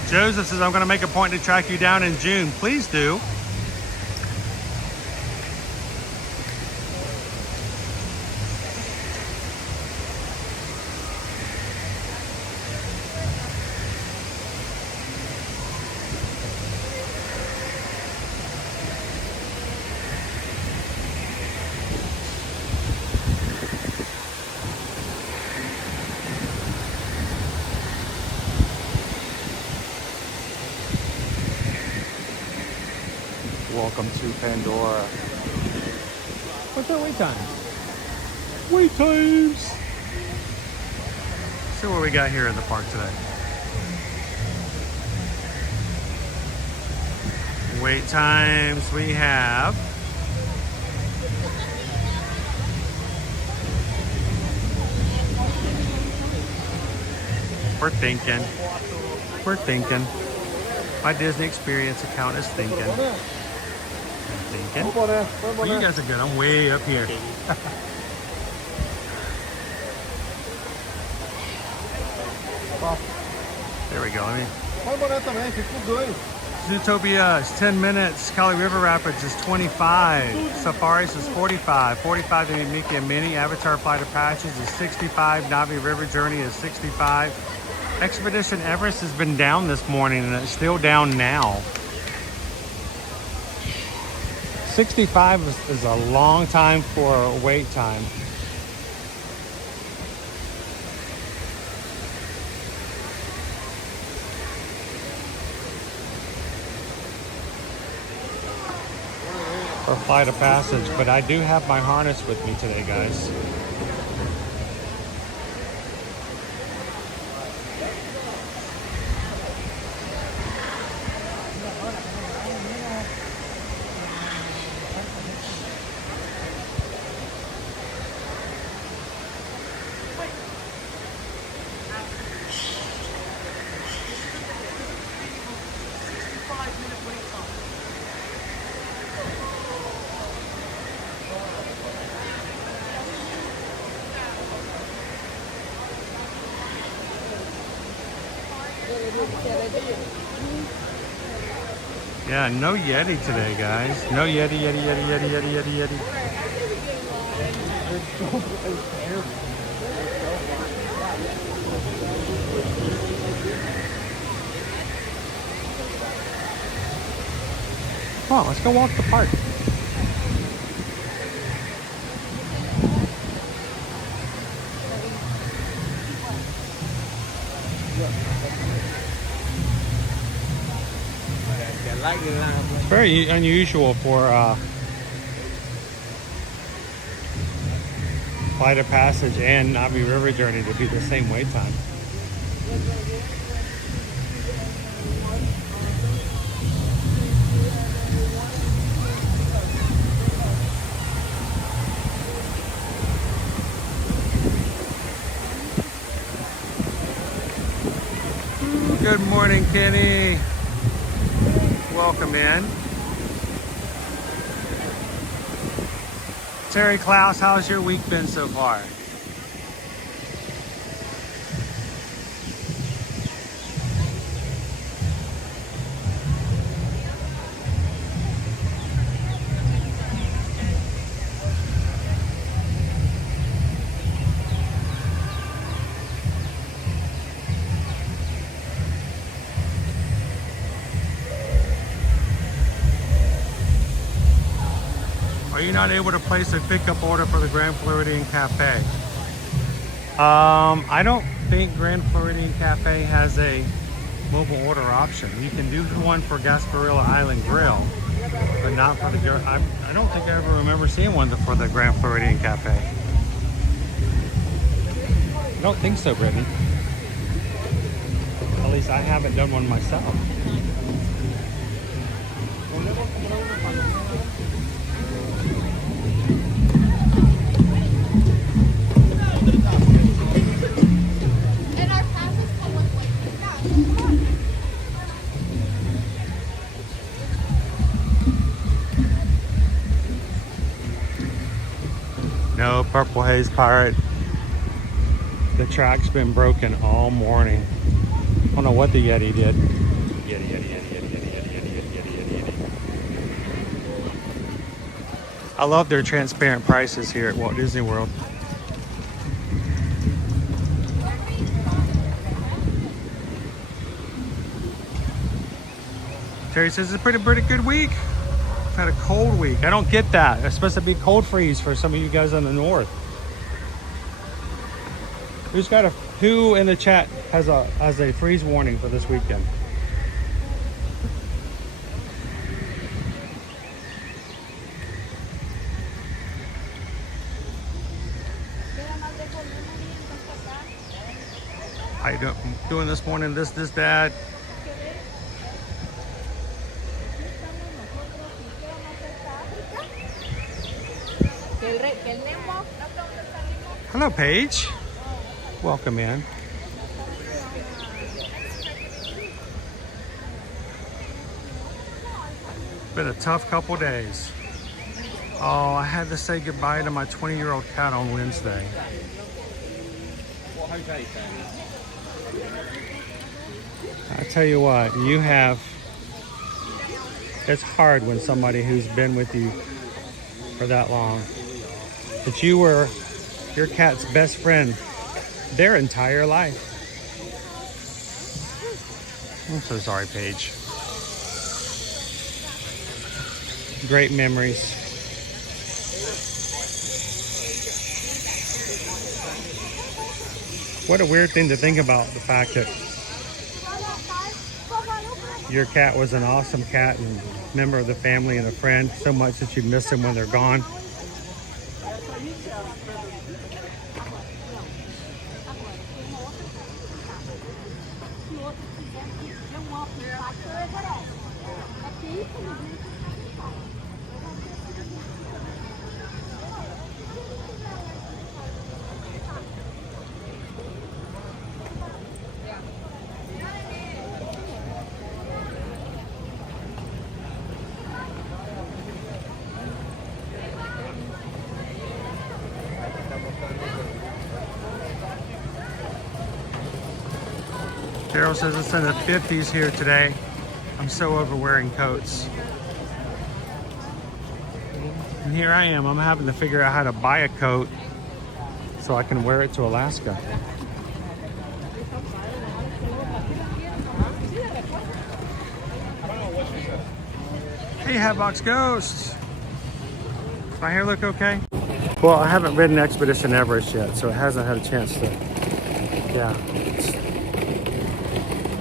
Joseph says, I'm going to make a point to track you down in June. Please do. Welcome to Pandora. What's our wait times? Wait times! See what we got here in the park today. Wait times we have. We're thinking. My Disney Experience account is thinking. Well, you guys are good. I'm way up here. There we go. Zootopia is 10 minutes. Kali River Rapids is 25. Safaris is 45. 45 to meet Mickey and Minnie. Avatar Flight of Passage is 65. Navi River Journey is 65. Expedition Everest has been down this morning and it's still down now. 65 is a long time for wait time. for flight of passage, but I do have my harness with me today, guys. Yeah, no Yeti today, guys. No Yeti, Yeti, Yeti, Yeti, Yeti, Yeti, Yeti. Come on, let's go walk the park. It's very unusual for flight of passage and Navi River journey to be the same wait time. Good morning, Kenny. Welcome in. Terry Klaus, how's your week been so far? Are you not able to place a pickup order for the Grand Floridian Cafe? I don't think Grand Floridian Cafe has a mobile order option. You can do one for Gasparilla Island Grill, but not for the. I don't think I ever remember seeing one for the Grand Floridian Cafe. I don't think so, Brittany. At least I haven't done one myself. No, Purple Haze Pirate. The track's been broken all morning. I don't know what the Yeti did. Yeti, Yeti, Yeti, Yeti, Yeti, Yeti, Yeti, Yeti, Yeti, Yeti. I love their transparent prices here at Walt Disney World. Terry says it's a pretty good week. Had a cold week. I don't get that. It's supposed to be cold freeze for some of you guys in the north. Who in the chat has a freeze warning for this weekend? How you doing this morning? This, Dad. Hello, Paige. Welcome in. Been a tough couple days. Oh, I had to say goodbye to my 20-year-old cat on Wednesday. I tell you what, it's hard when somebody who's been with you for that long, that you were your cat's best friend their entire life. I'm so sorry, Paige. Great memories. What a weird thing to think about, the fact that your cat was an awesome cat and member of the family and a friend, so much that you miss them when they're gone. Daryl says it's in the 50s here today. I'm so over wearing coats. And here I am, I'm having to figure out how to buy a coat so I can wear it to Alaska. Hey, Hatbox Ghosts! Does my hair look okay? Well, I haven't ridden Expedition Everest yet, so it hasn't had a chance to, yeah.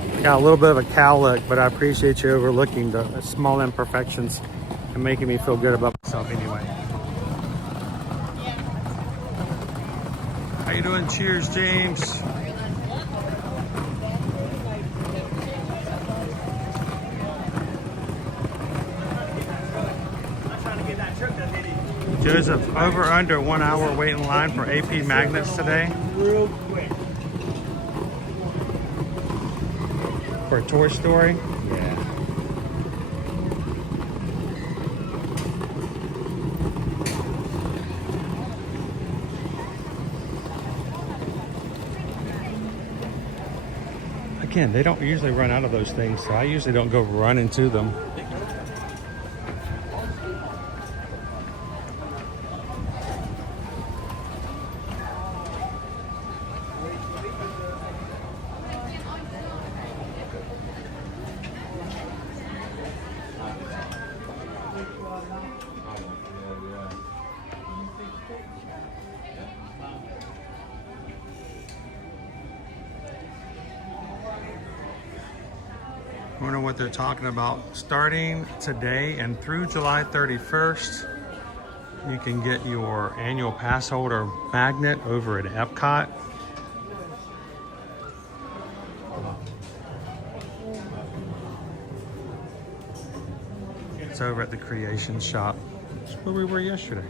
I got a little bit of a cow look, but I appreciate you overlooking the small imperfections and making me feel good about myself anyway. How you doing? Cheers, James. Joseph, over under 1 hour wait in line for AP magnets today. Real quick. For Toy Story? Yeah. Again, they don't usually run out of those things, so I usually don't go run into them. I wonder what they're talking about. Starting today and through July 31st, you can get your annual pass holder magnet over at Epcot. It's over at the Creation Shop. That's where we were yesterday.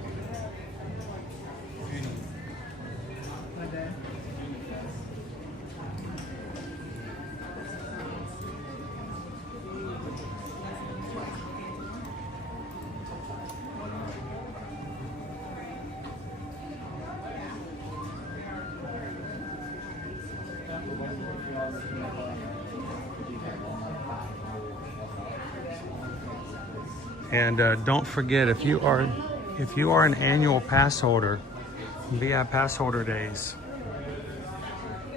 And don't forget, if you are an annual pass holder, VI pass holder days,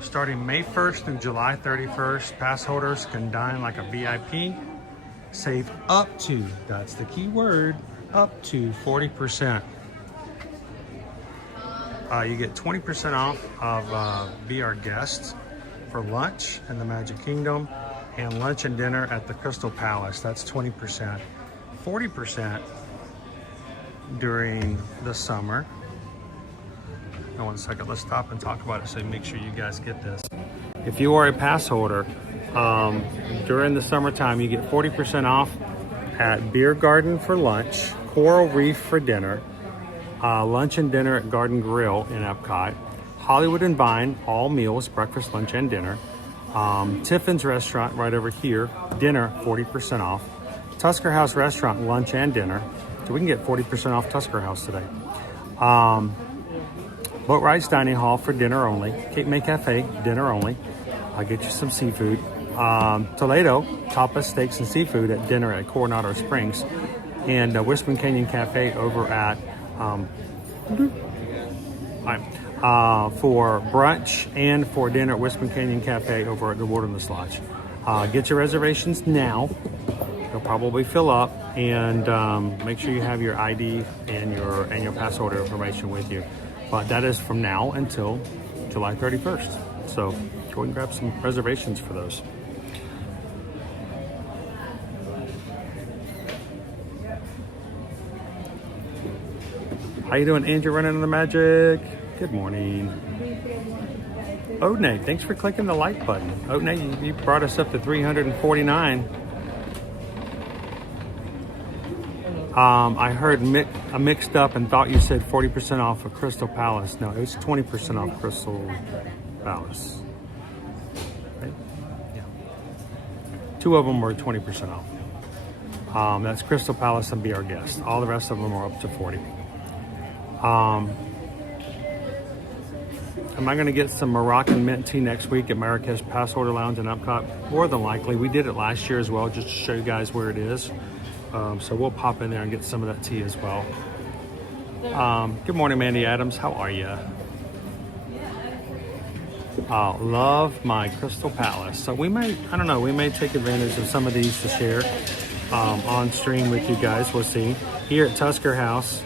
starting May 1st through July 31st, pass holders can dine like a VIP, save up to, that's the key word, up to 40%. You get 20% off of Be Our Guest for lunch in the Magic Kingdom, and lunch and dinner at the Crystal Palace. That's 20%. 40% during the summer. Now, one second, let's stop and talk about it so make sure you guys get this. If you are a pass holder, during the summertime, you get 40% off at Beer Garden for lunch, Coral Reef for dinner, lunch and dinner at Garden Grill in Epcot, Hollywood and Vine, all meals, breakfast, lunch, and dinner, Tiffin's Restaurant right over here, dinner 40% off, Tusker House Restaurant, lunch and dinner. So we can get 40% off Tusker House today. Boat Rides Dining Hall for dinner only. Cape May Cafe, dinner only. I'll get you some seafood. Toledo, tapas, steaks, and seafood at dinner at Coronado Springs. And Whispering Canyon Cafe over at for brunch and for dinner at Whispering Canyon Cafe over at the Wilderness Lodge. Get your reservations now. They'll probably fill up, and make sure you have your ID and your annual pass holder information with you. But that is from now until July 31st. So go and grab some reservations for those. How you doing, Andrew, running in the magic? Good morning. Odnay, thanks for clicking the like button. Odnay, you brought us up to 349. I heard I mixed up and thought you said 40% off of Crystal Palace. No, it was 20% off Crystal Palace. Right? Yeah. Two of them were 20% off. That's Crystal Palace and Be Our Guest. All the rest of them are up to 40. Am I going to get some Moroccan mint tea next week at Marrakesh Pass Order Lounge in Epcot? More than likely. We did it last year as well, just to show you guys where it is. So we'll pop in there and get some of that tea as well. Good morning, Mandy Adams. How are you? Love my Crystal Palace. So we may take advantage of some of these to share on stream with you guys. We'll see. Here at Tusker House,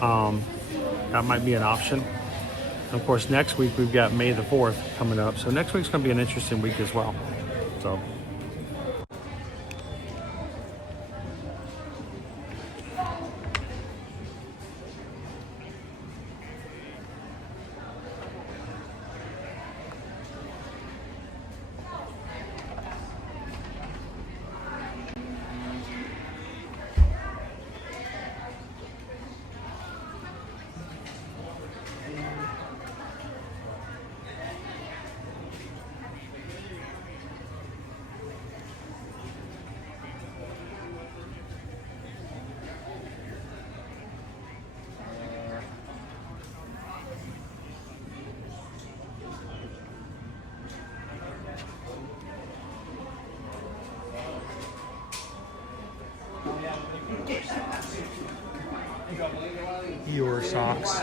that might be an option. And of course, next week we've got May the 4th coming up. So next week's going to be an interesting week as well. So. Your socks.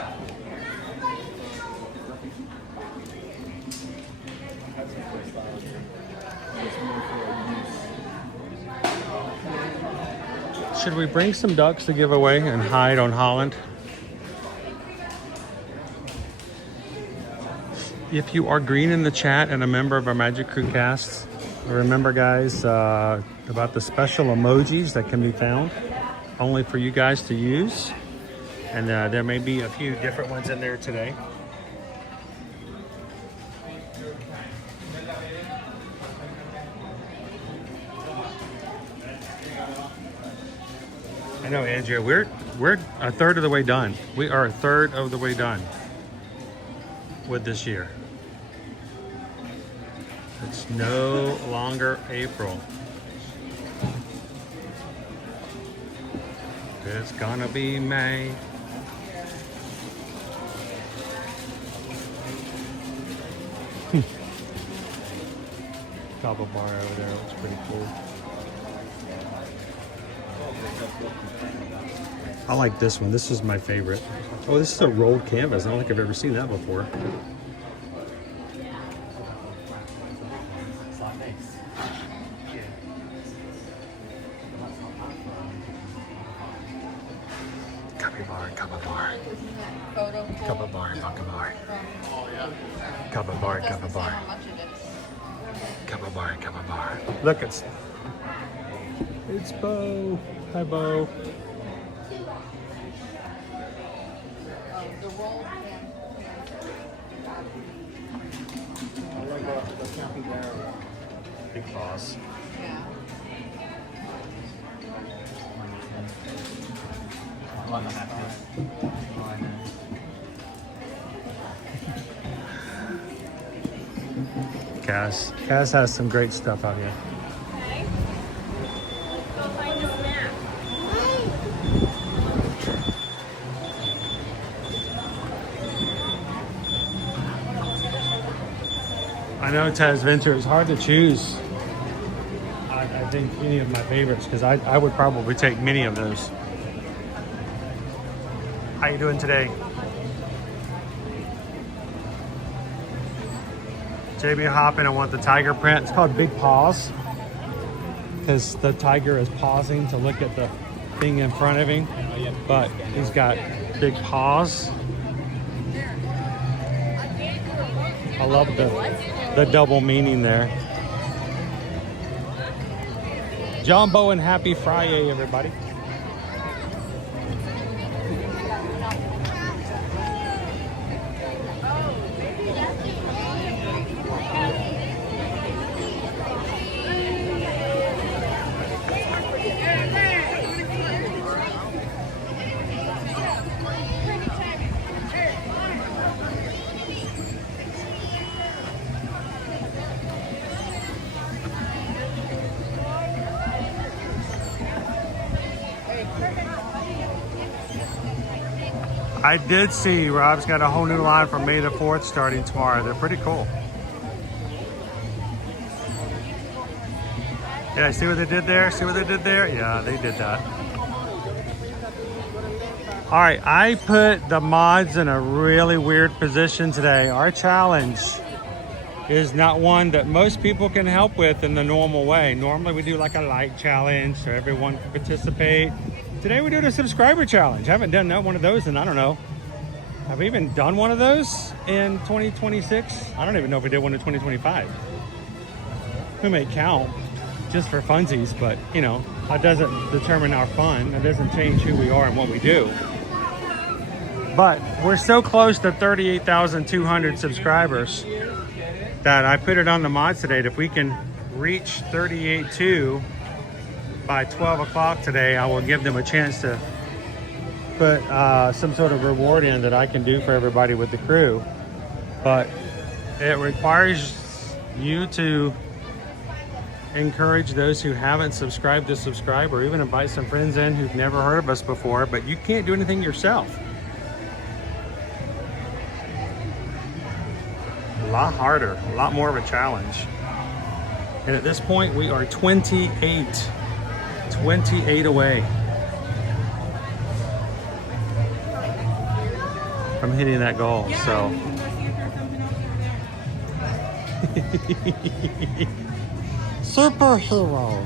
Should we bring some ducks to give away and hide on Holland? If you are green in the chat and a member of our Magic Crew cast, remember guys about the special emojis that can be found only for you guys to use. And there may be a few different ones in there today. I know, Andrea, we're a third of the way done. We are a third of the way done with this year. It's no longer April. It's gonna be May. Cobble bar over there looks pretty cool. I like this one. This is my favorite. Oh, this is a rolled canvas. I don't think I've ever seen that before. Look, it's Bo. Hi, Bo. Big boss. Cass has some great stuff out here. Okay. Go find a snack. I know Taz Venture is hard to choose. I think any of my favorites because I would probably take many of those. How you doing today? JB hopping, I want the tiger print. It's called Big Paws because the tiger is pausing to look at the thing in front of him, but he's got big paws. I love the double meaning there. Jambo and happy Friday, everybody. I did see Rob's got a whole new line for May the 4th starting tomorrow. They're pretty cool. Yeah, see what they did there? See what they did there? Yeah, they did that. All right, I put the mods in a really weird position today. Our challenge is not one that most people can help with in the normal way. Normally we do like a like challenge so everyone can participate. Today we're doing a subscriber challenge. I haven't done one of those in, I don't know. Have we even done one of those in 2026? I don't even know if we did one in 2025. We may count just for funsies, but you know, that doesn't determine our fun. That doesn't change who we are and what we do. But we're so close to 38,200 subscribers that I put it on the mods today. If we can reach 38.2 by 12 o'clock today, I will give them a chance to put some sort of reward in that I can do for everybody with the crew. But it requires you to encourage those who haven't subscribed to subscribe, or even invite some friends in who've never heard of us before, but you can't do anything yourself. A lot harder, a lot more of a challenge. And at this point, we are 28 away from hitting that goal. So superhero.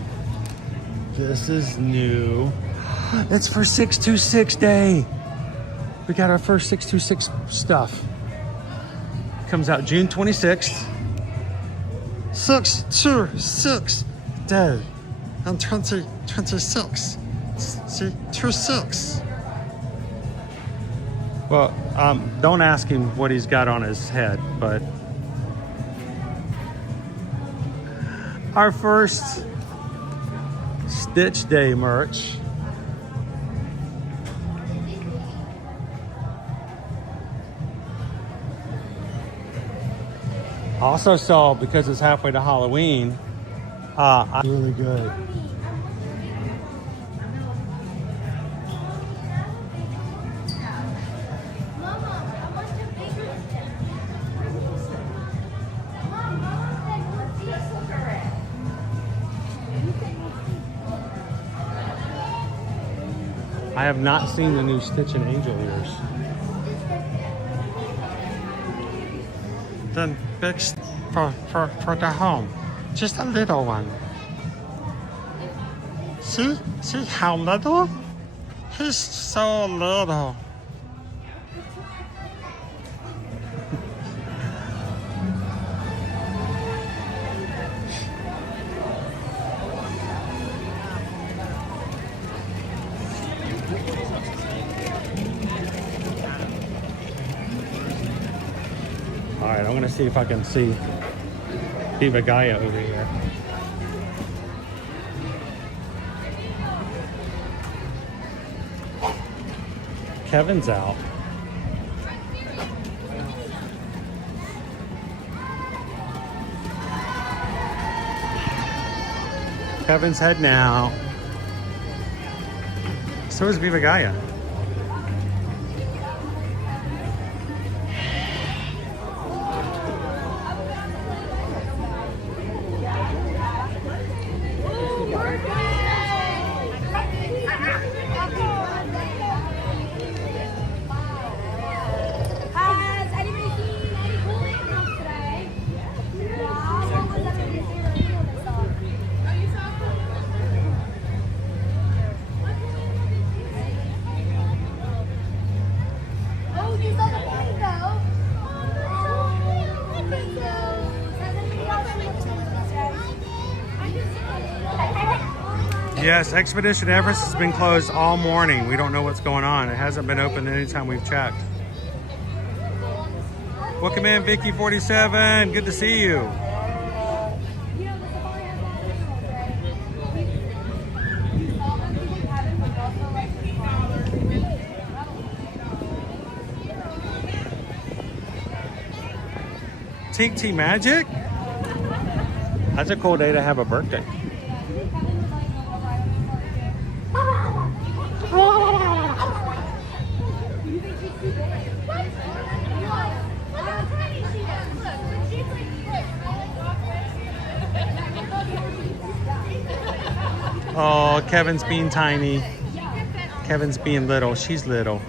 This is new. It's for 626 day. We got our first 626 stuff. Comes out June 26th. 626 day. And 2026. See, 26. Well, don't ask him what he's got on his head, but our first Stitch Day merch. Also saw, because it's halfway to Halloween, really good. I have not seen the new Stitch and Angel ears. Then big for the home, just a little one. See how little? He's so little. All right, I'm gonna see if I can see Viva Gaia over here. Kevin's out. Kevin's heading out. So is Viva Gaia. Yes, Expedition Everest has been closed all morning. We don't know what's going on. It hasn't been open anytime we've checked. Welcome in, Vicky47. Good to see you. Tink Tea Magic? That's a cool day to have a birthday. Oh, Kevin's being tiny. Kevin's being little. She's little.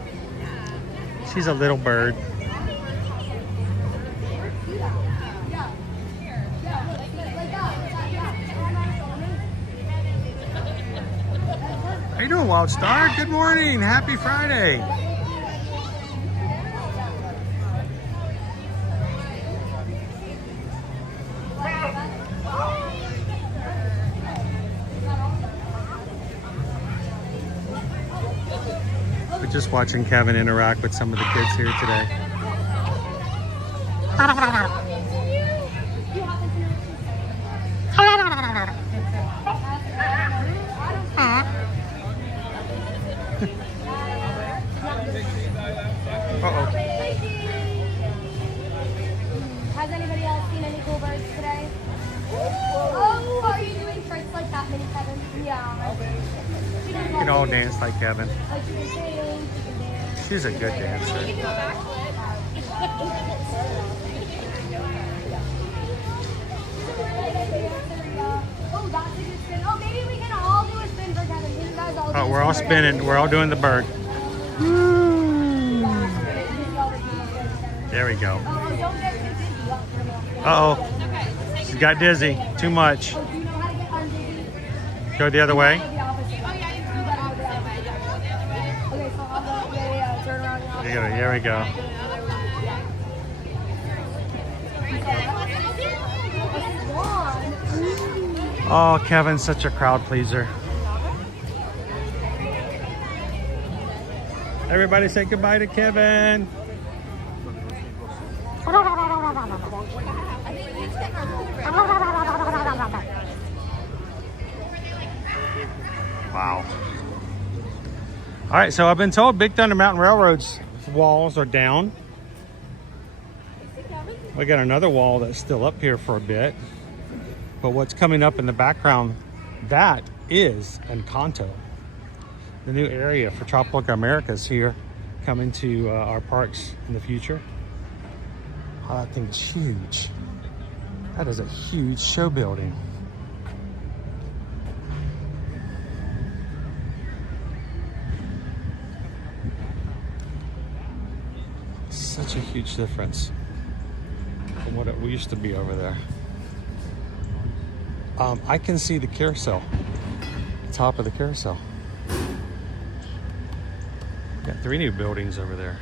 She's a little bird. How you doing, Wild Star? Good morning. Happy Friday. We're just watching Kevin interact with some of the kids here today. Uh-oh. Has anybody else seen any cool birds today? Oh, are you doing tricks like that, Mini Kevin? Yeah. You can all dance like Kevin. Like you can sing, you can dance. She's a good dancer. Oh, that's a good spin. Oh, maybe we can all do a spin for Kevin. You guys all do Oh, we're all spinning. We're all doing the bird. There we go. Uh-oh. She got dizzy. Too much. Go the other way. There we go. Oh, Kevin's such a crowd pleaser. Everybody say goodbye to Kevin. Wow. All right, so I've been told Big Thunder Mountain Railroad's walls are down. We got another wall that's still up here for a bit. But what's coming up in the background, that is Encanto. The new area for Tropical Americas here, coming to our parks in the future. Oh, that thing's huge. That is a huge show building. Such a huge difference from what it used to be over there. I can see the carousel, the top of the carousel. Got 3 new buildings over there.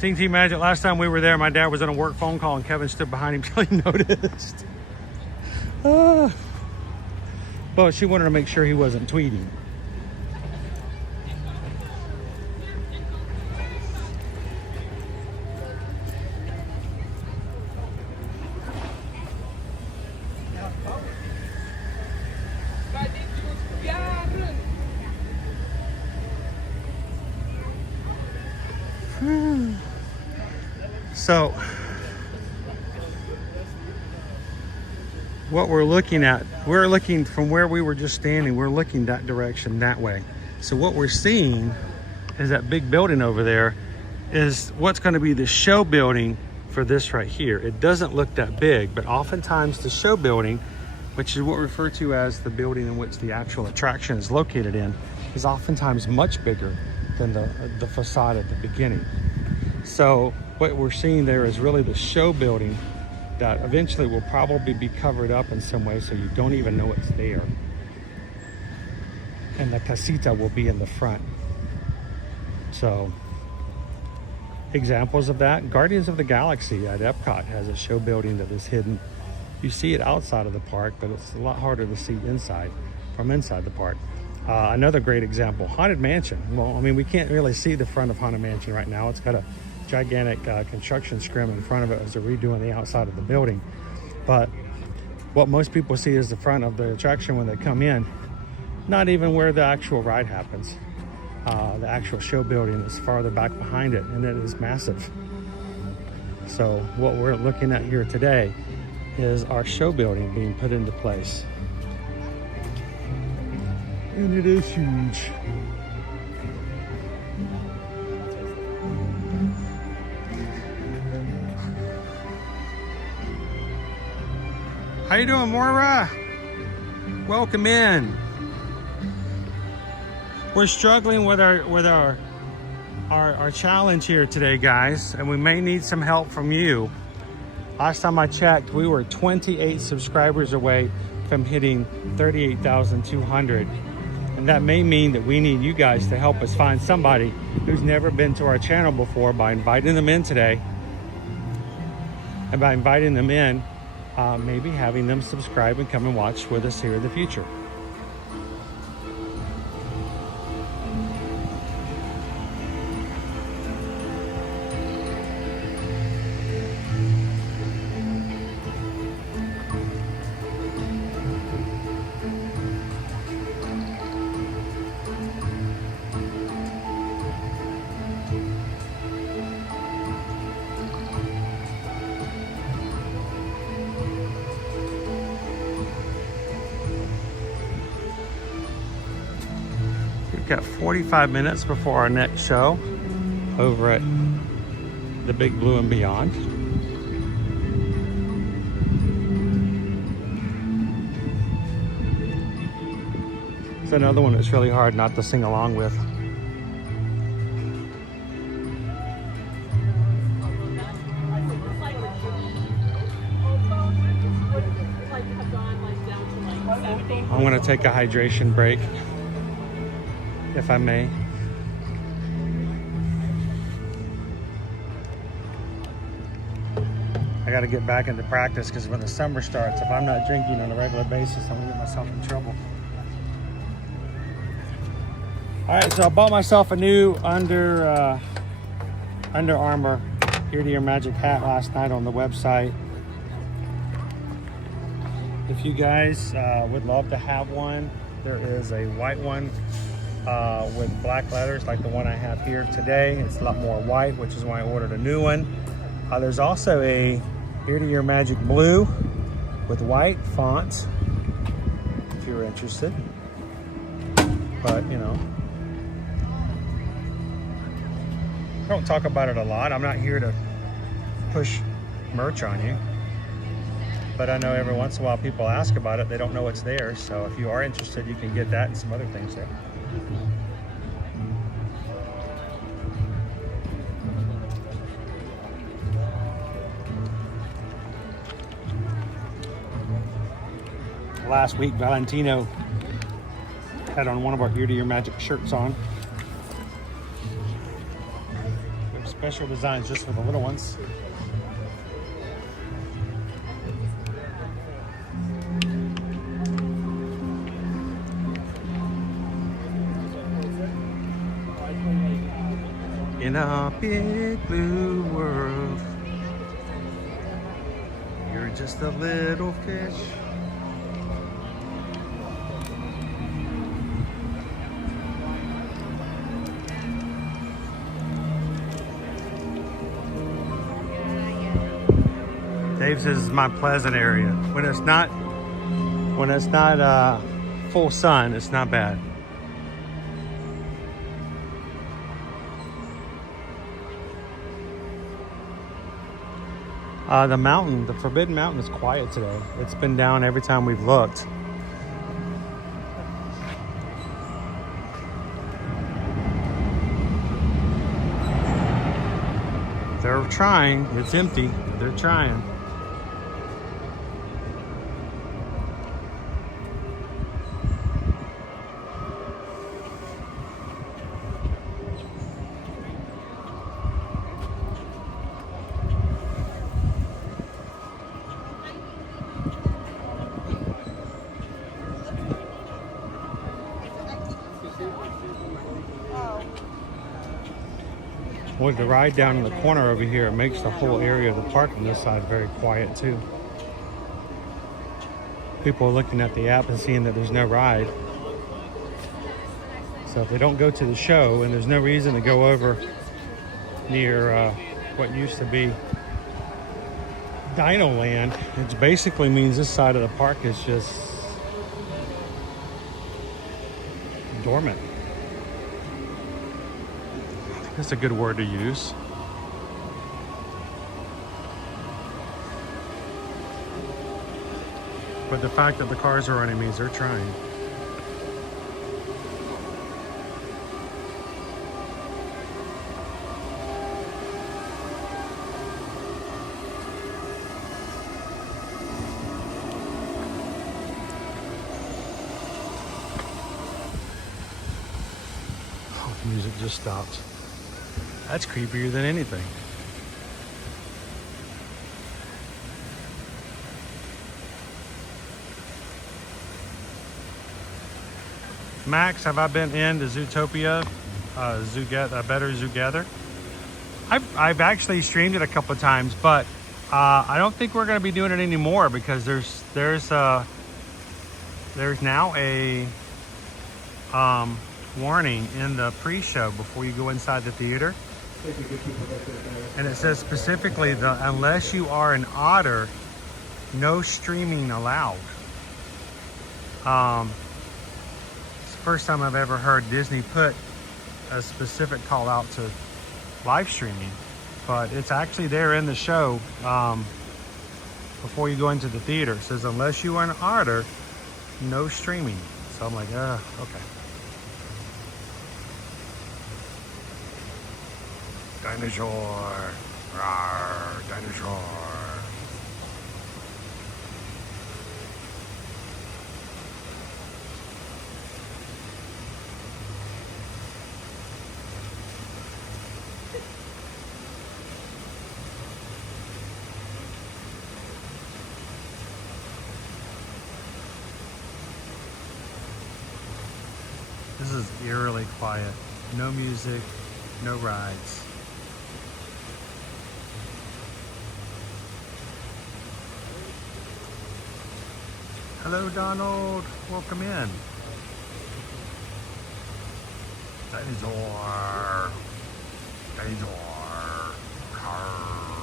Team Magic, last time we were there, my dad was on a work phone call and Kevin stood behind him till he noticed. But she wanted to make sure he wasn't tweeting. So what we're looking at, we're looking from where we were just standing, we're looking that direction, that way. So what we're seeing is that big building over there is what's going to be the show building for this right here. It doesn't look that big, but oftentimes the show building, which is what we refer to as the building in which the actual attraction is located in, is oftentimes much bigger than the facade at the beginning. So what we're seeing there is really the show building that eventually will probably be covered up in some way so you don't even know it's there. And the casita will be in the front. So examples of that, Guardians of the Galaxy at Epcot has a show building that is hidden. You see it outside of the park, but it's a lot harder to see inside, from inside the park. Another great example, Haunted Mansion. Well, I mean, we can't really see the front of Haunted Mansion right now. It's got a gigantic construction scrim in front of it as they're redoing the outside of the building. But what most people see is the front of the attraction when they come in, not even where the actual ride happens. The actual show building is farther back behind it, and it is massive. So what we're looking at here today is our show building being put into place. And it is huge. How you doing, Moira? Welcome in. We're struggling with our challenge here today, guys, and we may need some help from you. Last time I checked, we were 28 subscribers away from hitting 38,200. And that may mean that we need you guys to help us find somebody who's never been to our channel before by inviting them in today. And by inviting them in, maybe having them subscribe and come and watch with us here in the future. We've got 45 minutes before our next show over at the Big Blue and Beyond. It's another one that's really hard not to sing along with. I'm going to take a hydration break, if I may. I got to get back into practice because when the summer starts, if I'm not drinking on a regular basis, I'm going to get myself in trouble. All right, so I bought myself a new Under Armour Ear to Ear Magic hat last night on the website. If you guys would love to have one, there is a white one with black letters like the one I have here today. It's a lot more white, which is why I ordered a new one. There's also a Ear to Ear Magic blue with white font if you're interested. But, you know, I don't talk about it a lot. I'm not here to push merch on you. But I know every once in a while people ask about it. They don't know it's there. So if you are interested, you can get that and some other things there. Last week, Valentino had on one of our Ear to Ear Magic shirts on. We have special designs just for the little ones. In a big blue world, you're just a little fish. Dave says it's my pleasant area. When it's not full sun, it's not bad. The mountain, the Forbidden Mountain is quiet today. It's been down every time we've looked. They're trying. It's empty. They're trying. With the ride down in the corner over here, it makes the whole area of the park on this side very quiet too. People are looking at the app and seeing that there's no ride. So if they don't go to the show, and there's no reason to go over near what used to be Dino Land, it basically means this side of the park is just dormant. That's a good word to use. But the fact that the cars are running means they're trying. Oh, the music just stopped. That's creepier than anything. Max, have I been into Zootopia? Better Zoogather? I've actually streamed it a couple of times, but I don't think we're going to be doing it anymore because there's now a warning in the pre-show before you go inside the theater, and it says specifically unless you are an otter, no streaming allowed. First time I've ever heard Disney put a specific call out to live streaming, but it's actually there in the show before you go into the theater. It says unless you are an otter, no streaming. So I'm like, okay. Dinosaur, rawr, dinosaur. This is eerily quiet. No music, no rides. Hello, Donald. Welcome in. Dinosaur. Dinosaur. Arr.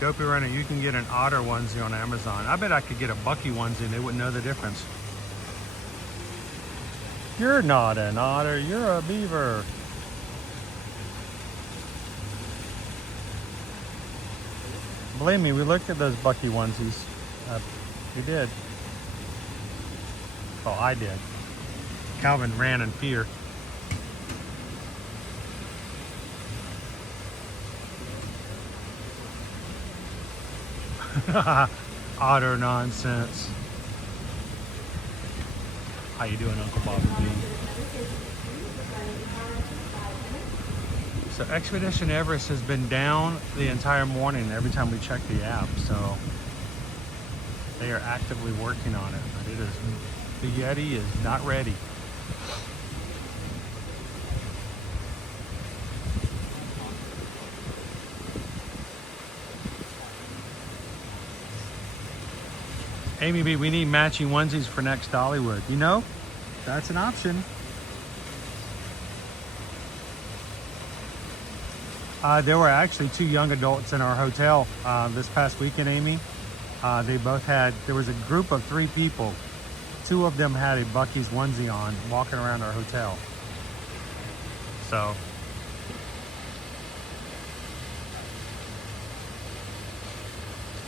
Dopey Runner, you can get an otter onesie on Amazon. I bet I could get a Bucky onesie and they wouldn't know the difference. You're not an otter, you're a beaver. Believe me, we looked at those Bucky onesies. We did. Oh, I did. Calvin ran in fear. Otter nonsense. How you doing, Uncle Bobby B? So Expedition Everest has been down the entire morning every time we check the app, so they are actively working on it, but it is, the Yeti is not ready. Amy B, we need matching onesies for next Dollywood. You know, that's an option. There were actually 2 young adults in our hotel this past weekend, Amy. They both had, there was a group of 3 people. 2 of them had a Buc-ee's onesie on walking around our hotel. So.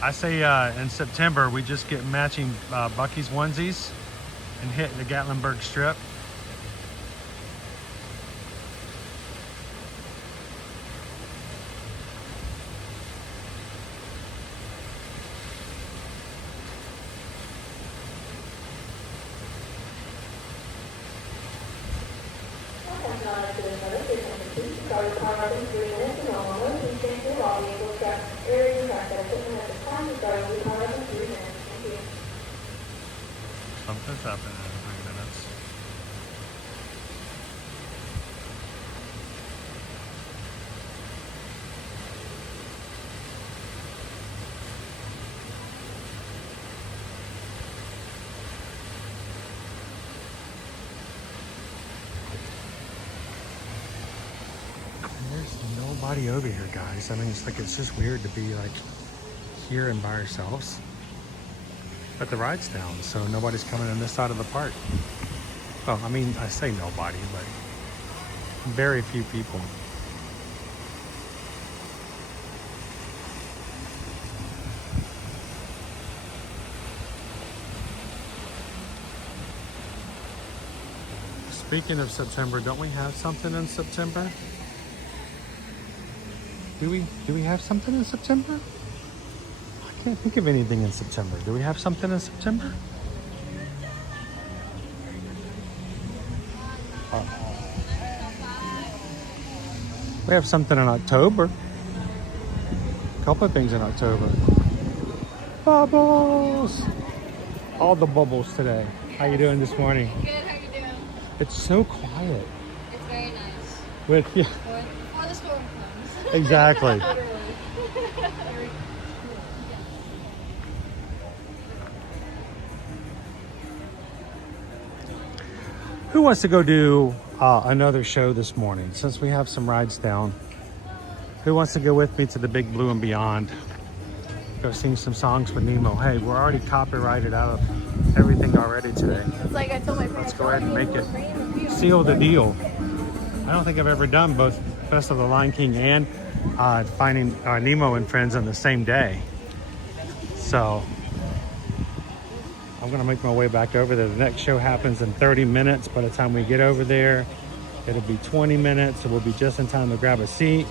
I say in September, we just get matching Buc-ee's onesies and hit the Gatlinburg Strip. Something's happening in 3 minutes. There's nobody over here, guys. I mean, it's like, it's just weird to be like here and by ourselves. But the ride's down, so nobody's coming in this side of the park. Well, I mean, I say nobody, but very few people. Speaking of September, don't we have something in September? Do we have something in September? I can't think of anything in September. Do we have something in September? We have something in October. A couple of things in October. Bubbles! All the bubbles today. How you doing this morning? Good, how you doing? It's so quiet. It's very nice. With yeah. Before the storm comes. Exactly. Who wants to go do another show this morning since we have some rides down? Who wants to go with me to the Big Blue and Beyond? Go sing some songs with Nemo. Hey, we're already copyrighted out of everything already today. It's like I told my Let's parents. go ahead and make it. Seal the deal. I don't think I've ever done both Festival of the Lion King and Finding Nemo and Friends on the same day. So I'm gonna make my way back over there. The next show happens in 30 minutes. By the time we get over there, it'll be 20 minutes. So we'll be just in time to grab a seat.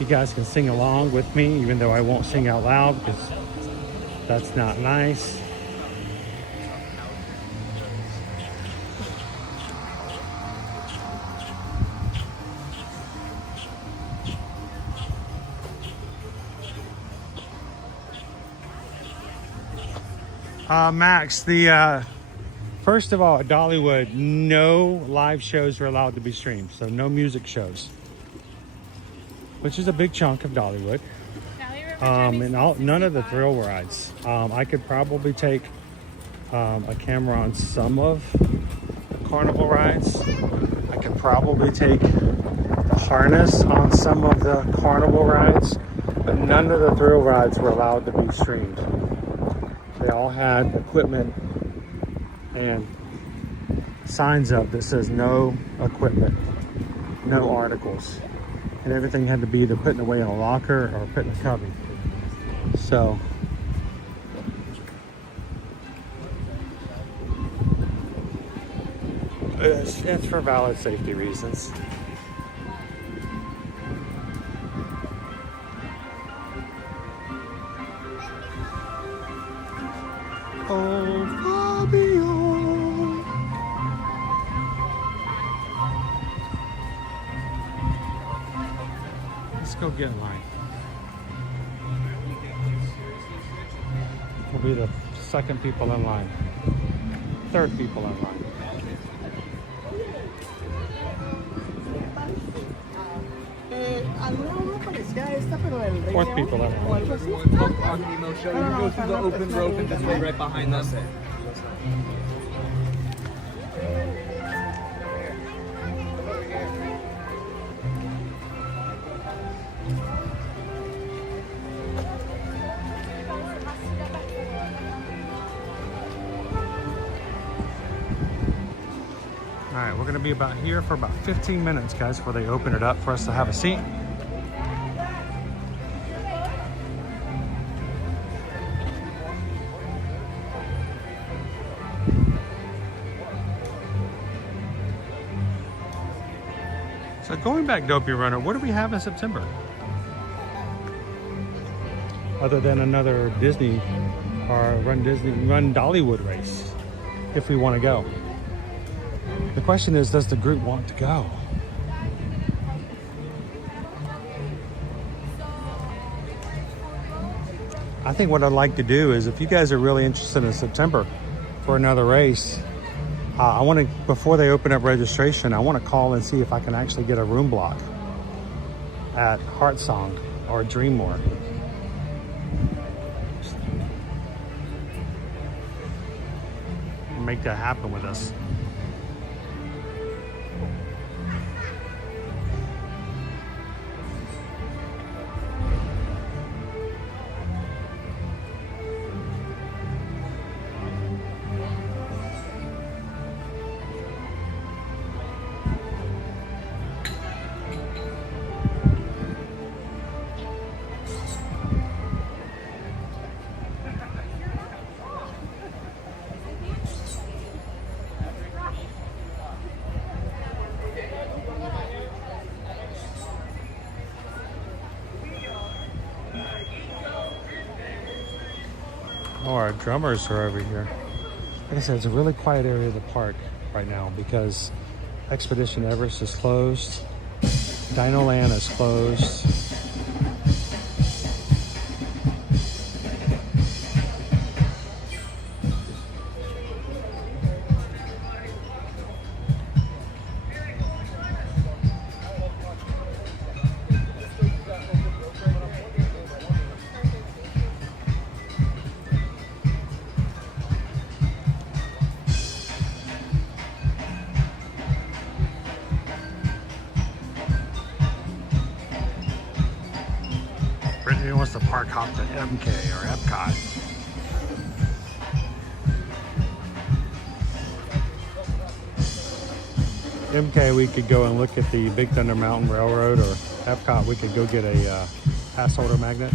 You guys can sing along with me, even though I won't sing out loud because that's not nice. Max, first of all, at Dollywood, no live shows are allowed to be streamed, so no music shows, which is a big chunk of Dollywood. None of the thrill rides. I could probably take a camera on some of the carnival rides. I could probably take the harness on some of the carnival rides, but none of the thrill rides were allowed to be streamed. They all had equipment and signs up that says no equipment, no articles. And everything had to be either put away in a locker or put in a cubby. So it's for valid safety reasons. Oh, Fabio. Let's go get in line. We'll be the second people in line. Third people in line. Fourth people in line. Nemo show. You go through the open rope and just right behind them. All right, we're gonna be about here for about 15 minutes, guys, before they open it up for us to have a seat. So going back, Dopey Runner, what do we have in September? Other than another Disney or Run Dollywood race, if we want to go. The question is, does the group want to go? I think what I'd like to do is, if you guys are really interested in September for another race, I want to, before they open up registration, I want to call and see if I can actually get a room block at Heart Song or Dreammore. Make that happen with us. Oh, our drummers are over here. Like I said, it's a really quiet area of the park right now because Expedition Everest is closed. Dino Land is closed. Brittany wants to park hop to MK or Epcot. MK, we could go and look at the Big Thunder Mountain Railroad, or Epcot, we could go get a pass holder magnet.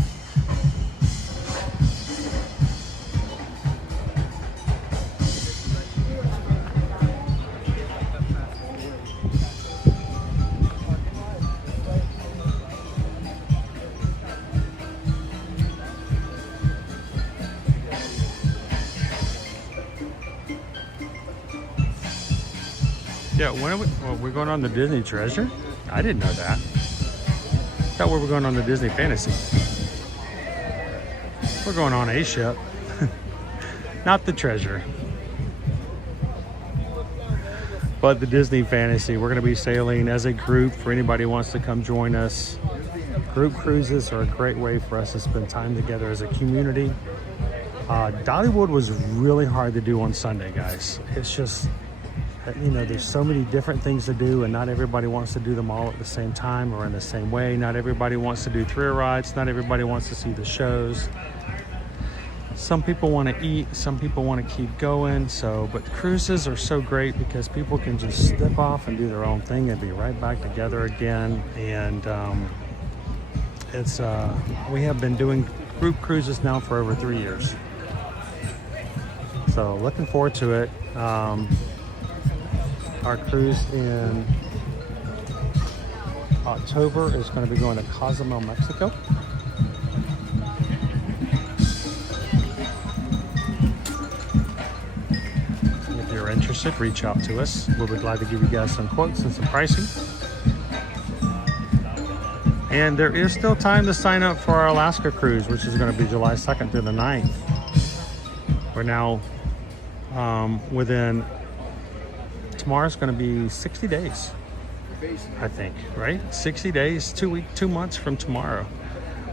Yeah, when are we? Well, we're going on the Disney Treasure? I didn't know that. Thought we were going on the Disney Fantasy. We're going on a ship, not the Treasure, but the Disney Fantasy. We're going to be sailing as a group for anybody who wants to come join us. Group cruises are a great way for us to spend time together as a community. Dollywood was really hard to do on Sunday, guys. It's just, you know, there's so many different things to do, and not everybody wants to do them all at the same time or in the same way. Not everybody wants to do thrill rides. Not everybody wants to see the shows. Some people want to eat. Some people want to keep going. But cruises are so great because people can just step off and do their own thing and be right back together again. And we have been doing group cruises now for over 3 years. So looking forward to it. Our cruise in October is going to be going to Cozumel, Mexico. If you're interested, reach out to us. We'll be glad to give you guys some quotes and some pricing. And there is still time to sign up for our Alaska cruise, which is going to be July 2nd through the 9th. We're now within... Tomorrow's going to be 60 days, I think, right? 60 days, 2 months from tomorrow.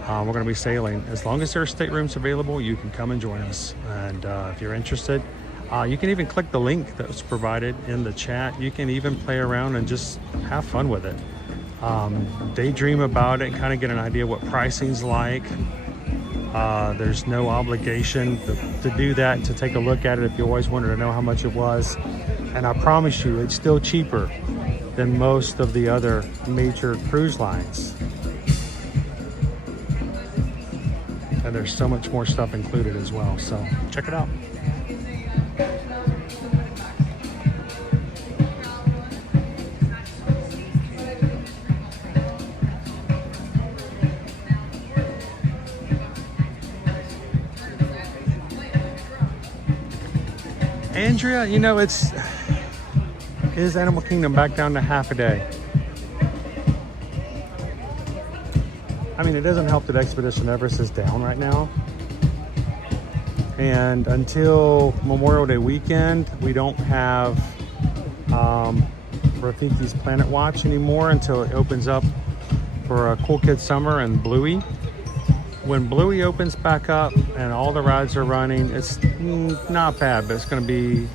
We're going to be sailing. As long as there are staterooms available, you can come and join us. And if you're interested, you can even click the link that was provided in the chat. You can even play around and just have fun with it. Daydream about it, kind of get an idea what pricing's like. There's no obligation to do that, to take a look at it if you always wanted to know how much it was. And I promise you, it's still cheaper than most of the other major cruise lines. And there's so much more stuff included as well. So check it out. Andrea, you know, is Animal Kingdom back down to half a day? I mean, it doesn't help that Expedition Everest is down right now. And until Memorial Day weekend, we don't have Rafiki's Planet Watch anymore until it opens up for a Cool Kids Summer and Bluey. When Bluey opens back up and all the rides are running, it's not bad, but it's going to be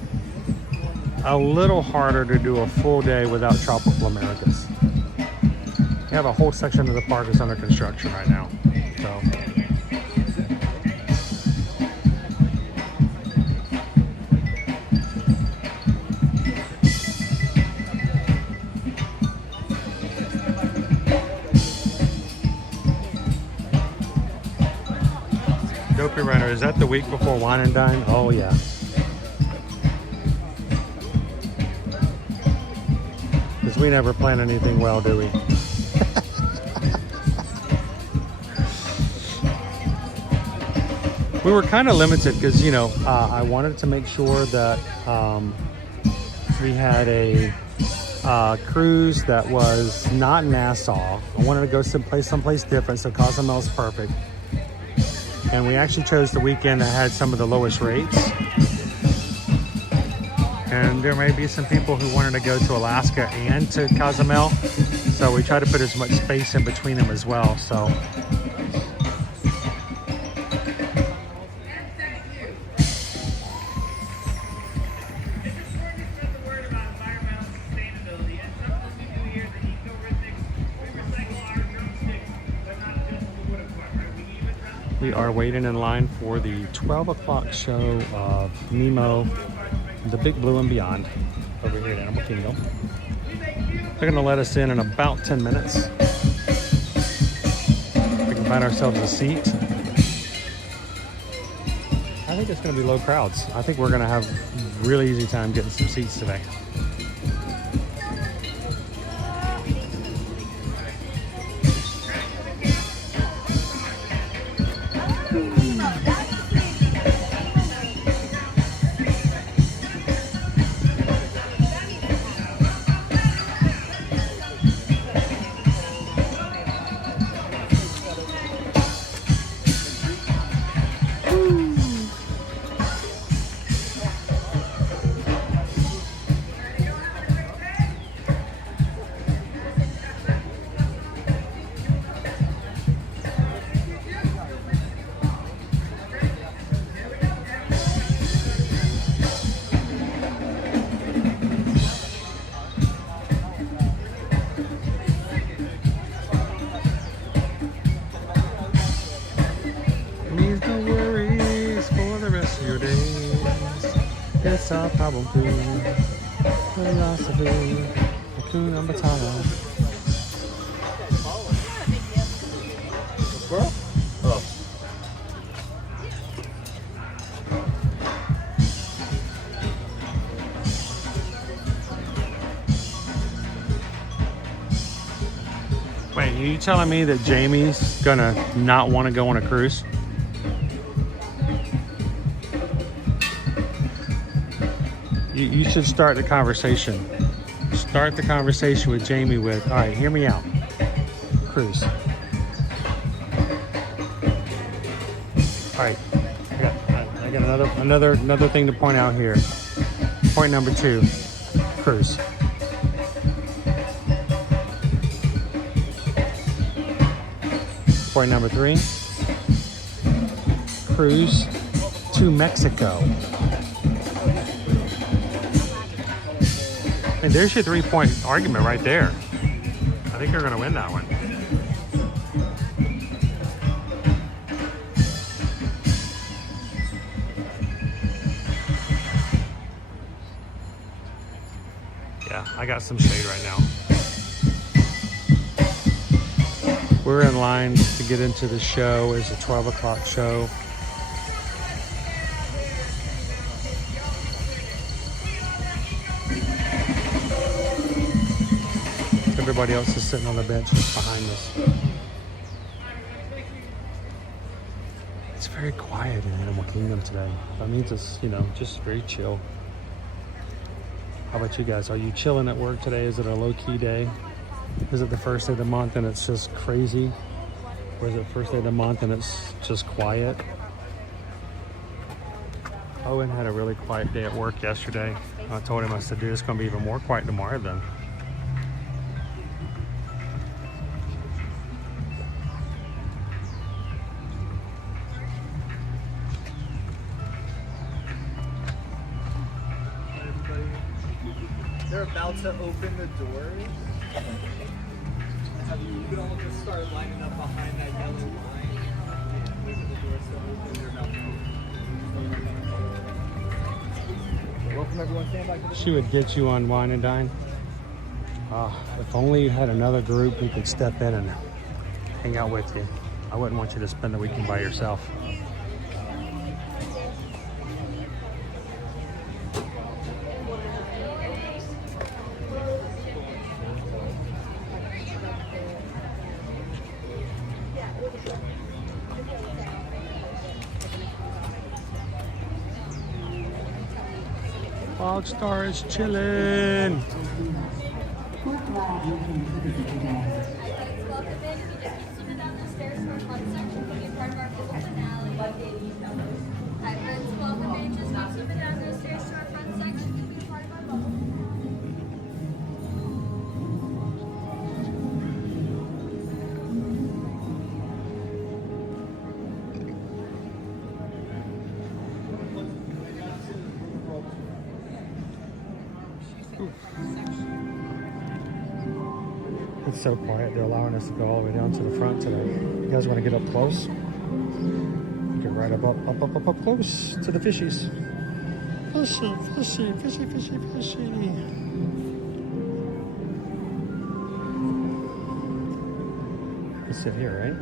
a little harder to do a full day without Tropical Americas. We have a whole section of the park that's under construction right now. So. Dopey Runner, is that the week before Wine and Dine? Oh yeah. Because we never plan anything well, do we? We were kind of limited because, you know, I wanted to make sure that we had a cruise that was not Nassau. I wanted to go someplace different, so Cozumel's perfect. And we actually chose the weekend that had some of the lowest rates. And there may be some people who wanted to go to Alaska and to Cozumel, so we try to put as much space in between them as well. So. We are waiting in line for the 12 o'clock show of Nemo, the Big Blue and Beyond over here at Animal Kingdom. They're gonna let us in about 10 minutes. We can find ourselves a seat. I think it's gonna be low crowds. I think we're gonna have a really easy time getting some seats today. It's our problem free philosophy. Hakuna Matata. Squirrel? Oh. Wait, are you telling me that Jamie's gonna not want to go on a cruise? You should start the conversation. Start the conversation with Jamie with, all right, hear me out. Cruise. All right, I got another thing to point out here. Point number 2, cruise. Point number 3, cruise to Mexico. And there's your 3-point argument right there. I think they're going to win that one. Yeah, I got some shade right now. We're in line to get into the show. It's a 12 o'clock show. Everybody else is sitting on the bench just behind us. It's very quiet in Animal Kingdom today. That means it's, you know, just very chill. How about you guys? Are you chilling at work today? Is it a low-key day? Is it the first day of the month and it's just crazy? Or is it first day of the month and it's just quiet? Owen had a really quiet day at work yesterday. I told him, I said, dude, it's going to be even more quiet tomorrow then. They're about to open the doors. You can all just start lining up behind that yellow line. Wait for the doors to open. They're about to open. Welcome everyone. Stand by. She would get you on Wine and Dine. If only you had another group who could step in and hang out with you. I wouldn't want you to spend the weekend by yourself. Wild Star is chilling. We're glad you came to visit today. Welcome in. If you just keep swimming down those stairs to our front section, you'll be a part of our visit finale. Hi, friends. Welcome in. Just keep swimming down those stairs to our front section. You'll be a part of our bubble. It's so quiet. They're allowing us to go all the way down to the front today. You guys want to get up close? Get right up close to the fishies. Fishy, fishy, fishy, fishy, fishy. Let's sit here, right?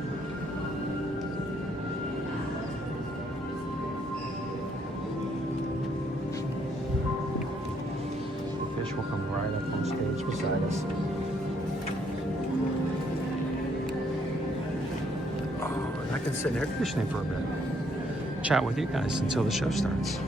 The fish will come right up on stage beside us. I can sit in air conditioning for a bit. Chat with you guys until the show starts.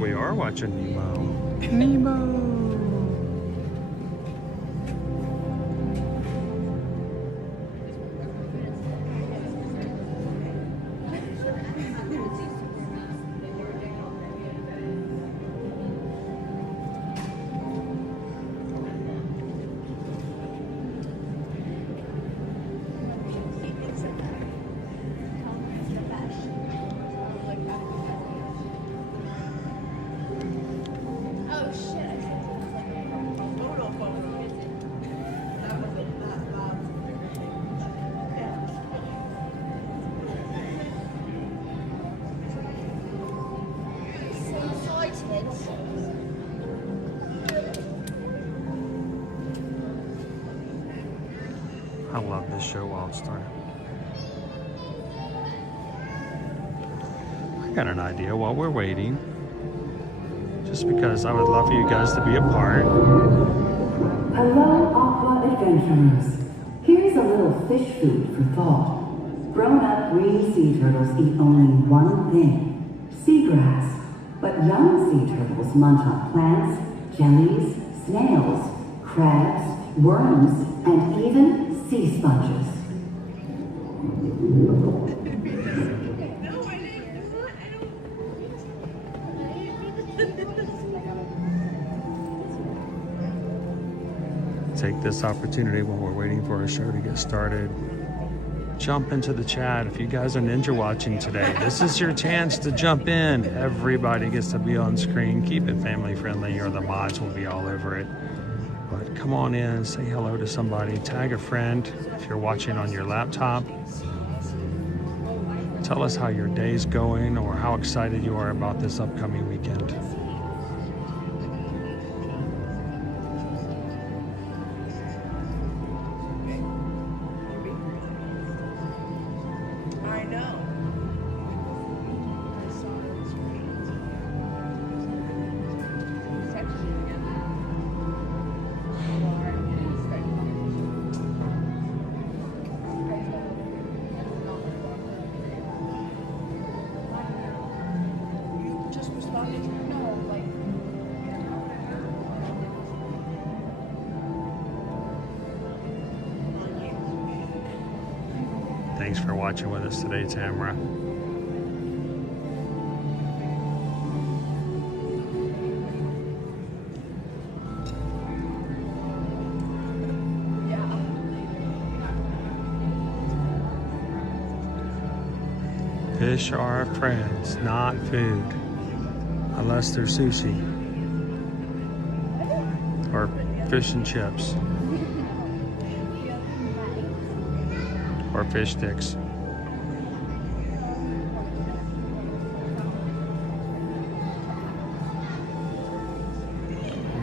We are watching Nemo. Nemo! I love this show, Wild Star. I got an idea while we're waiting. Just because I would love for you guys to be a part. Hello, aqua adventurers. Here's a little fish food for thought. Grown-up green sea turtles eat only one thing, seagrass. But young sea turtles munch on plants, jellies, snails, crabs, worms, and even sea sponges. Take this opportunity while we're waiting for our show to get started. Jump into the chat. If you guys are ninja watching today, this is your chance to jump in. Everybody gets to be on screen. Keep it family friendly or the mods will be all over it. But come on in, say hello to somebody, tag a friend if you're watching on your laptop. Tell us how your day's going or how excited you are about this upcoming weekend. Thanks for watching with us today, Tamara. Fish are our friends, not food. Unless they're sushi. Or fish and chips. Or fish sticks.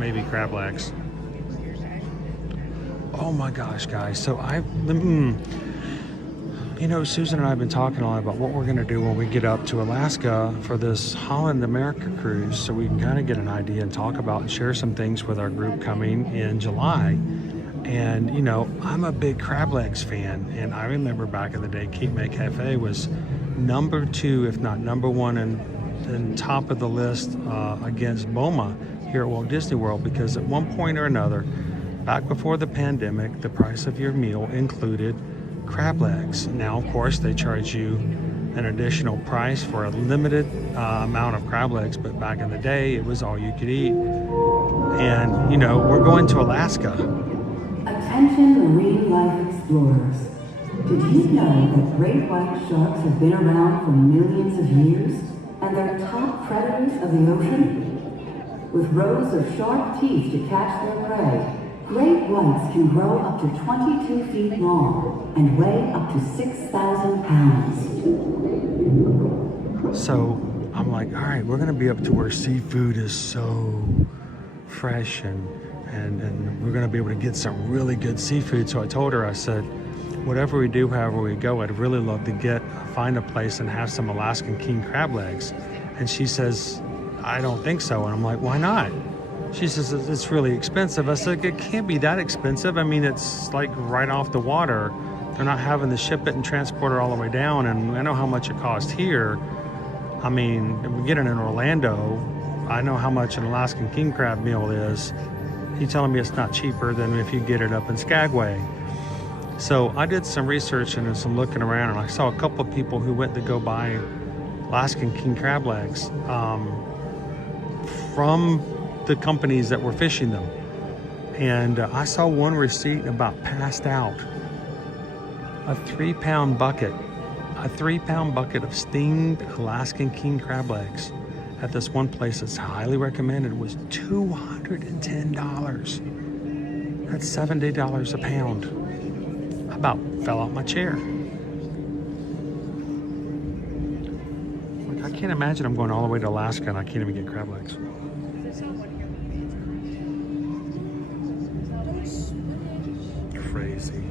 maybe crab legs. Oh my gosh, guys. So you know, Susan and I have been talking a lot about what we're going to do when we get up to Alaska for this Holland America cruise, so we can kind of get an idea and talk about and share some things with our group coming in July. And, you know, I'm a big crab legs fan, and I remember back in the day, Cape May Cafe was number 2, if not number 1, and top of the list against Boma here at Walt Disney World, because at one point or another, back before the pandemic, the price of your meal included crab legs. Now, of course, they charge you an additional price for a limited amount of crab legs, but back in the day, it was all you could eat. And, you know, we're going to Alaska. Attention marine life explorers. Did you know that great white sharks have been around for millions of years and they're top predators of the ocean? With rows of sharp teeth to catch their prey, great whites can grow up to 22 feet long and weigh up to 6,000 pounds. So I'm like, all right, we're gonna be up to where seafood is so fresh and we're gonna be able to get some really good seafood. So I told her, I said, whatever we do, however we go, I'd really love to find a place and have some Alaskan king crab legs. And she says, I don't think so. And I'm like, why not? She says, it's really expensive. I said, it can't be that expensive. I mean, it's like right off the water. They're not having to ship it and transport it all the way down. And I know how much it costs here. I mean, if we get it in Orlando, I know how much an Alaskan king crab meal is. You're telling me it's not cheaper than if you get it up in Skagway. So I did some research and some looking around, and I saw a couple of people who went to go buy Alaskan king crab legs from the companies that were fishing them. And I saw one receipt about passed out. A 3-pound bucket of steamed Alaskan king crab legs at this one place that's highly recommended was $210. That's $70 a pound. I about fell out my chair. Like, I can't imagine I'm going all the way to Alaska and I can't even get crab legs. Crazy.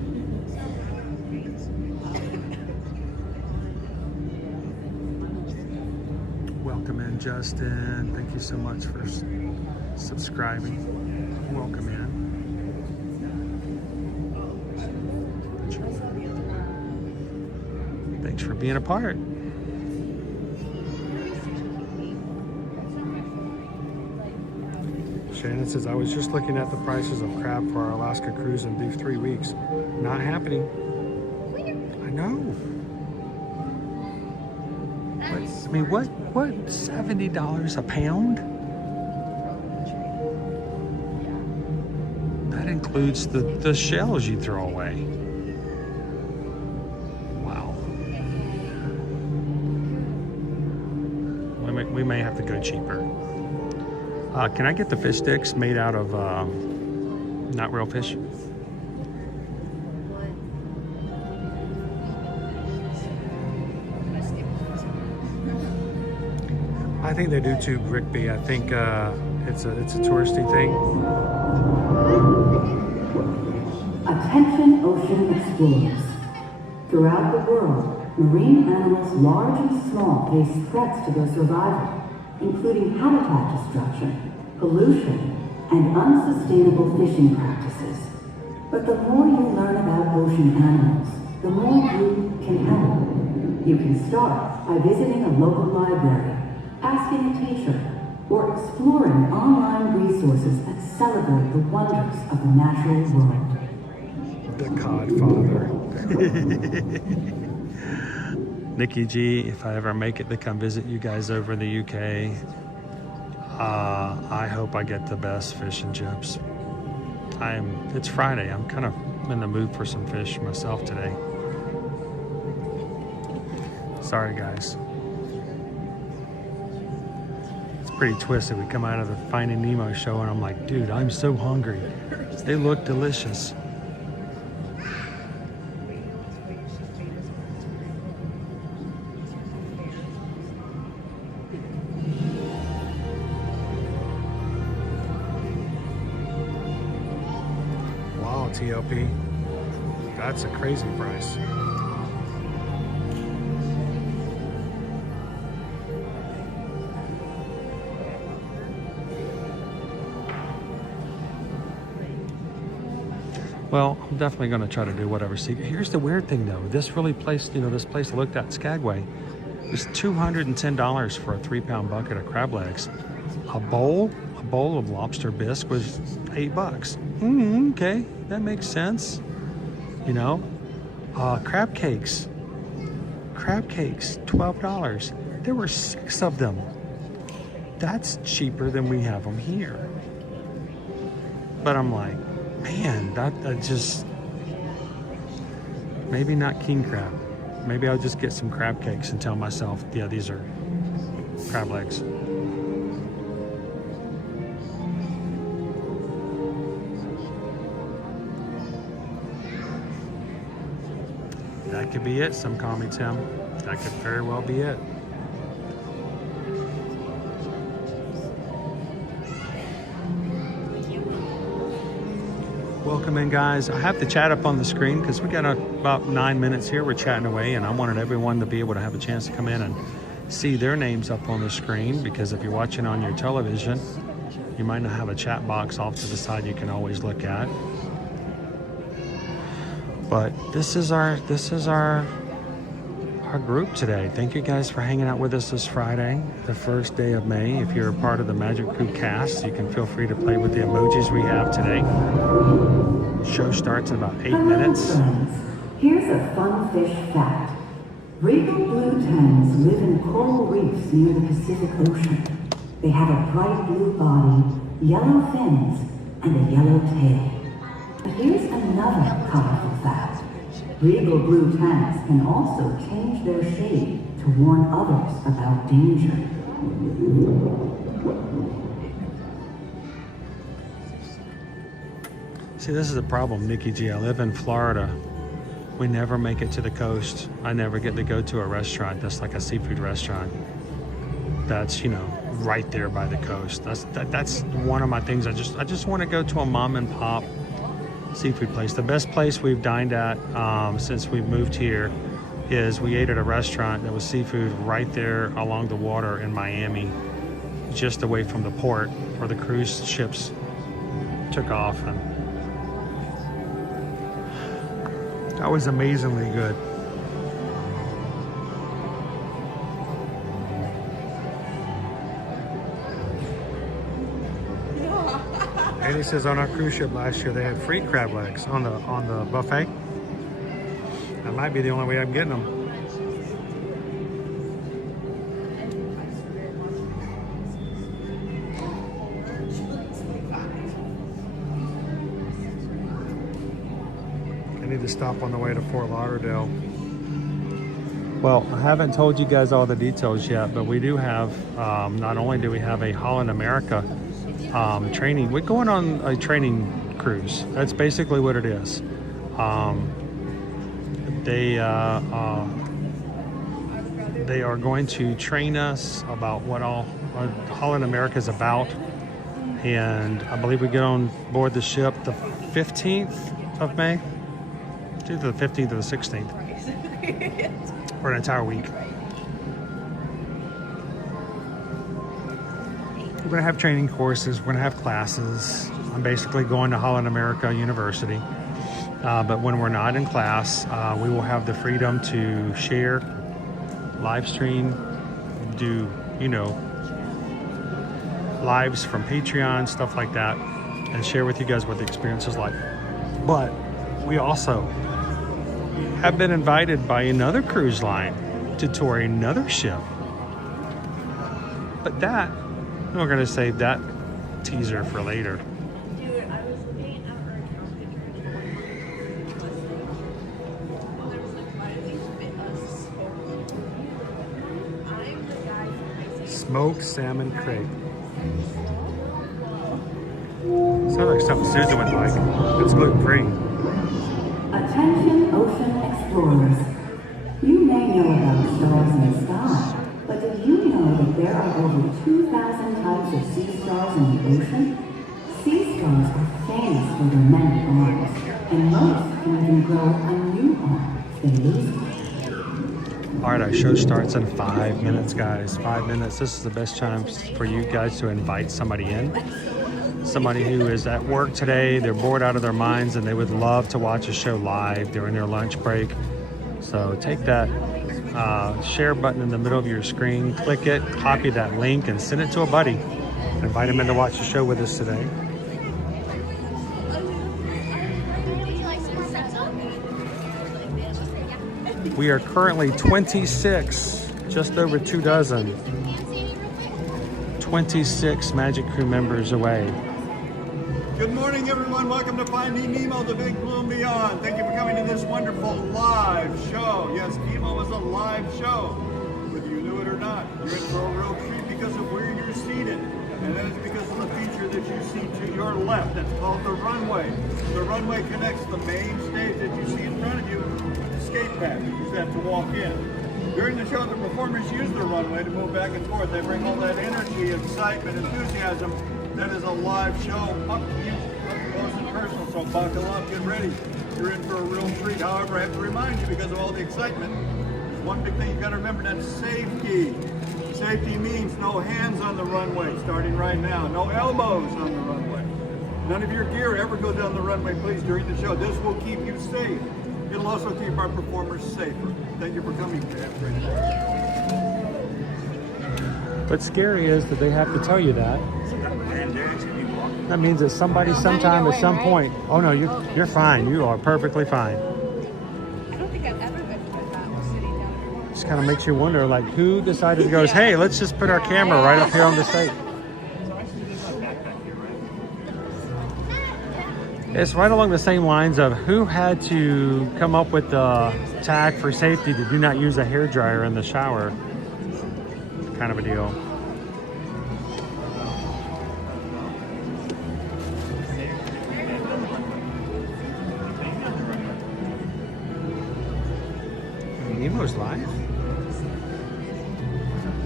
Welcome in, Justin. Thank you so much for subscribing. Welcome in. Thanks for being a part. Shannon says, I was just looking at the prices of crab for our Alaska cruise in 3 weeks. Not happening. I know. What, $70 a pound? That includes the shells you throw away. Wow. We may have to go cheaper. Can I get the fish sticks made out of not real fish? I think they do too, Rigby. I think it's a touristy thing. Attention ocean explorers. Throughout the world, marine animals large and small face threats to their survival, including habitat destruction, pollution, and unsustainable fishing practices. But the more you learn about ocean animals, the more you can help. You can start by visiting a local library, asking a teacher, or exploring online resources that celebrate the wonders of the natural world. The Codfather. Nikki G, if I ever make it to come visit you guys over in the UK, I hope I get the best fish and chips. It's Friday. I'm kind of in the mood for some fish myself today. Sorry, guys. It's pretty twisted. We come out of the Finding Nemo show and I'm like, dude, I'm so hungry. They look delicious. TLP. That's a crazy price. Well, I'm definitely going to try to do whatever. See, here's the weird thing though. This really place, this place I looked at, Skagway, is $210 for a 3-pound bucket of crab legs. A bowl of lobster bisque was $8. Okay, that makes sense. Crab cakes, $12. There were 6 of them. That's cheaper than we have them here. But I'm like, man, that just, maybe not king crab. Maybe I'll just get some crab cakes and tell myself, yeah, these are crab legs. That could be it, some call me Tim. That could very well be it. Welcome in, guys. I have the chat up on the screen because we got about 9 minutes here. We're chatting away, and I wanted everyone to be able to have a chance to come in and see their names up on the screen, because if you're watching on your television, you might not have a chat box off to the side you can always look at. But this is our group today. Thank you guys for hanging out with us this Friday, the first day of May. If you're a part of the Magic Crew cast, you can feel free to play with the emojis we have today. Show starts in about 8 minutes. Friends, here's a fun fish fact. Regal blue tens live in coral reefs near the Pacific Ocean. They have a bright blue body, yellow fins, and a yellow tail. But here's another colorful fact. Regal blue tens can also change their shade to warn others about danger. See, this is the problem, Nikki G. I live in Florida. We never make it to the coast. I never get to go to a restaurant that's like a seafood restaurant. That's, right there by the coast. That's one of my things. I just want to go to a mom and pop seafood place. The best place we've dined at since we moved here is we ate at a restaurant that was seafood right there along the water in Miami, just away from the port where the cruise ships took off, and that was amazingly good. Eddie says on our cruise ship last year they had free crab legs on the buffet. That might be the only way I'm getting them. I need to stop on the way to Fort Lauderdale. Well, I haven't told you guys all the details yet, but we do have, not only do we have a Holland America training, we're going on a training cruise. That's basically what it is. They are going to train us about what all Holland America is about, and I believe we get on board the ship the 15th of May. It's either the 15th or the 16th for an entire week. We're going to have training courses. We're going to have classes. I'm basically going to Holland America University. But when we're not in class, we will have the freedom to share, live stream, do, lives from Patreon, stuff like that, and share with you guys what the experience is like. But we also have been invited by another cruise line to tour another ship. But that, we're going to save that teaser for later. Smoked salmon crepe. Sounds like something Susan would like. It's gluten-free. Attention ocean explorers. You may know about stars in the sky, but did you know that there are over 2,000 types of sea stars in the ocean? Sea stars are famous for their many arms. and most can even grow a new arm if they lose it. All right, our show starts in 5 minutes, guys. 5 minutes. This is the best time for you guys to invite somebody in. Somebody who is at work today, they're bored out of their minds, and they would love to watch a show live during their lunch break. So take that share button in the middle of your screen, click it, copy that link, and send it to a buddy. Invite them in to watch the show with us today. We are currently 26, just over 2 dozen. 26 Magic Crew members away. Good morning, everyone. Welcome to Finding Nemo, the Big Blue and Beyond. Thank you for coming to this wonderful live show. Yes, Nemo is a live show. Whether you knew it or not, you're in for a real treat because of where you're seated. And that is because of the feature that you see to your left. That's called the runway. The runway connects the main stage that you see in front of you with the skate pad. You just have to walk in. During the show, the performers use the runway to move back and forth. They bring all that energy, excitement, enthusiasm. That is a live show up to you, up close and personal. So buckle up, get ready. You're in for a real treat. However, I have to remind you, because of all the excitement, there's one big thing you've got to remember, that's safety. Safety means no hands on the runway, starting right now. No elbows on the runway. None of your gear ever goes down the runway, please, during the show. This will keep you safe. It'll also keep our performers safer. Thank you for coming. What's scary is that they have to tell you that. That means that somebody sometime at some point, oh no, you're fine. You are perfectly fine. I don't think I've ever been through that while sitting down. Just kind of makes you wonder, like, who decided to go, hey, let's just put our camera right up here on the stage. It's right along the same lines of who had to come up with the tag for safety to do not use a hairdryer in the shower. Kind of a deal. Nemo's live.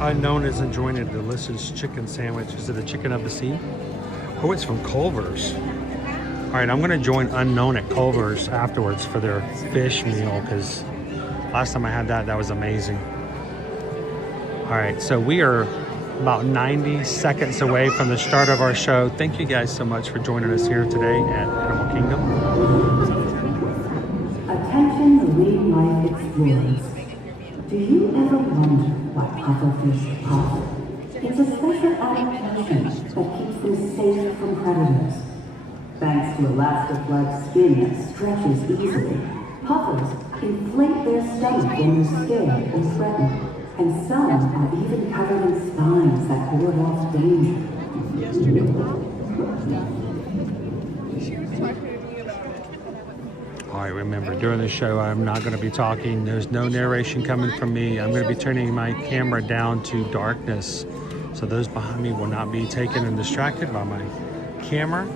Unknown is enjoying a delicious chicken sandwich. Is it a chicken of the sea? Oh, it's from Culver's. All right, I'm gonna join Unknown at Culver's afterwards for their fish meal, because last time I had that was amazing. All right, so we are about 90 seconds away from the start of our show. Thank you guys so much for joining us here today at Animal Kingdom. Attention marine life explorers. Do you ever wonder why pufferfish puff? It's a special adaptation that keeps them safe from predators. Thanks to elastic-like skin that stretches easily, puffers inflate their stomach when they're scared or threatened, and some are even covered in spines that ward off danger. All right, remember, during the show, I'm not going to be talking. There's no narration coming from me. I'm going to be turning my camera down to darkness, so those behind me will not be taken and distracted by my camera.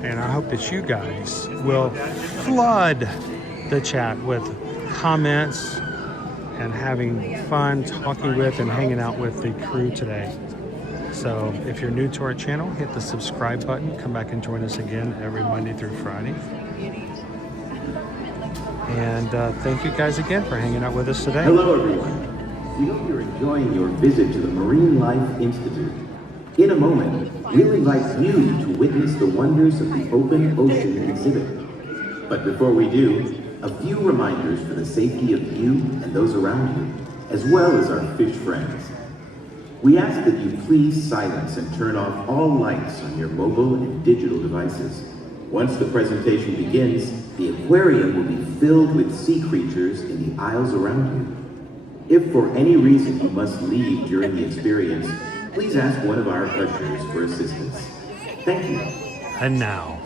And I hope that you guys will flood the chat with comments and having fun talking with and hanging out with the crew today. So if you're new to our channel, hit the subscribe button. Come back and join us again every Monday through Friday. And thank you guys again for hanging out with us today. Hello, everyone. We hope you're enjoying your visit to the Marine Life Institute. In a moment, we'll invite you to witness the wonders of the open ocean exhibit. But before we do, a few reminders for the safety of you and those around you, as well as our fish friends. We ask that you please silence and turn off all lights on your mobile and digital devices. Once the presentation begins, the aquarium will be filled with sea creatures in the aisles around you. If for any reason you must leave during the experience, please ask one of our ushers for assistance. Thank you. And now.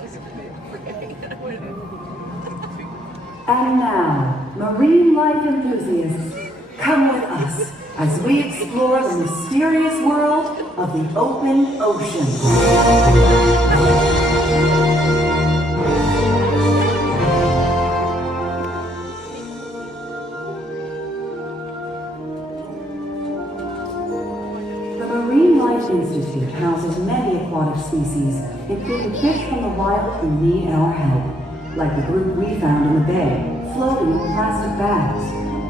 And now, marine life enthusiasts, come with us as we explore the mysterious world of the open ocean. The Marine Life Institute houses many aquatic species, including fish from the wild who need our help. like the group we found in the bay, floating in plastic bags.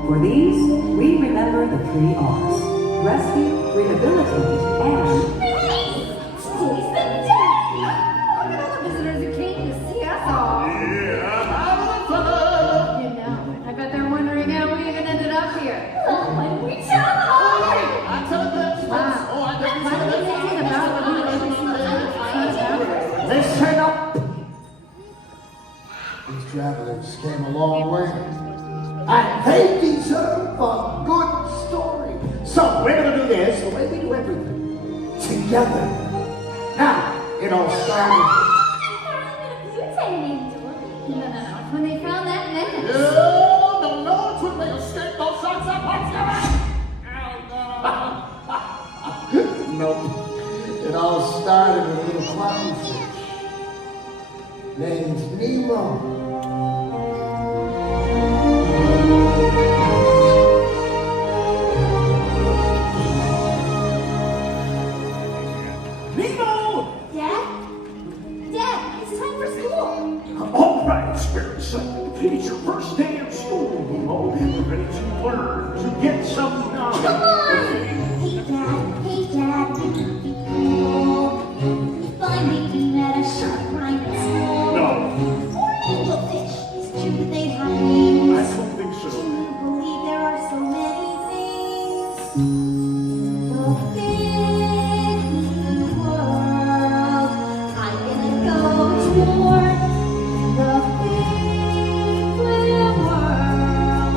For these, we remember the 3 R's: rescue, rehabilitate, and Today's the day! Look at all the visitors who came to see us all. You know, I bet they're wondering how we even ended up here. Oh, when we tell them! Wow. Why don't you think about what we were about? Listen up! These travelers came a long way, and they deserve a good story. So we're gonna do this the way we do everything. Together. Now, it all started. No, it's when they found that man. No, it's when they escaped those sons of Nope. It all started with a little clownfish named Nemo. Nemo! Dad? Dad, it's time for school. All right, Spirit Son. It's your first day of school, Nemo. We're ready to learn, to get some knowledge. Come on! Hey, Dad. Hey, Dad. Finally, we met a shark line at school. No. Or angelfish. It's true that they have names. I don't think so. Can you believe there are so many things? The big blue world. I'm gonna go explore the big blue world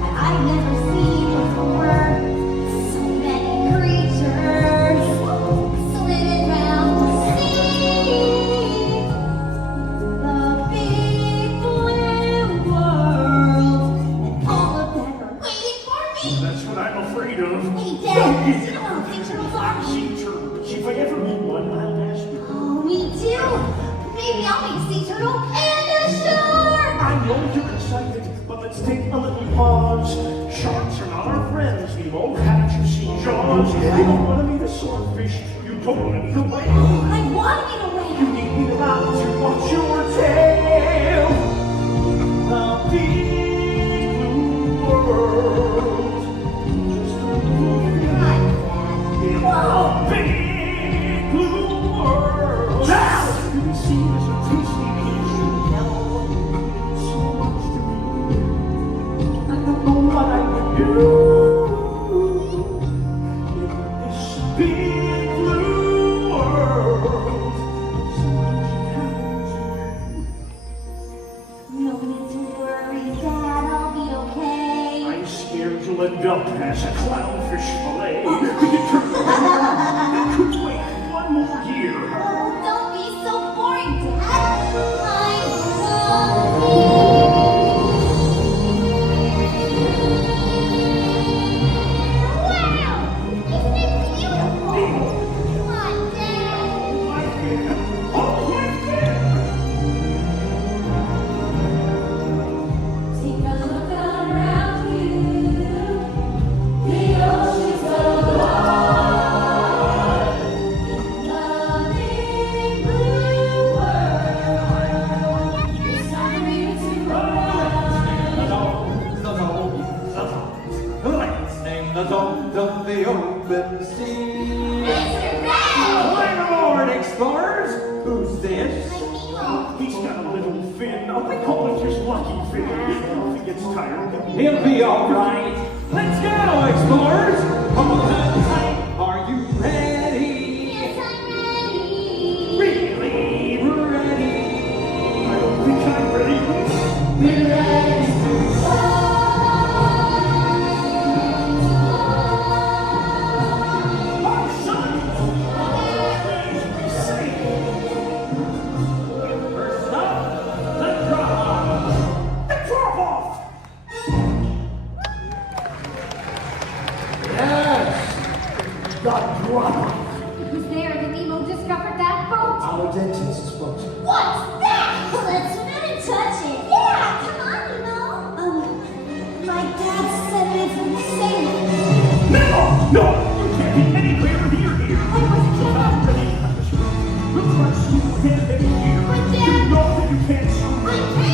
that I've never seen before. So many creatures swimming round the sea. The big blue world, and all of them are waiting for me. That's what I'm afraid of. Hey, Dad, you know how big turtles are? Sea turtles. If I ever meet one, I'll ask you. Oh, me too. Maybe I'll make a sea turtle and a shark. I know you're excited, but let's take a little pause. Sharks are not our friends, Nemo. Haven't you seen Jaws? You don't want to meet a swordfish. You don't want to meet a whale. I want to meet a whale. You need me around to watch your tail. The big blue world. Just a little bit. In the big blue world. Now you can see there's a tasty peach. So much to me. I don't know what I would do in this big blue world. No need to worry, Dad. I'll be okay. I'm scared to let go pass a clownfish fillet. Could you turn around? Could wait one more year. Oh, don't be so boring, Dad. I'm wow! Isn't it beautiful? Come on, Dad. Take a look around you. The ocean's alive. The big blue world. It's time for you to run. Let's name the dog of the open sea. Mr. Ray! Climb aboard, explorers. Who's this? Nemo. He's got a little fin. Oh, we call it just Lucky Fin. If he gets tired, he'll be all right. Let's go, explorers. Hold on tight. Are you ready? Yes, I'm ready. Really ready? I don't think I'm ready. We're ready to fly. Oh, son! Be safe. First up, the drop. The drop off. Yes! The drama. Who's there? Did Nemo discover that boat? Our dentist spoke. What's that? Let's spin and touch it. Yeah, come on, Nemo. My dad said it's insane. No! No! You can't be anywhere near here. I wasn't Not ready. Looks like you can't be here. But Dad- You know that you can't swim. I can't.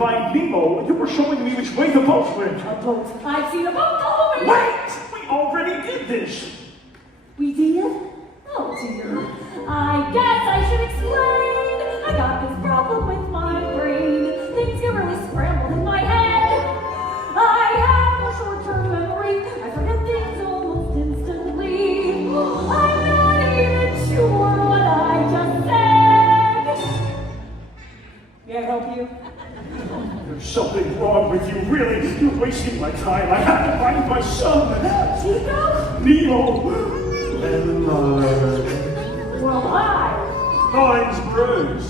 find Nemo, you were showing me which way the boat went. A boat? I've seen a boat all the way. Wait! We already did this. We did? Oh dear. I guess I should explain. I got this problem with my brain. Things get really scrambled in my head. I have no short-term memory. I forget things almost instantly. I'm not even sure what I just said. May I help you? There's something wrong with you, really. You're wasting my time. I have to find my son. Chico? Nemo. Well, Mine's Bruce.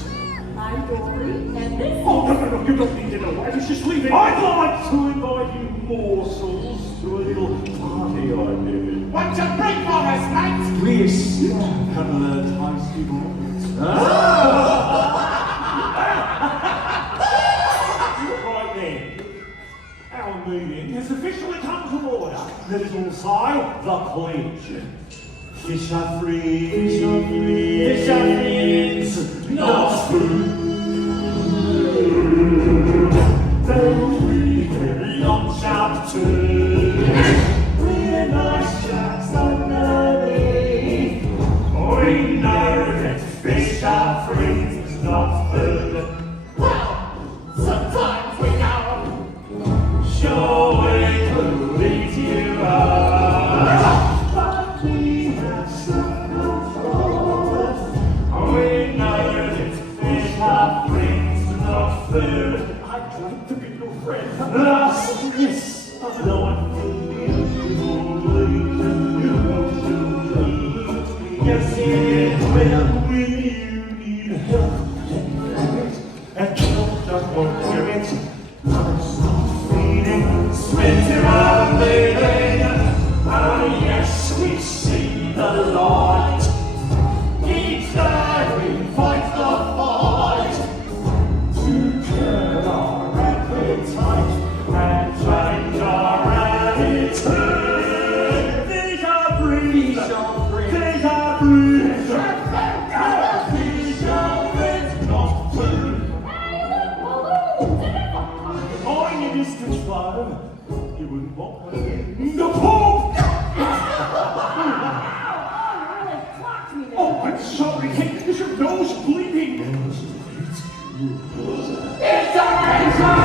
I'm Dory, and this Oh, no, you don't need to know. I was just leaving. I'd like to invite you morsels to a little party I did. What's a break for us, mate? Please, have a tasty moment. Right then. Our meeting has officially come to order. Let us all say the pledge. Fish are free, fish are free, fish are friends, not food. Then we can launch out too. We're nice chaps underneath. We know that fish are friends, not food. Well, sometimes we know. Sure, we could lead you up. Food. I'd like to be your friend. Yes, no one yes, when you need help, and help just won't hear it. Stop feeding, sprinting around leading. Ah, yes, we see the light. Each day we fight the fight. Turn our appetite and change our attitude. These are breeds. These are breeds. These are breeds, not food. Owing a distance far, you wouldn't want one. The Pope! Oh, I'm sorry. Is your nose bleeding? It's a razor!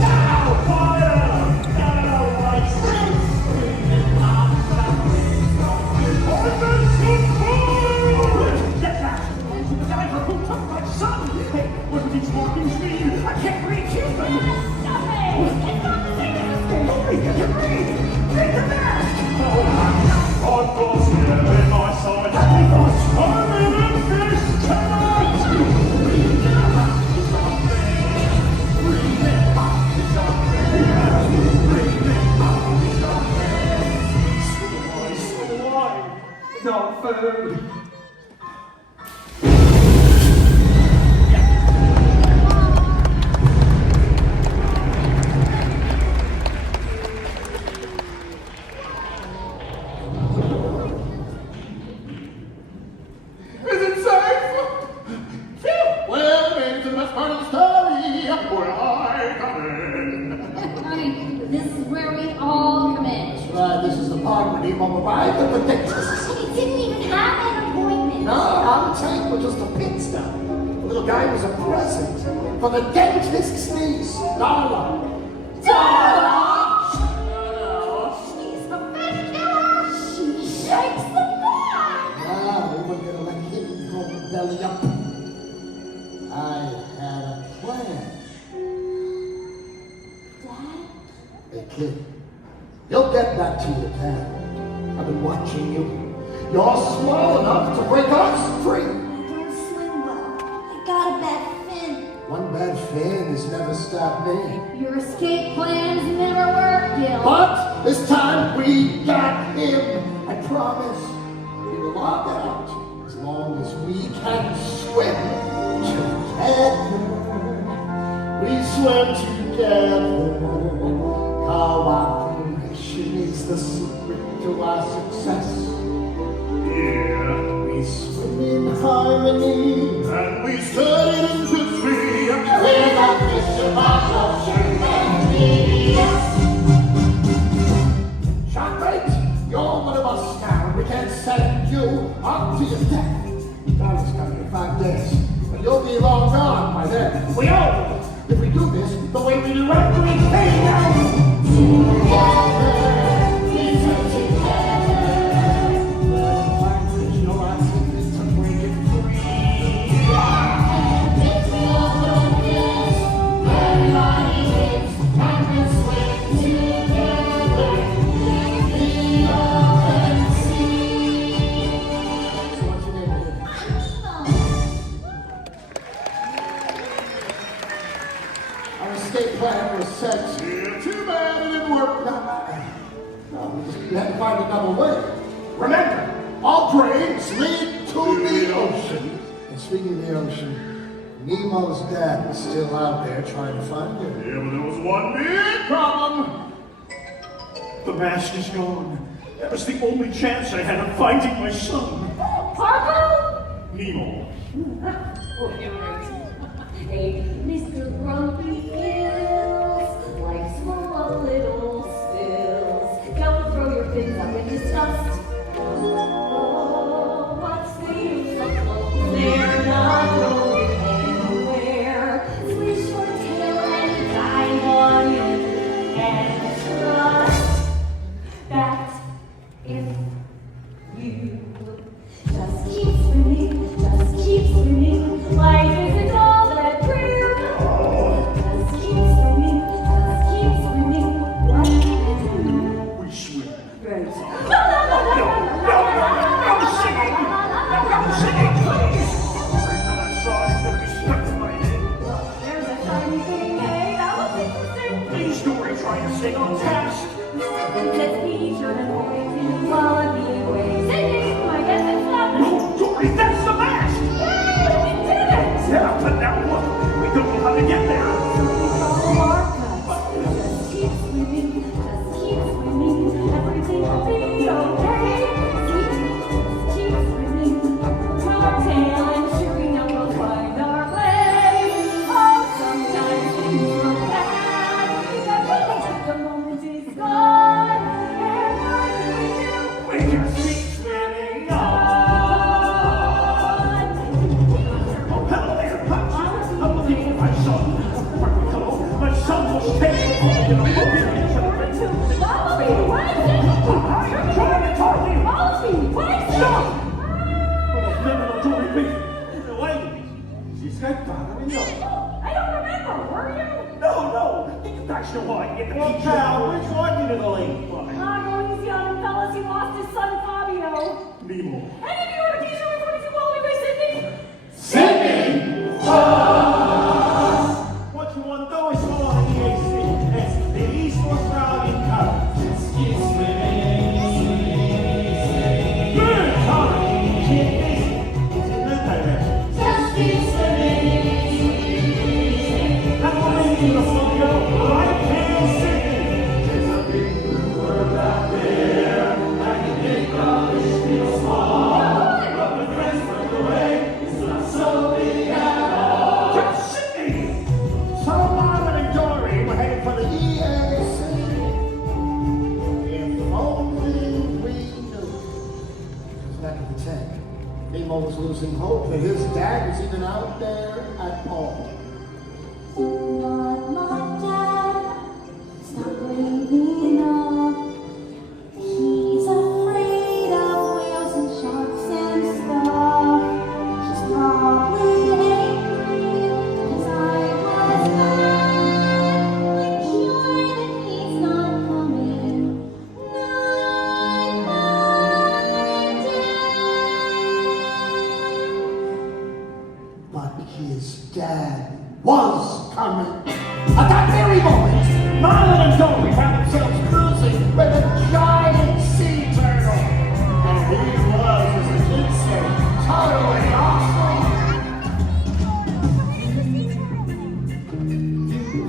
Now, fire! Now, lights! Get back! The diver who took my son! Hey, what are these markings mean? I can't reach him! Stop it! It's not the same as the story! Read the back! I've got scared in my side! I'm in this tonight! No food. Is it safe? Well, it's the best part of the story where I come in. Honey, this is where we all come in. That's right, this is the part where Nemo arrived at the dentist. He didn't even have an appointment. No, our tank was just a pit stop. The little guy was a present for the dentist's niece, Darla. Darla! She's a big killer. She shakes the bag. Now, we were gonna let him go belly up. I had a plan. Dad? Hey, kid, you'll get back to your town. I've been watching you. You're small enough to break us free. I don't swim well. I got a bad fin. One bad fin has never stopped me. Your escape plans never work, Gil. But this time we got him. I promise we will all get out as long as we can swim together. We swim together. Cooperation is the secret to our success. Yeah. We swim in harmony. And we turn it into three. you up to your death. Darling's coming in 5 days, but you'll be long gone by then. We know if we do this the way we do everything else. Our escape plan was set. Too bad it didn't work. No, we had to find another way. Remember, all drains lead to the ocean. And speaking of the ocean, Nemo's dad was still out there trying to find him. Yeah, but there was one big problem. The mask is gone. That was the only chance I had of finding my son. Harpo? Nemo. Oh, you're right. Hey, Mr. Grumpy Gills likes small little spills. Don't throw your fins up in disgust. Oh, what's the use of clothes? They're not going anywhere. Swish your tail and dive on it. And trust that if you just keep swimming, life isn't all that clear. Just keep swimming, what do you do? We swim. Right. No singing! No singing, please! Every time I saw it, it was stuck in my head. There's a shiny thing, hey, that was interesting. Please, Dory, try to stay on task. Let's be sure to point to wallaby way. Singing, I guess it's not. No, Dory, that's the mask! Yay, we did it! Yeah, but now look, we don't know how to get there. So we follow our cuts. Just keep swimming, everything will be okay. Just keep swimming, our tail and sure enough we'll find our way. Oh, sometimes things go bad, but the moment is gone, and what do? We just keep swimming on. Oh, hello there, Punch. I'm looking for my son. Hello, my son was taken off in a movie. Follow me, what is it? I'm trying to talk to you. Follow me, what is it? Stop! No, Dory, wait. Wait. She's got battery up. I don't remember, were you? No. You guys know why I get the Well, pal, which one you gonna leave? Go easy on him, fellas. He lost his son, Fabio. Nemo. Any of you are a teacher with 22 Wallaby Way, Sydney? Sydney! What you want to do is go on the EAC. It's the East Australian Coast. Good, Tommy. It's in the direction. Just keep swimming. That will lead you to Fabio, right here in Sydney. There's a big blue world out there. I can make all this feel small. But the rest of the way is not so big at all. Just Sydney! So Marvin and Dory were headed for the EAC. If only we knew. Back at the tank, Nemo was losing hope that his dad was even out there at all. Not my dad. It's not braving up. He's afraid of whales and sharks and stuff. He's probably angry 'cause I was bad. I'm sure that he's not coming. Not my dad. But his dad was coming. At that very moment, Marlin and Dory found themselves cruising with a giant sea turtle. And he was, as the kids say, totally awesome.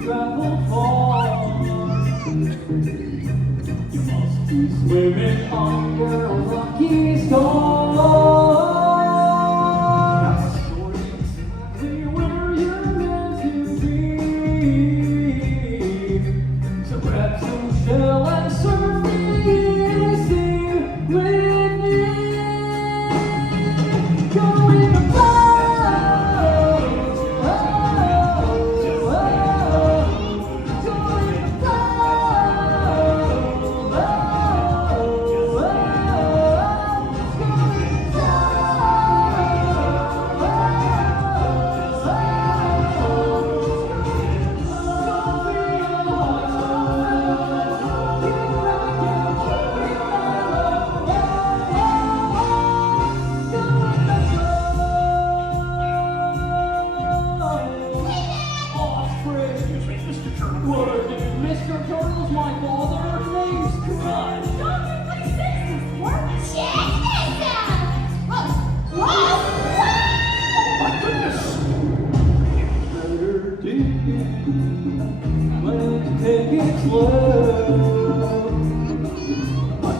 Travel far. You must be swimming on your lucky star. Where you're meant to be. So grab some shell and surf the easy with me.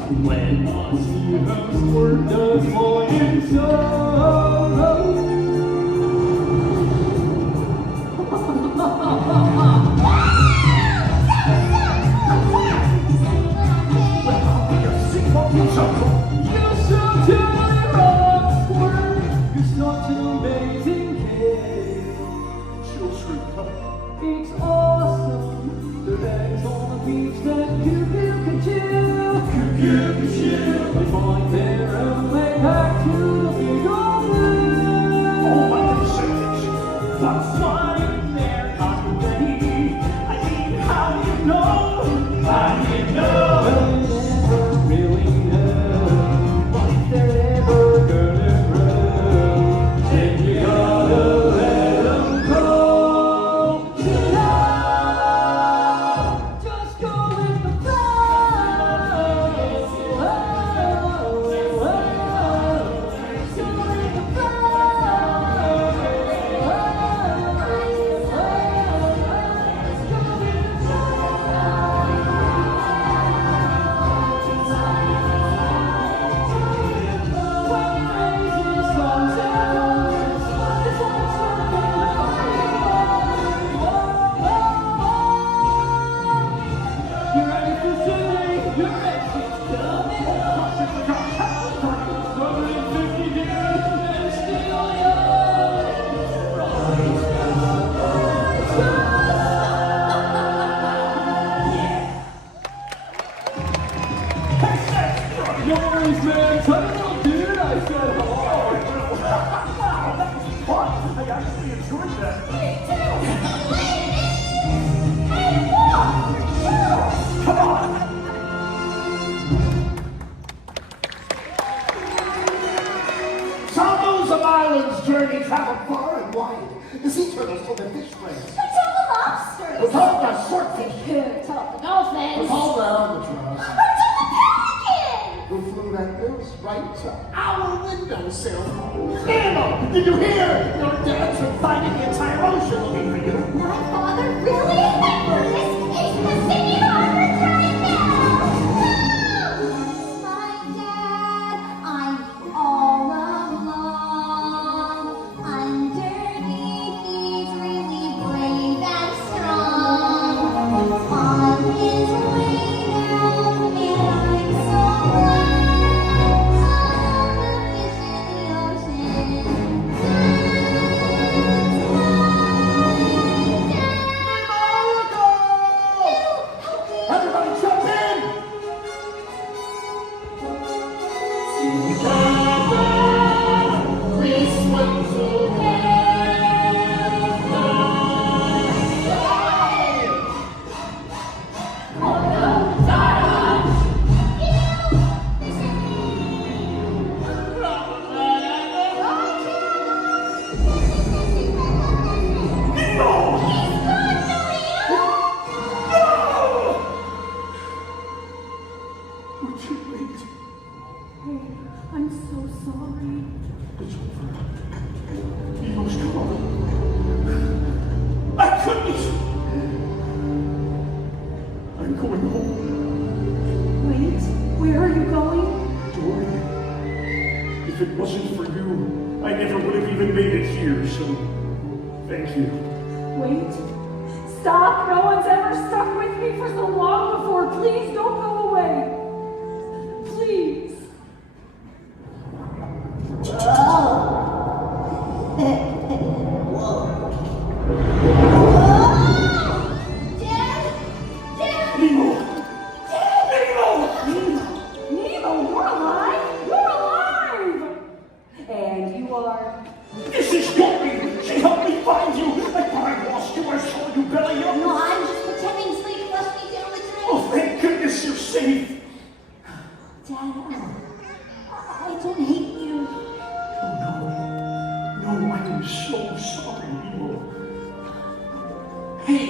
When I see her squirt does voyage solo. You shall tell me how squirt. You're such an amazing kid. She'll shriek. It's awesome. The bags on the beach that you can chill. You chill. They find their own way back to the big old blue. Oh my goodness, that's fine there, not ready. I mean, how do you know? How do you know? Well, you never really know. But if they're ever gonna grow, then you gotta let them go. Just go with the flow. Yours, man. Tell me, little dude, I said hello. Wow, that was fun. I actually enjoyed that. Come on. Jambo's of Island's journey traveled far and wide. The sea turtles told their fish friends. I tell the lobsters. We told the swordfish. Good, tell the dolphins. We told the albatross. I tell the pelican. Who flew that news right to our windowsill. Nemo, did you hear? Your dad's been finding the entire ocean looking for you. My father really? This is the Singing Harbor right now. My dad, I'm all alone. Underneath, he's really brave and strong. On his way down, and I'm so glad. All the fish in the ocean. Everybody jump in! Together, we swim We're too late. Hey, I'm so sorry. It's over. Nemo's gone. I couldn't. I'm going home. Wait, where are you going? Dory, if it wasn't for you, I never would have even made it here, so thank you. Wait. Stop! No one's ever stuck with me for so long before. Please don't go away. Please. Nemo, you're alive! You're alive! And you are... This is Dory. She helped me find you. I thought I lost you. I saw you belly up. No, I'm just pretending Sleep flushed me down the drain. Oh, thank goodness you're safe. Dad, I don't hate you. No, I am so sorry, Nemo. Hey,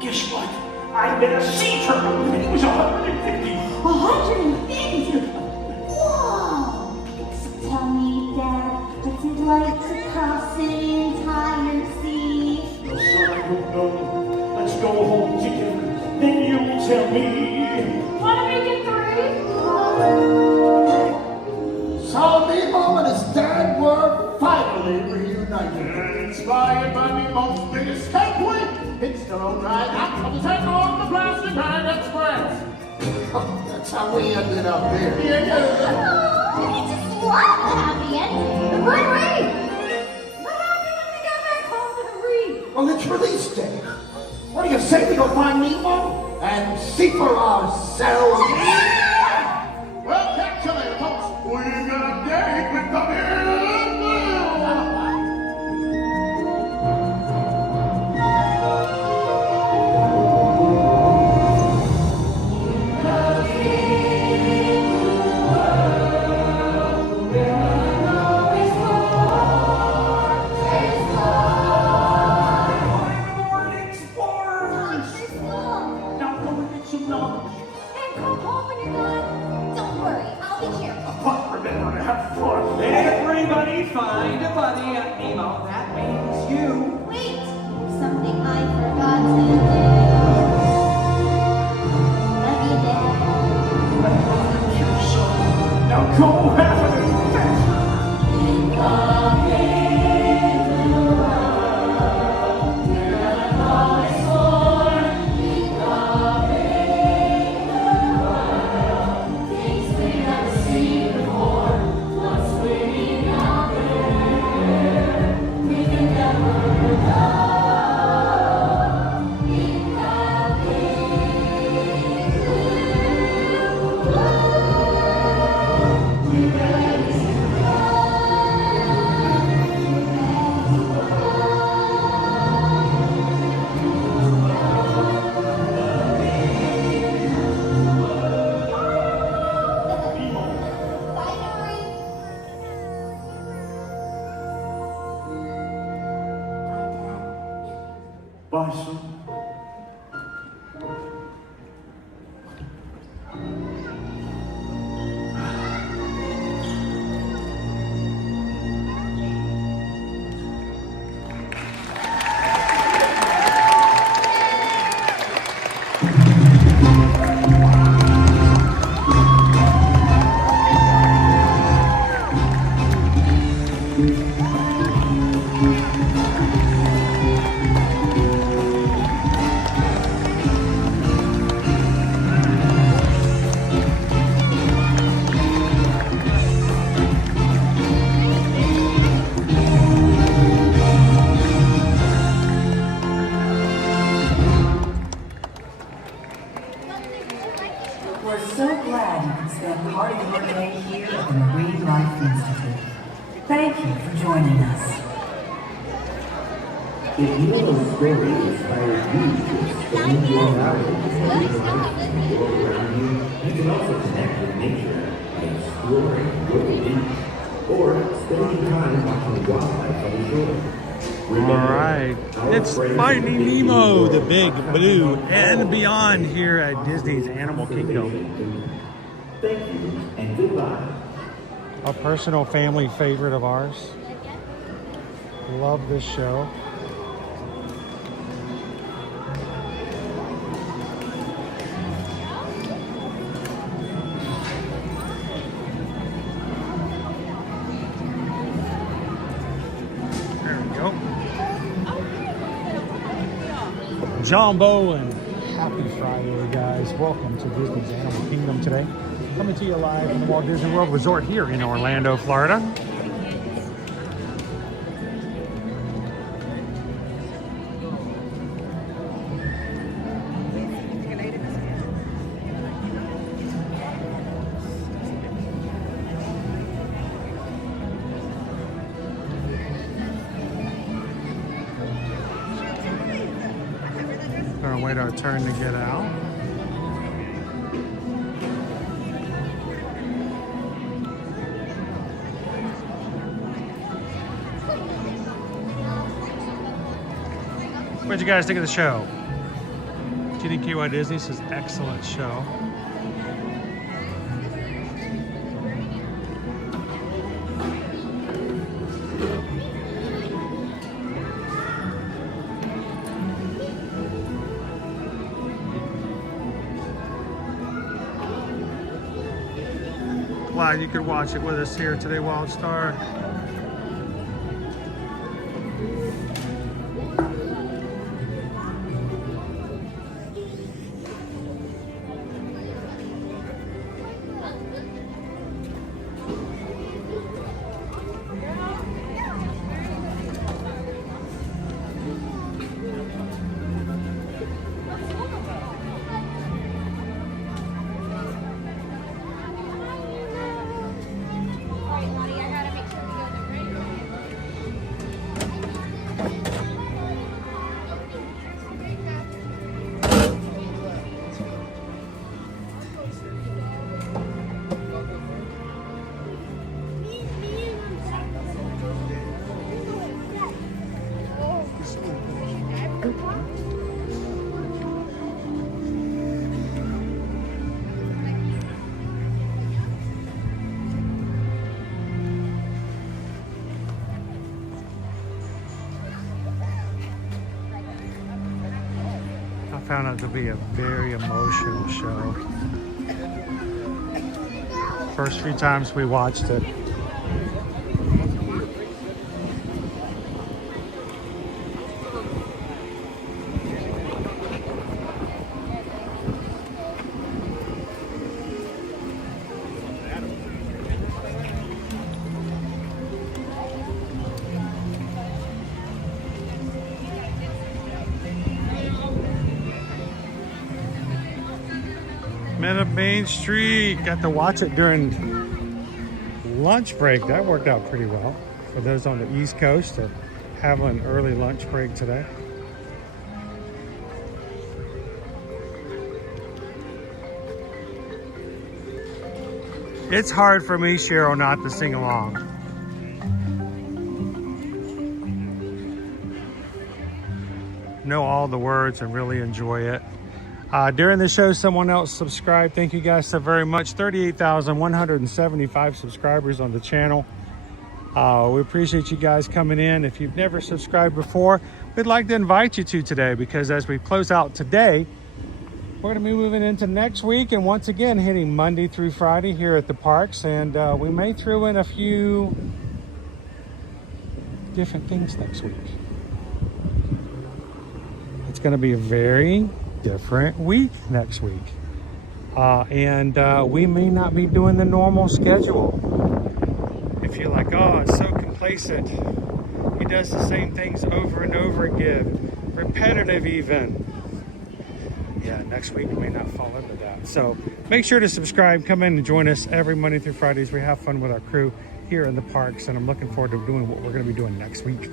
guess what? I met a sea turtle and it was 150. 150? Whoa! So tell me, Dad, what's it like to cross an entire sea? No, son, I don't know. Let's go home together. Then you'll tell me. Wanna make it 3? So Nemo and his dad were finally reunited. Inspired by Nemo's big escape week, it's their own ride out to take on the Plastic Bag Express. That's how we ended up here. I just love the happy ending. But wait! What happened when we got back home to the reef? Well, it's release day. What do you say we go find Nemo and see for ourselves? Well, catch you later, folks. We got a date with the Miracle. Everybody find a buddy at Nemo. That means you. Wait! Something I forgot to do. Love you, Dad. Now go have an adventure. Bye, son. We're so glad you could spend part of your day here at the Marine Life Institute. Thank you for joining us. If Nemo's story inspires you to expand your knowledge of marine life and the world around you, you can also connect with nature by exploring Broken Beach or spending time watching wildlife on the shore. All right, it's Finding Nemo, the Big Blue, and beyond here at Disney's Animal Kingdom. Thank you and goodbye. A personal family favorite of ours. Love this show. There we go. Jambo and happy Friday, guys. Welcome to Disney's Animal Kingdom today. Coming to you live from the Walt Disney World Resort here in Orlando, Florida. Gonna wait our turn to get out. What'd you guys think of the show? TDKY Disney says excellent show. glad you could watch it with us here today, Wild Star. Found out to be a very emotional show. First few times we watched it. Met up Main Street. Got to watch it during lunch break. That worked out pretty well for those on the East Coast that have an early lunch break today. It's hard for me, Cheryl, not to sing along. Know all the words and really enjoy it. During the show, someone else subscribed. Thank you guys so very much. 38,175 subscribers on the channel. We appreciate you guys coming in. If you've never subscribed before, we'd like to invite you to today, because as we close out today, we're going to be moving into next week and once again hitting Monday through Friday here at the parks. And we may throw in a few different things next week. It's going to be a very different week next week. And we may not be doing the normal schedule. If you're like, oh, it's so complacent, he does the same things over and over again, repetitive even. Yeah, next week we may not fall into that. So make sure to subscribe, come in and join us every Monday through Fridays. We have fun with our crew here in the parks, and I'm looking forward to doing what we're going to be doing next week.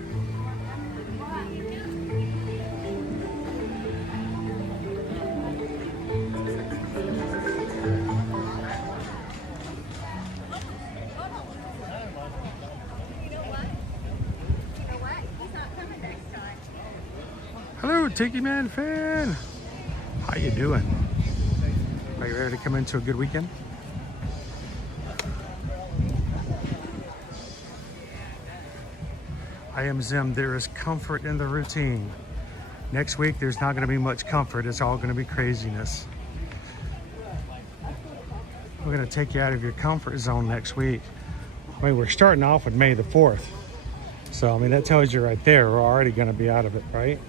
Hello, Tiki Man fan. How you doing? Are you ready to come into a good weekend? I am Zim. There is comfort in the routine. Next week, there's not going to be much comfort. It's all going to be craziness. We're going to take you out of your comfort zone next week. I mean, we're starting off with May the 4th. So, I mean, that tells you right there, we're already going to be out of it, right?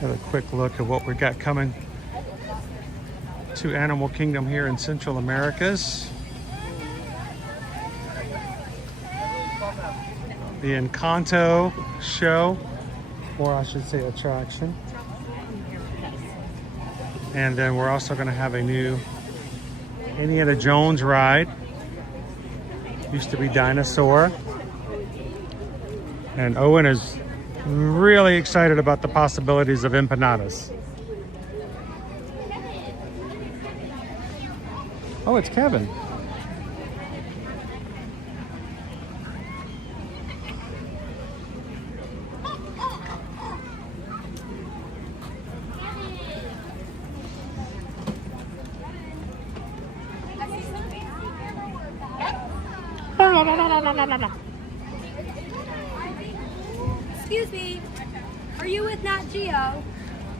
Have a quick look at what we got coming to Animal Kingdom here in Central Americas. The Encanto show, or I should say attraction. And then we're also going to have a new Indiana Jones ride. Used to be Dinosaur. And Owen is really excited about the possibilities of empanadas. Oh, it's Kevin. Excuse me, are you with Nat Geo?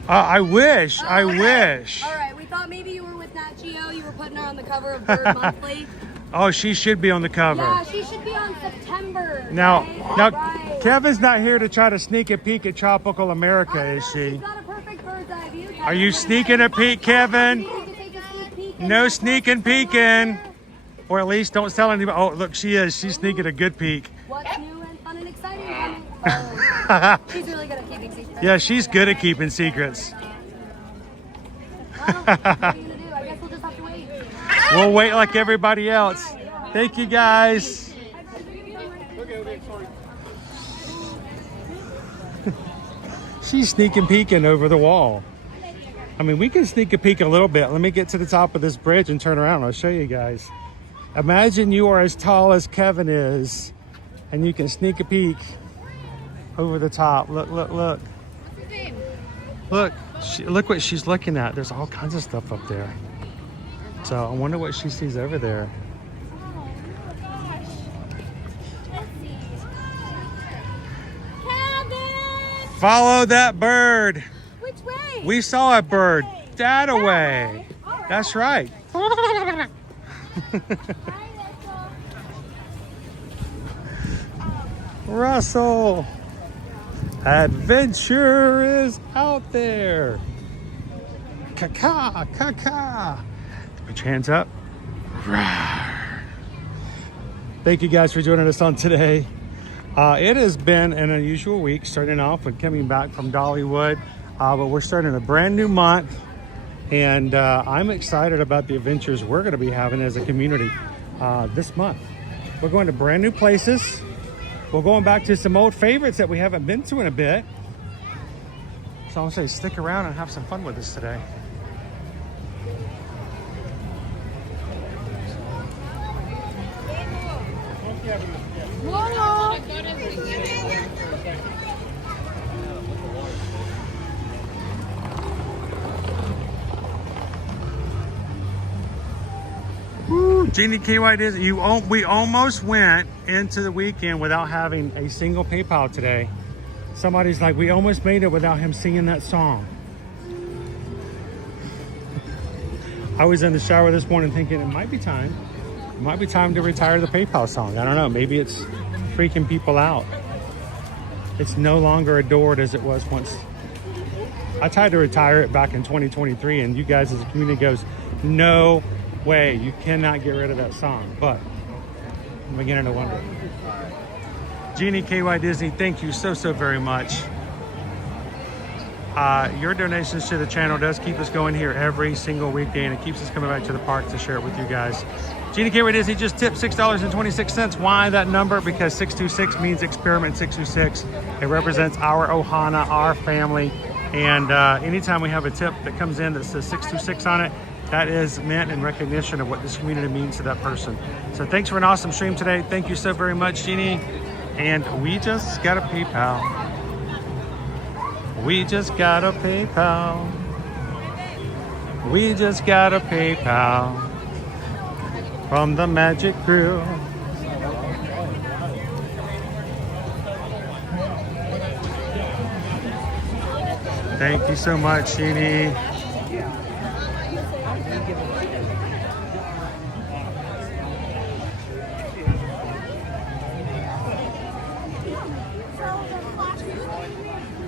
I wish. I wish. All right, we thought maybe you were with Nat Geo. You were putting her on the cover of Bird Monthly. Oh, she should be on the cover. Yeah, she should be on September. Now, right? now, Right. Kevin's not here to try to sneak a peek at Tropical America, is she? She's got a perfect bird's eye view. Are you sneaking a peek, Kevin? No sneaking peeking. Or at least don't tell anybody. Oh, look, she is. She's sneaking a good peek. What's new and fun and exciting coming? Oh, she's really good at keeping secrets. Yeah, she's good at keeping secrets. What are you gonna do? I guess we'll just have to wait. We'll wait like everybody else. Thank you, guys. She's sneaking peeking over the wall. I mean, we can sneak a peek a little bit. Let me get to the top of this bridge and turn around. I'll show you guys. Imagine you are as tall as Kevin is, and you can sneak a peek over the top. Look, look, look. Look, look what she's looking at. There's all kinds of stuff up there. So I wonder what she sees over there. Follow that bird. Which way? We saw a bird. That away. That's right. Russell. Adventure is out there. Caca, caca. Put your hands up. Thank you guys for joining us on today. It has been an unusual week, starting off with coming back from Dollywood, but we're starting a brand new month, and I'm excited about the adventures we're going to be having as a community this month. We're going to brand new places. We're going back to some old favorites that we haven't been to in a bit. So I'm going to say stick around and have some fun with us today. Woo, Jeannie KY Disney, we almost went into the weekend without having a single PayPal today. Somebody's like, we almost made it without him singing that song. I was in the shower this morning thinking it might be time. It might be time to retire the PayPal song. I don't know, maybe it's freaking people out. It's no longer adored as it was once. I tried to retire it back in 2023, and you guys as a community goes, no way, you cannot get rid of that song. But I'm beginning to wonder. Jeannie KY Disney, thank you so very much. Your donations to the channel does keep us going here every single weekday, and it keeps us coming back to the park to share it with you guys. Jeannie KY Disney just tipped $6.26. Why that number? Because 626 means Experiment 626. It represents our Ohana, our family. And anytime we have a tip that comes in that says 626 on it, that is meant in recognition of what this community means to that person. So thanks for an awesome stream today. Thank you so very much, Jeannie. And we just got a PayPal. We just got a PayPal. We just got a PayPal from the Magic Crew. Thank you so much, Jeannie.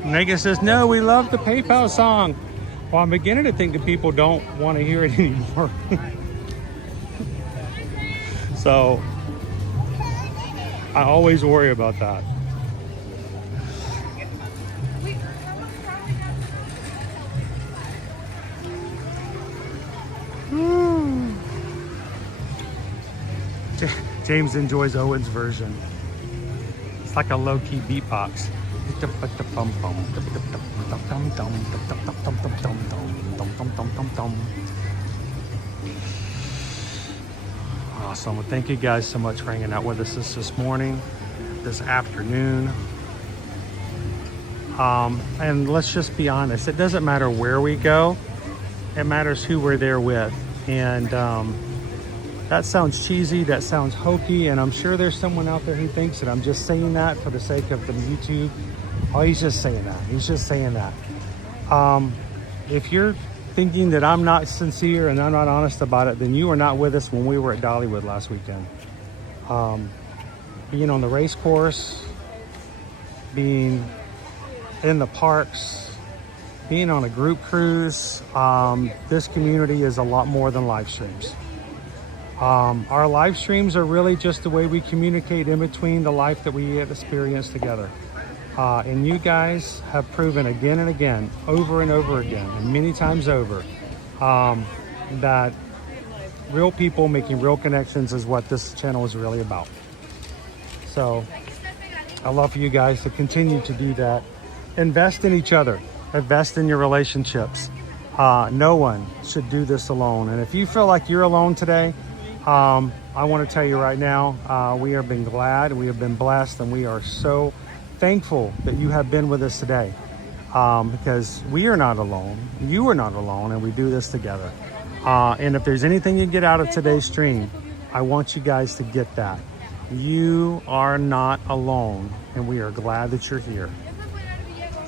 Megan says, no, we love the PayPal song. Well, I'm beginning to think that people don't want to hear it anymore. So, I always worry about that. James enjoys Owen's version. It's like a low-key beatbox. Awesome. Well, thank you guys so much for hanging out with us this morning, this afternoon. And let's just be honest, it doesn't matter where we go, it matters who we're there with. And That sounds cheesy, that sounds hokey, and I'm sure there's someone out there who thinks that I'm just saying that for the sake of the YouTube. Oh, he's just saying that. He's just saying that. If you're thinking that I'm not sincere and I'm not honest about it, then you were not with us when we were at Dollywood last weekend. Being on the race course, being in the parks, being on a group cruise, this community is a lot more than live streams. Our live streams are really just the way we communicate in between the life that we have experienced together. And you guys have proven again and again, over and over again, and many times over, that real people making real connections is what this channel is really about. So I love for you guys to continue to do that. Invest in each other, invest in your relationships. No one should do this alone. And if you feel like you're alone today, I want to tell you right now, we have been glad, we have been blessed, and we are so thankful that you have been with us today, because we are not alone, you are not alone, and we do this together. And if there's anything you get out of today's stream, I want you guys to get that. You are not alone, and we are glad that you're here.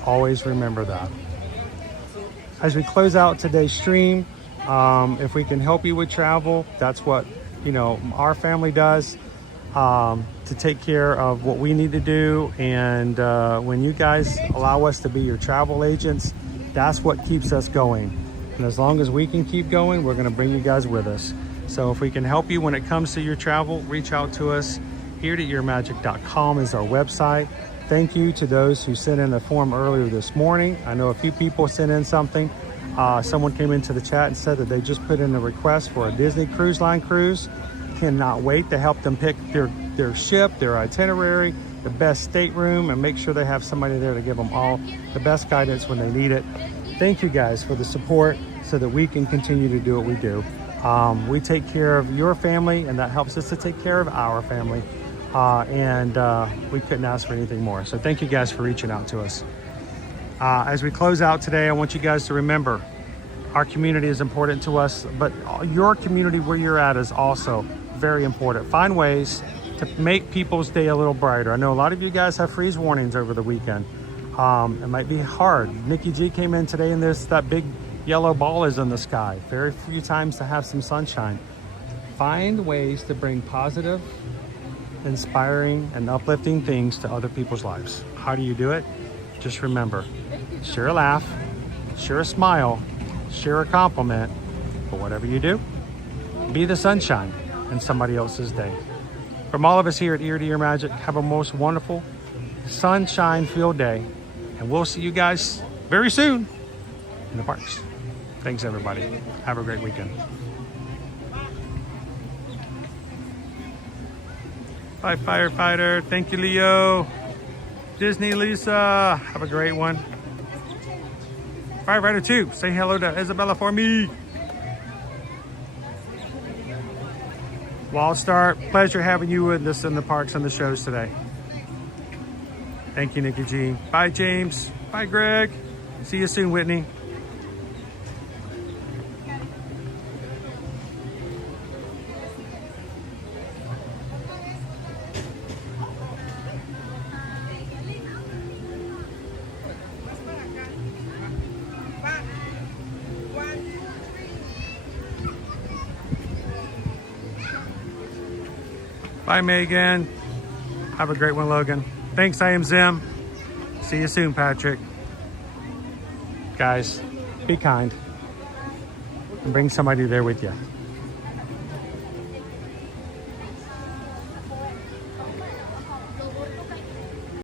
Always remember that. As we close out today's stream, if we can help you with travel, that's what our family does, to take care of what we need to do. And when you guys allow us to be your travel agents, that's what keeps us going. And as long as we can keep going, we're going to bring you guys with us. So if we can help you when it comes to your travel, reach out to us. HereToYourMagic.com is our website. Thank you to those who sent in a form earlier this morning. I know a few people sent in something. Someone came into the chat and said that they just put in a request for a Disney Cruise Line cruise. Cannot wait to help them pick their ship, their itinerary, the best stateroom, and make sure they have somebody there to give them all the best guidance when they need it. Thank you guys for the support so that we can continue to do what we do. We take care of your family, and that helps us to take care of our family. We couldn't ask for anything more. So thank you guys for reaching out to us. As we close out today, I want you guys to remember our community is important to us, but your community where you're at is also very important. Find ways to make people's day a little brighter. I know a lot of you guys have freeze warnings over the weekend. It might be hard. Nikki G came in today and that big yellow ball is in the sky. Very few times to have some sunshine. Find ways to bring positive, inspiring, and uplifting things to other people's lives. How do you do it? Just remember, share a laugh, share a smile, share a compliment, but whatever you do, be the sunshine in somebody else's day. From all of us here at Ear to Your Magic, have a most wonderful, sunshine-filled day, and we'll see you guys very soon in the parks. Thanks, everybody. Have a great weekend. Bye, firefighter. Thank you, Leo. Disney Lisa, have a great one. Firefighter 2, say hello to Isabella for me. Wild Star, pleasure having you with us in the parks and the shows today. Thank you, Nikki G. Bye, James. Bye, Greg. See you soon, Whitney. Bye, Megan. Have a great one, Logan. Thanks, I am Zim. See you soon, Patrick. Guys, be kind and bring somebody there with you.